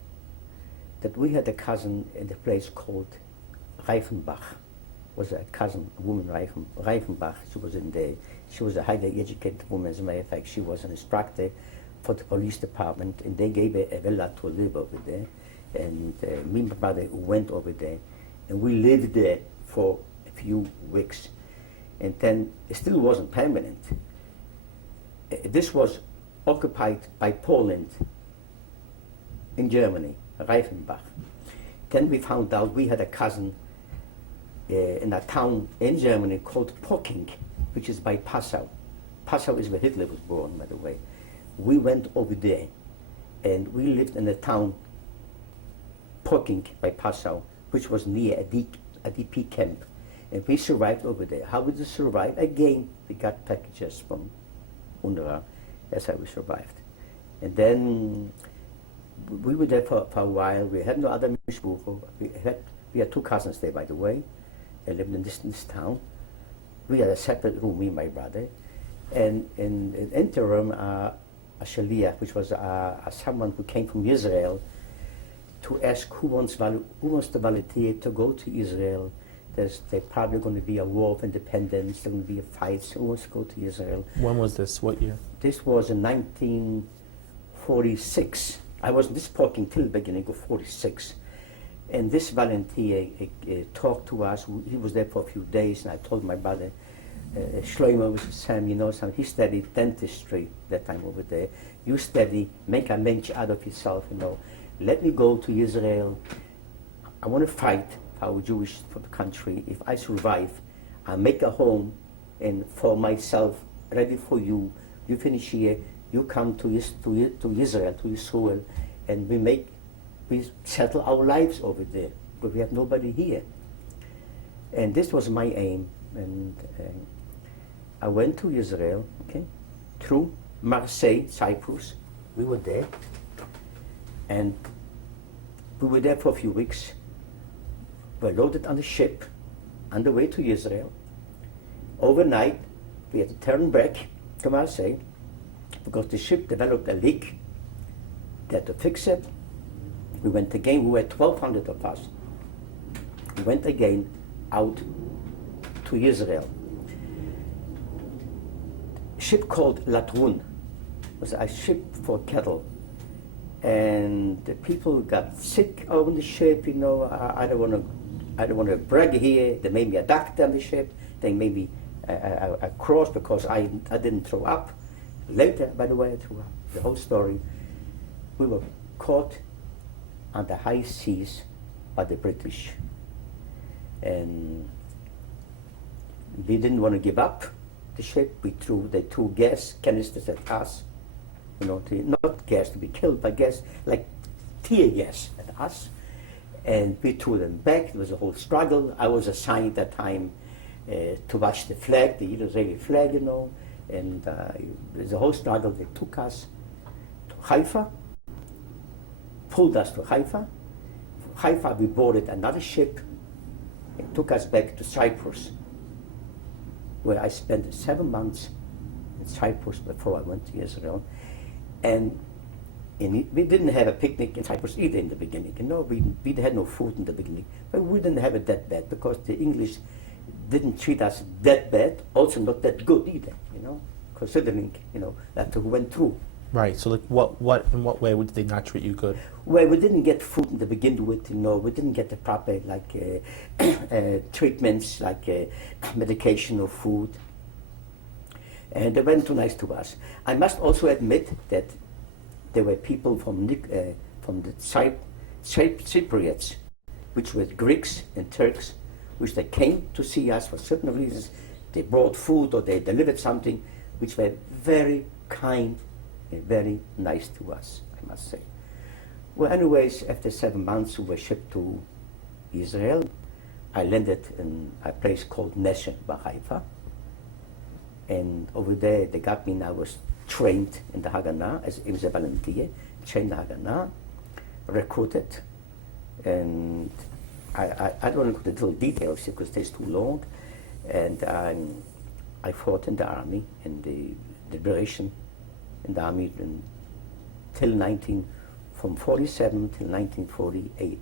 that we had a cousin in a place called Reifenbach. Was a cousin, a woman, Reifenbach. She was a highly educated woman. As a matter of fact, she was an instructor for the police department, and they gave her a villa to live over there. And me and my brother went over there, and we lived there for a few weeks. And then it still wasn't permanent. This was occupied by Poland in Germany, Reifenbach. Then we found out we had a cousin in a town in Germany called Pocking, which is by Passau. Passau is where Hitler was born, by the way. We went over there, and we lived in a town, Pocking by Passau, which was near a DP camp. And we survived over there. How did we survive? Again, we got packages from UNRWA. That's how we survived. And then we were there for a while. We had no other mishbucho. We had two cousins there, by the way. They lived in this town. We had a separate room, me and my brother. And in interim, a shaliach, which was someone who came from Israel, to ask who wants to volunteer to go to Israel. There's probably going to be a war of independence. There's going to be a fight. Who wants to go to Israel? When was this? What year? This was in 1946. I was in this parking till the beginning of 46. And this volunteer talked to us. He was there for a few days, and I told my brother, Shlomo was Sam, he studied dentistry that time over there. You study, make a mensch out of yourself, Let me go to Israel. I want to fight for the country. If I survive, I'll make a home and for myself, ready for you. You finish here, you come to Israel, to Yisrael, and we settle our lives over there, because we have nobody here. And this was my aim. And I went to Israel, through Marseille, Cyprus. We were there. And we were there for a few weeks. We were loaded on the ship on the way to Israel. Overnight, we had to turn back to Marseille because the ship developed a leak. They had to fix it. We went again. We were 1,200 of us. We went again out to Israel. A ship called Latrun was a ship for cattle. And the people got sick on the ship, I don't want to brag here. They made me a doctor on the ship. They made me a cross because I didn't throw up. Later, by the way, I threw up. The whole story. We were caught on the high seas by the British. And we didn't want to give up the ship. They threw gas canisters at us. Not gas to be killed, but gas, like tear gas at us. And we threw them back. It was a whole struggle. I was assigned at that time to watch the flag, the Israeli flag, and it was a whole struggle. They took us to Haifa, pulled us to Haifa. Haifa, we boarded another ship and took us back to Cyprus, where I spent 7 months in Cyprus before I went to Israel. And we didn't have a picnic in Cyprus either in the beginning. We had no food in the beginning, but we didn't have it that bad because the English didn't treat us that bad, also not that good either. Considering that we went through. Right. So, in what way would they not treat you good? Well, we didn't get food in the beginning with. We didn't get the proper treatments like medication or food. And they weren't too nice to us. I must also admit that there were people from from the Cypriots, which were Greeks and Turks, which they came to see us for certain reasons. They brought food or they delivered something, which were very kind and very nice to us, I must say. Well, anyways, after 7 months, we were shipped to Israel. I landed in a place called Neshe Haifa. And over there, they got me, and I was trained in the Haganah as a volunteer, trained in the Haganah, recruited. And I don't want to go into the details because it's too long. And I fought in the army, in the liberation in the army from 47 till 1948.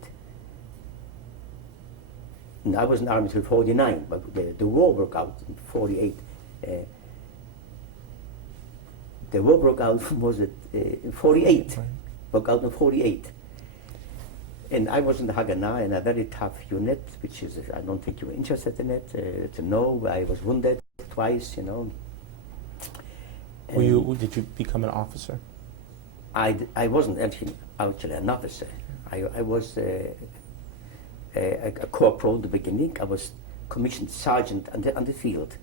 And I was in the army till 49, but the war broke out in 48. The war broke out, in 48. Right. Broke out in 48. And I was in the Haganah in a very tough unit, which is, I don't think you were interested in it, to know. I was wounded twice, you know. Did you become an officer? I wasn't actually an officer. I was a corporal in the beginning. I was commissioned sergeant on the field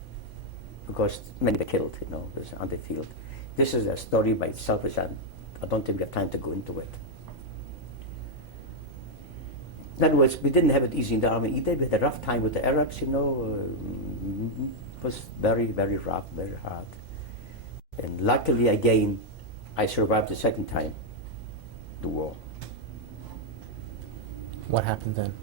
because many were killed, you know, on the field. This is a story by itself, which I don't think we have time to go into it. In other words, we didn't have it easy in the army either. We had a rough time with the Arabs, you know. It was very, very rough, very hard. And luckily, again, I survived the second time, the war. What happened then?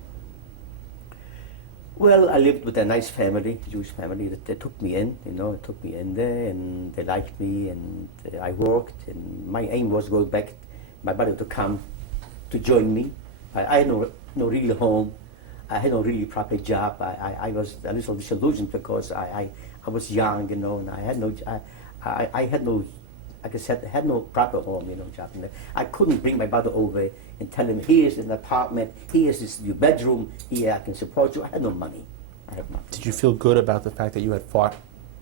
Well, I lived with a nice family, Jewish family. They took me in, you know, took me in there, and they liked me, and I worked. And my aim was to go back, my brother to come to join me. I had no real home. I had no really proper job. I was a little disillusioned because I was young, you know, and I had no, like I said, I had no proper home, you know, job. I couldn't bring my brother over and tell him, here's an apartment, here's this new bedroom, here I can support you. I had no money. I had nothing. Did you feel good about the fact that you had fought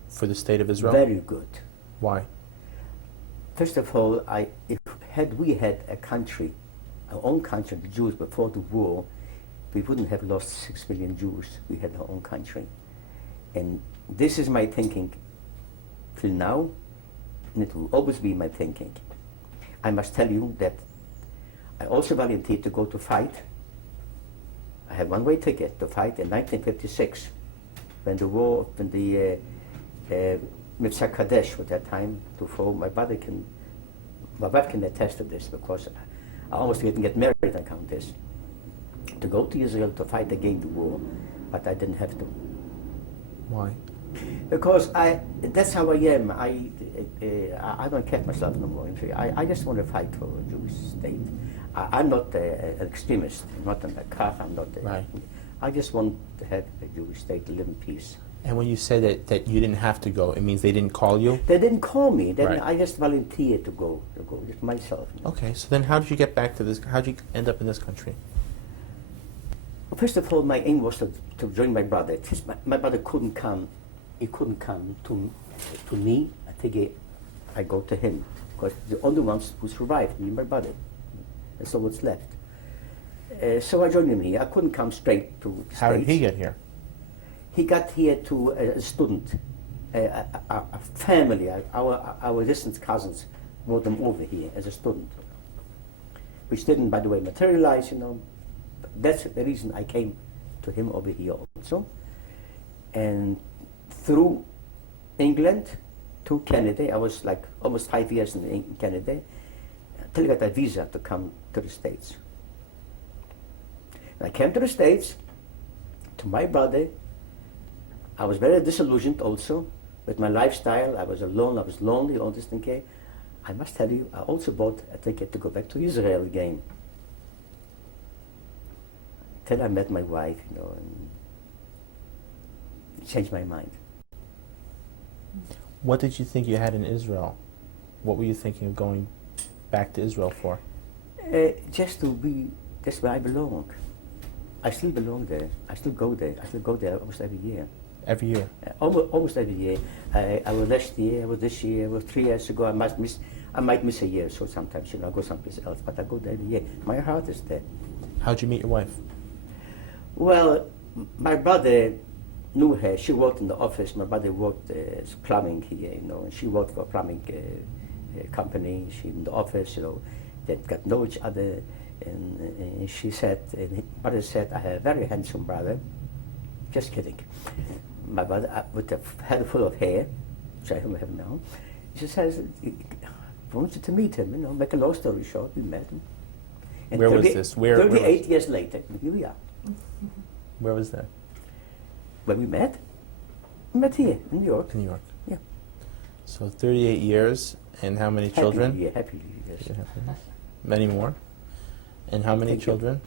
for the state of Israel? Very good. Why? First of all, had we had a country, our own country, the Jews, before the war, we wouldn't have lost 6 million Jews. We had our own country. And this is my thinking till now, and it will always be my thinking. I must tell you that I also volunteered to go to fight. I had one-way ticket to fight in 1956, when the war, when the Mitzvah Kadesh at that time, to fall. My wife can attest to this because I almost didn't get married on account of this. To go to Israel to fight against the war, but I didn't have to. Why? Because that's how I am. I don't catch myself no more. I just want to fight for a Jewish state. I'm not an extremist. I'm not a kaf. I'm not. Right. I just want to have a Jewish state to live in peace. And when you say that you didn't have to go, it means they didn't call you? They didn't call me. Right. I just volunteered to go just myself. You know. Okay, so then how did you get back to this? How did you end up in this country? Well, first of all, my aim was to join my brother. My brother couldn't come. He couldn't come to me. I figured I go to him because the only ones who survived, me and my brother. That's all what's left. So I joined him here. I couldn't come straight to the How did States. he get here? He got here to a student, a family. Our distant cousins brought them over here as a student, which didn't, by the way, materialize. You know, that's the reason I came to him over here also. And through England to Canada, I was like almost 5 years in Canada, until I got a visa to come to the States. And I came to the States, to my brother. I was very disillusioned also with my lifestyle. I was alone, I was lonely, all this thing. Okay? I must tell you, I also bought a ticket to go back to Israel again. Till I met my wife, you know, and changed my mind. What did you think you had in Israel? What were you thinking of going back to Israel for? Just to be, that's where I belong. I still belong there. I still go there. I still go there almost every year. Every year? Almost every year. I was last year, I was this year, I was 3 years ago. I might miss a year, so sometimes, I go someplace else, but I go there every year. My heart is there. How'd you meet your wife? Well, my brother knew her. She worked in the office. My brother worked as plumbing here, and she worked for a plumbing company. She in the office, they got to know each other. And she said, and my brother said, I have a very handsome brother. Just kidding. My brother, with a head full of hair, which I don't have now. She says, I want you to meet him, make a long story short, we met him. And Where was this? 38 years later, here we are. Where was that? When we met? We met here in New York. In New York. Yeah. So 38 years, and how many children? Happily, yes. Yeah, many more. And how many children?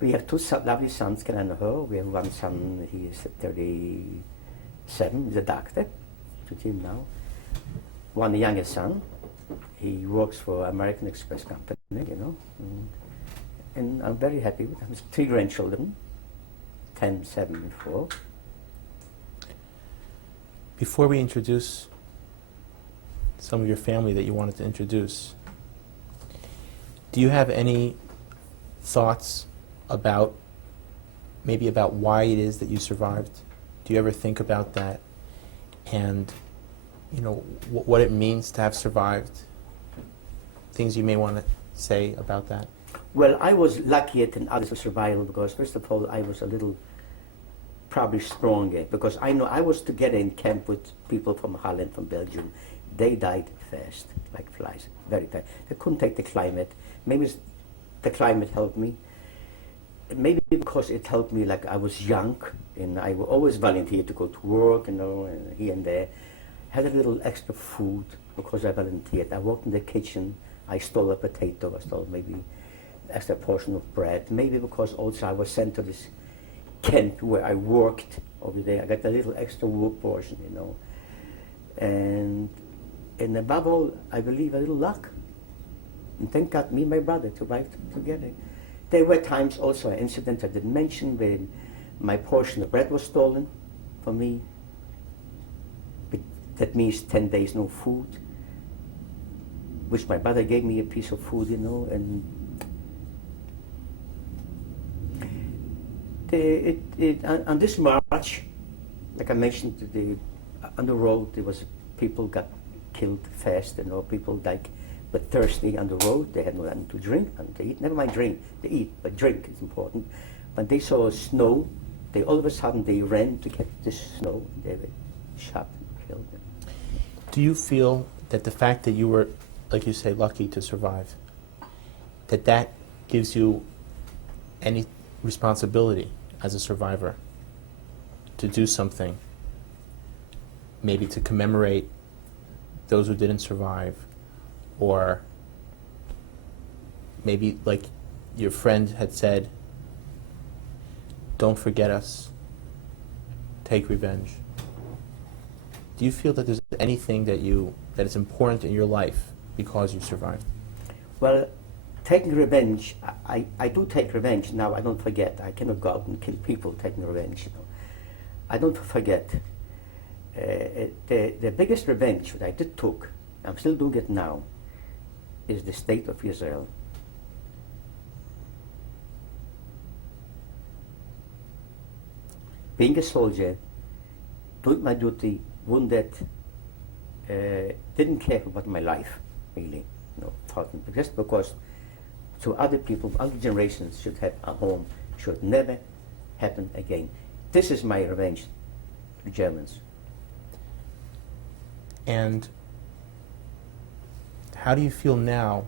We have two lovely sons, Ken and her. We have one son, he is 37, he's a doctor, to him now. One younger son, he works for American Express Company, and I'm very happy with him. 3 grandchildren, 10, 7, and 4. Before we introduce some of your family that you wanted to introduce, do you have any thoughts about why it is that you survived? Do you ever think about that? And what it means to have survived? Things you may want to say about that? Well, I was luckier than others to survive because, first of all, I was a little probably stronger because I know I was together in camp with people from Holland, from Belgium. They died fast, like flies, very fast. They couldn't take the climate. Maybe the climate helped me. Maybe because it helped me, like I was young, and I would always volunteer to go to work, and here and there. Had a little extra food because I volunteered. I worked in the kitchen. I stole a potato. I stole maybe extra portion of bread. Maybe because also I was sent to this camp where I worked over there. I got a little extra work portion, And above all, I believe a little luck. And thank God, me and my brother survived together. There were times also, an incident I didn't mention, when my portion of bread was stolen from me. That means 10 days no food, which my brother gave me a piece of food, and on this march, like I mentioned, on the road there was people got killed fast, people died, but thirsty on the road. They had nothing to drink and to eat. Never mind drink, they eat, but drink is important. When they saw snow, all of a sudden they ran to get the snow. They were shot and killed. Do you feel that the fact that you were, like you say, lucky to survive, that gives you any responsibility as a survivor to do something, maybe to commemorate those who didn't survive, or maybe like your friend had said, don't forget us, take revenge? Do you feel that there's anything that is important in your life because you survived? Well, taking revenge, I do take revenge. Now I don't forget. I cannot go out and kill people taking revenge. I don't forget. The biggest revenge that I did took, I'm still doing it now, is the state of Israel. Being a soldier, doing my duty, wounded, didn't care about my life, really. Just because so other people, other generations should have a home, should never happen again. This is my revenge to the Germans. And how do you feel now,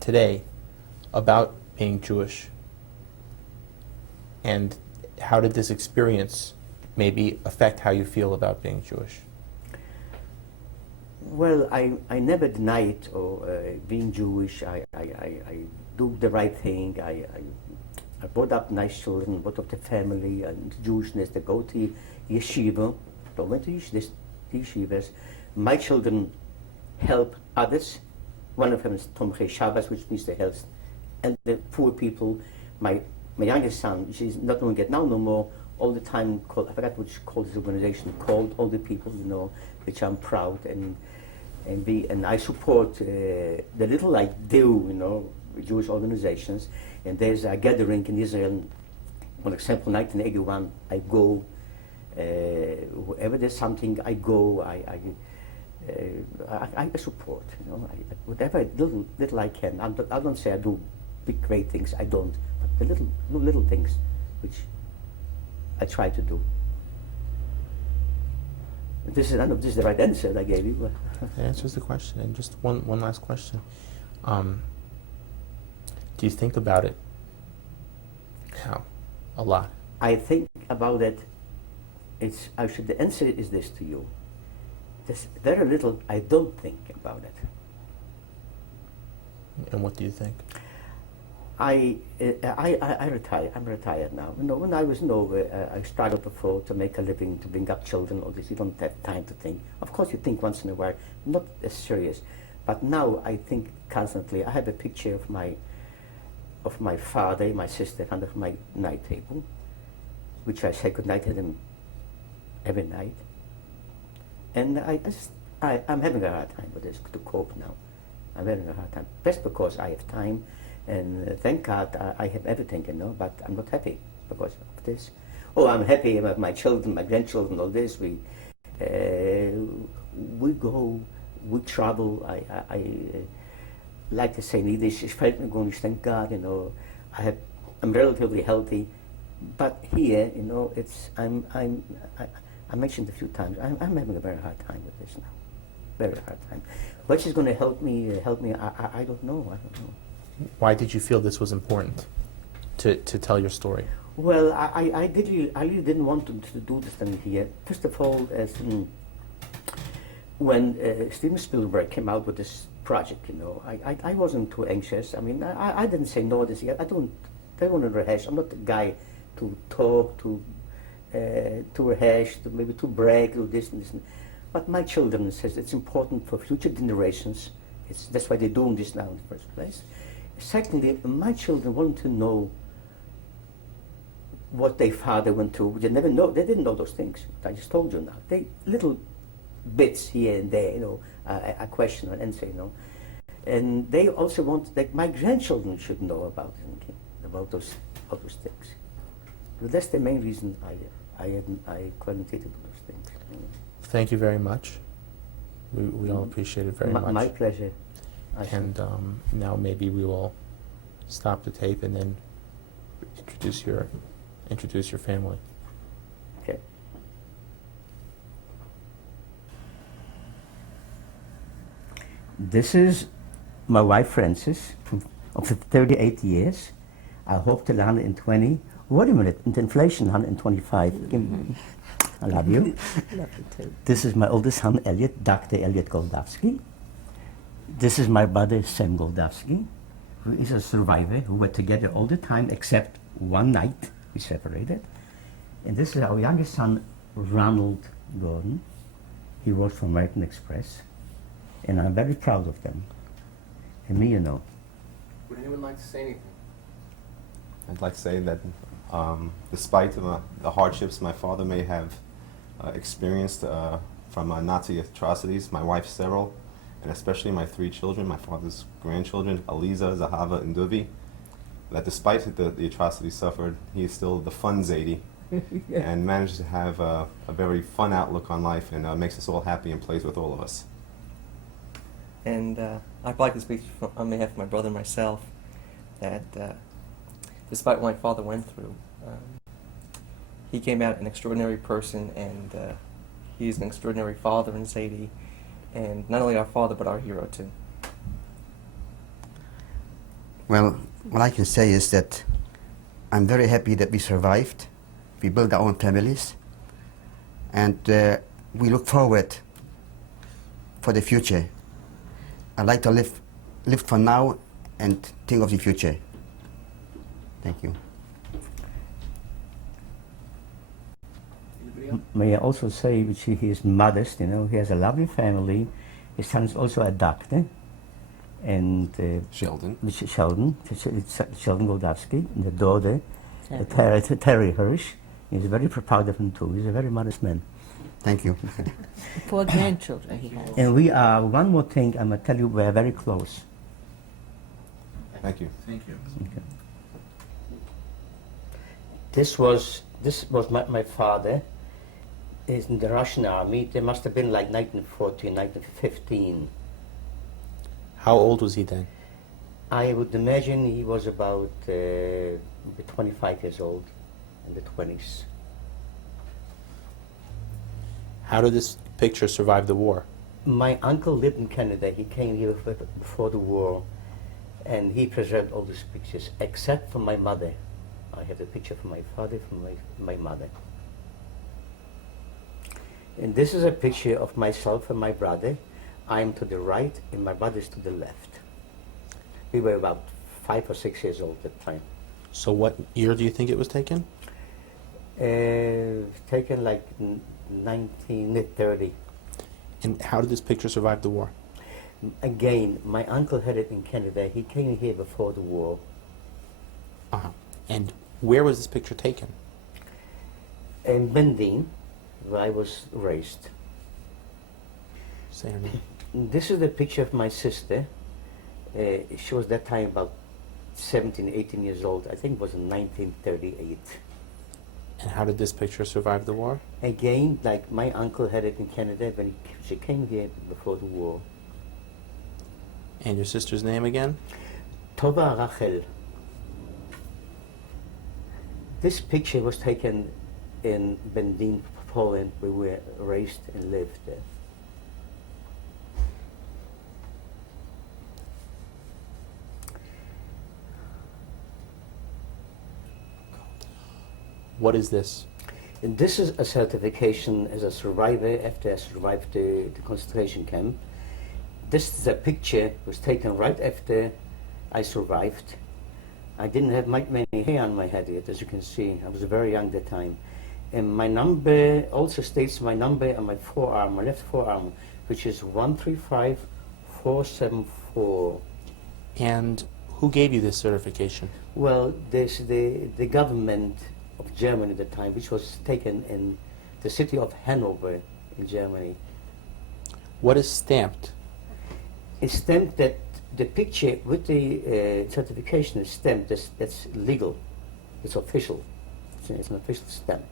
today, about being Jewish? And how did this experience maybe affect how you feel about being Jewish? Well, I never denied being Jewish. I do the right thing. I brought up nice children, brought up the family and Jewishness. They go to yeshiva. They went to yeshivas. My children help others. One of them is Tomchei Shabbos, which means they help and the poor people. My youngest son, she's not doing it now no more, all the time called, I forgot which called this organization, called all the people, which I'm proud. And and I support the little I do, Jewish organizations. And there's a gathering in Israel. For example, 1981, I go. Wherever there's something, I go. I support. Whatever little I can. I don't say I do big great things. I don't. But the little things, which I try to do. I don't know if this is the right answer that I gave you. But That answers the question. And just one last question. Do you think about it now a lot? I think about it. The answer is this to you. There's very little I don't think about it. And what do you think? I retire. I'm retired now. When I was I struggled before to make a living, to bring up children. All this, you don't have time to think. Of course, you think once in a while, not as serious. But now I think constantly. I have a picture of my father, my sister, under my night table, which I say goodnight to them every night. And I'm having a hard time with this to cope now. I'm having a hard time. That's because I have time. And thank God I have everything, but I'm not happy because of this. Oh, I'm happy about my children, my grandchildren, all this. We go, we travel. I like to say in Yiddish, ich fällt mir gut, thank God, I'm relatively healthy. But here, I mentioned a few times, I'm having a very hard time with this now. Very hard time. Which is going to help me, I don't know. Why did you feel this was important to tell your story? Well, I really didn't want to do this thing here. First of all, when Steven Spielberg came out with this project, I wasn't too anxious. I mean, I didn't say no this year. I don't want to rehash. I'm not the guy to talk, to rehash, maybe to brag, do this and this. But my children says it's important for future generations. That's why they're doing this now in the first place. Secondly, my children want to know what their father went through. They never know. They didn't know those things. I just told you now. They little bits here and there, a question or an answer, And they also want that my grandchildren should know about those things. So that's the main reason I qualitated those things. Thank you very much. We all appreciate it very much. My pleasure. And now maybe we will stop the tape and then introduce your family. Okay. This is my wife Frances, of 38 years. I hope to 120. Wait a minute, into inflation 125. I love you. Love you too. This is my oldest son, Elliot, Dr. Elliot Goldofsky. This is my brother, Sam Goldofsky, who is a survivor, who were together all the time except one night we separated. And this is our youngest son, Ronald Gordon. He wrote for American Express. And I'm very proud of them. And me, Would anyone like to say anything? I'd like to say that despite the hardships my father may have experienced from Nazi atrocities, my wife Cyril, and especially my three children, my father's grandchildren, Aliza, Zahava, and Duvi, that despite the atrocities suffered, he is still the fun Zadie and manages to have a very fun outlook on life and makes us all happy and plays with all of us. And I'd like to speak on behalf of my brother and myself that despite what my father went through, he came out an extraordinary person, and he's an extraordinary father in Zadie, and not only our father, but our hero too. Well, what I can say is that I'm very happy that we survived. We built our own families, and we look forward for the future. I like to live for now and think of the future. Thank you. May I also say, which he is modest, he has a lovely family. His son is also a doctor. And Sheldon. Sheldon Goldofsky, and the daughter, Terry Hirsch. He's very proud of him too. He's a very modest man. Thank you. 4 grandchildren he has. And we are, one more thing, I'm going to tell you, we're very close. Thank you. Thank you. Okay. This was my father. He's in the Russian army. There must have been like 1914, 1915. How old was he then? I would imagine he was about 25 years old, in the 20s. How did this picture survive the war? My uncle lived in Canada. He came here before the war, and he preserved all these pictures, except for my mother. I have a picture from my father, from my mother. And this is a picture of myself and my brother. I'm to the right, and my brother's to the left. We were about 5 or 6 years old at the time. So what year do you think it was taken? Taken like 1930. And how did this picture survive the war? Again, my uncle had it in Canada. He came here before the war. Uh-huh. And where was this picture taken? In Bendine, where I was raised. Say her name. This is the picture of my sister. She was that time about 17, 18 years old. I think it was in 1938. And how did this picture survive the war? Again, like my uncle had it in Canada when she came here before the war. And your sister's name again? Tova Rachel. This picture was taken in Bendine, Poland, where we were raised and lived there. What is this? And this is a certification as a survivor after I survived the concentration camp. This is a picture was taken right after I survived. I didn't have many hair on my head yet, as you can see. I was very young at the time. And my number also states my number on my forearm, my left forearm, which is 135474. And who gave you this certification? Well, there's the government of Germany at the time, which was taken in the city of Hanover in Germany. What is stamped? It's stamped that the picture with the certification is stamped. That's legal. It's official. It's an official stamp.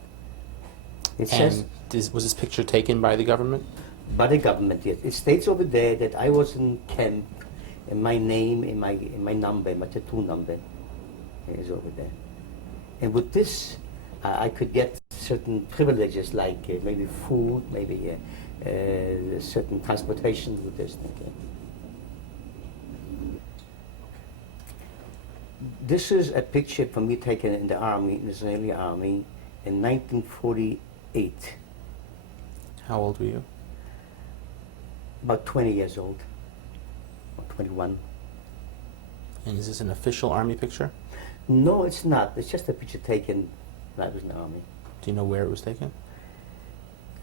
It says Was this picture taken by the government? by the government. Yes, it states over there that I was in camp, and my name, and my number, my tattoo number is over there. And with this, I could get certain privileges like maybe food, maybe certain transportation with this thing. Yeah. This is a picture from me taken in the army, in the Israeli army, in 1948. How old were you? About 20 years old, or 21. And is this an official army picture? No, it's not. It's just a picture taken when I was in the army. Do you know where it was taken?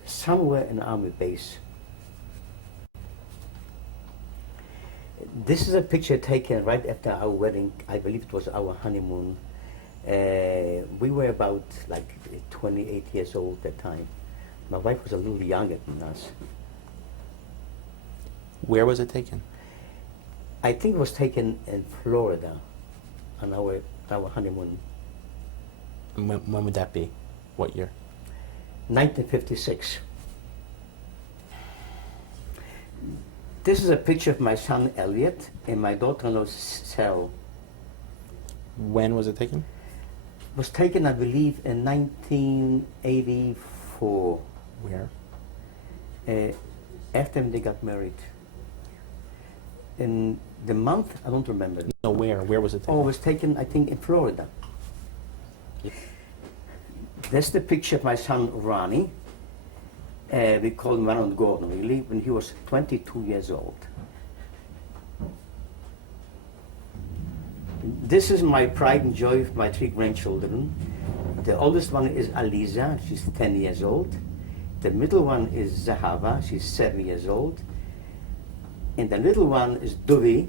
Somewhere in an army base. This is a picture taken right after our wedding. I believe it was our honeymoon. We were about like 28 years old at the time. My wife was a little younger than us. Where was it taken? I think it was taken in Florida on our honeymoon. And when would that be? What year? 1956. This is a picture of my son Elliot and my daughter-in-law Sarah. When was it taken? It was taken, I believe, in 1984. Where? After they got married. In the month, I don't remember. No, where? Where was it taken? Oh, it was taken, I think, in Florida. That's the picture of my son Ronnie. We call him Ronald Gordon, really, when he was 22 years old. This is my pride and joy of my 3 grandchildren. The oldest one is Aliza, she's 10 years old. The middle one is Zahava, she's 7 years old. And the little one is Duvi,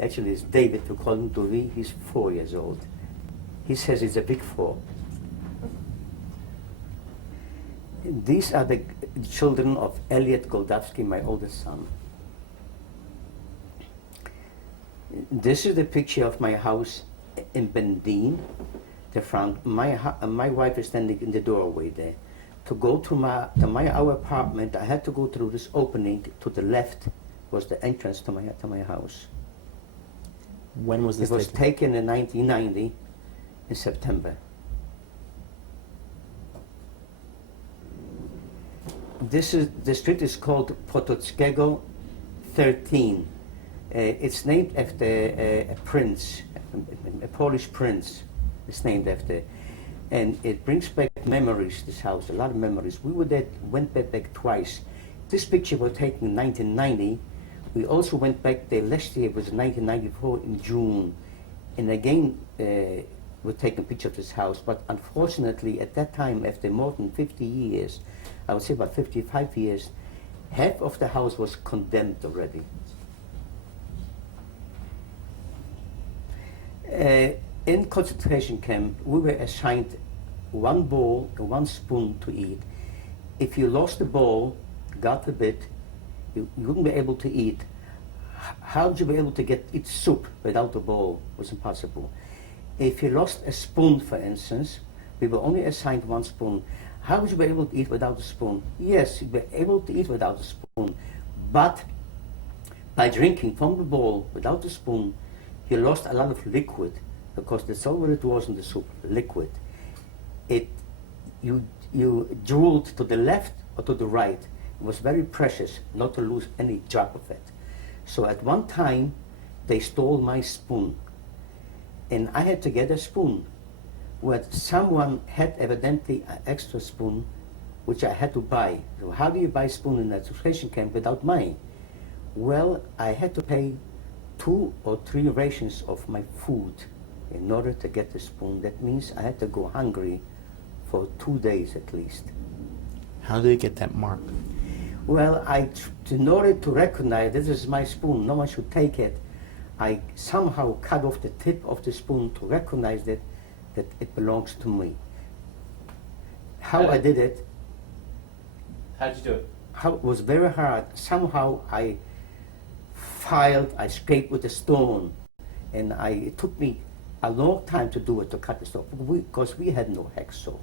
actually it's David, we call him Duvi, he's 4 years old. He says it's a big 4. These are the children of Elliot Goldofsky, my oldest son. This is the picture of my house in Bendine, the front. My wife is standing in the doorway there. To go to our apartment, I had to go through this opening. To the left was the entrance to my house. When was this It was taken? taken in 1990, in September. The street is called Potockiego 13. It's named after a prince, a Polish prince. It's named after, and it brings back memories. This house, a lot of memories. We went back twice. This picture was taken in 1990. We also went back there last year. It was 1994 in June, and again we're taking a picture of this house. But unfortunately, at that time, after more than 50 years, I would say about 55 years, half of the house was condemned already. In concentration camp, we were assigned one bowl and one spoon to eat. If you lost the bowl, God forbid, you wouldn't be able to eat. How would you be able to eat soup without the bowl? It was impossible. If you lost a spoon, for instance, we were only assigned one spoon. How would you be able to eat without a spoon? Yes, you'd be able to eat without a spoon, but by drinking from the bowl without the spoon, you lost a lot of liquid, because that's all what it was in the soup, liquid. You drooled to the left or to the right. It was very precious not to lose any drop of it. So at one time, they stole my spoon, and I had to get a spoon. Where someone had evidently an extra spoon, which I had to buy. So how do you buy a spoon in a concentration camp without money? Well, I had to pay 2 or 3 rations of my food in order to get the spoon. That means I had to go hungry for 2 days at least. How did you get that mark? Well, in order to recognize this is my spoon, no one should take it, I somehow cut off the tip of the spoon to recognize that it belongs to me. How I did it? How did you do it? It was very hard. Somehow I scraped with a stone, and it took me a long time to do it, to cut the stone, because we had no hacksaw.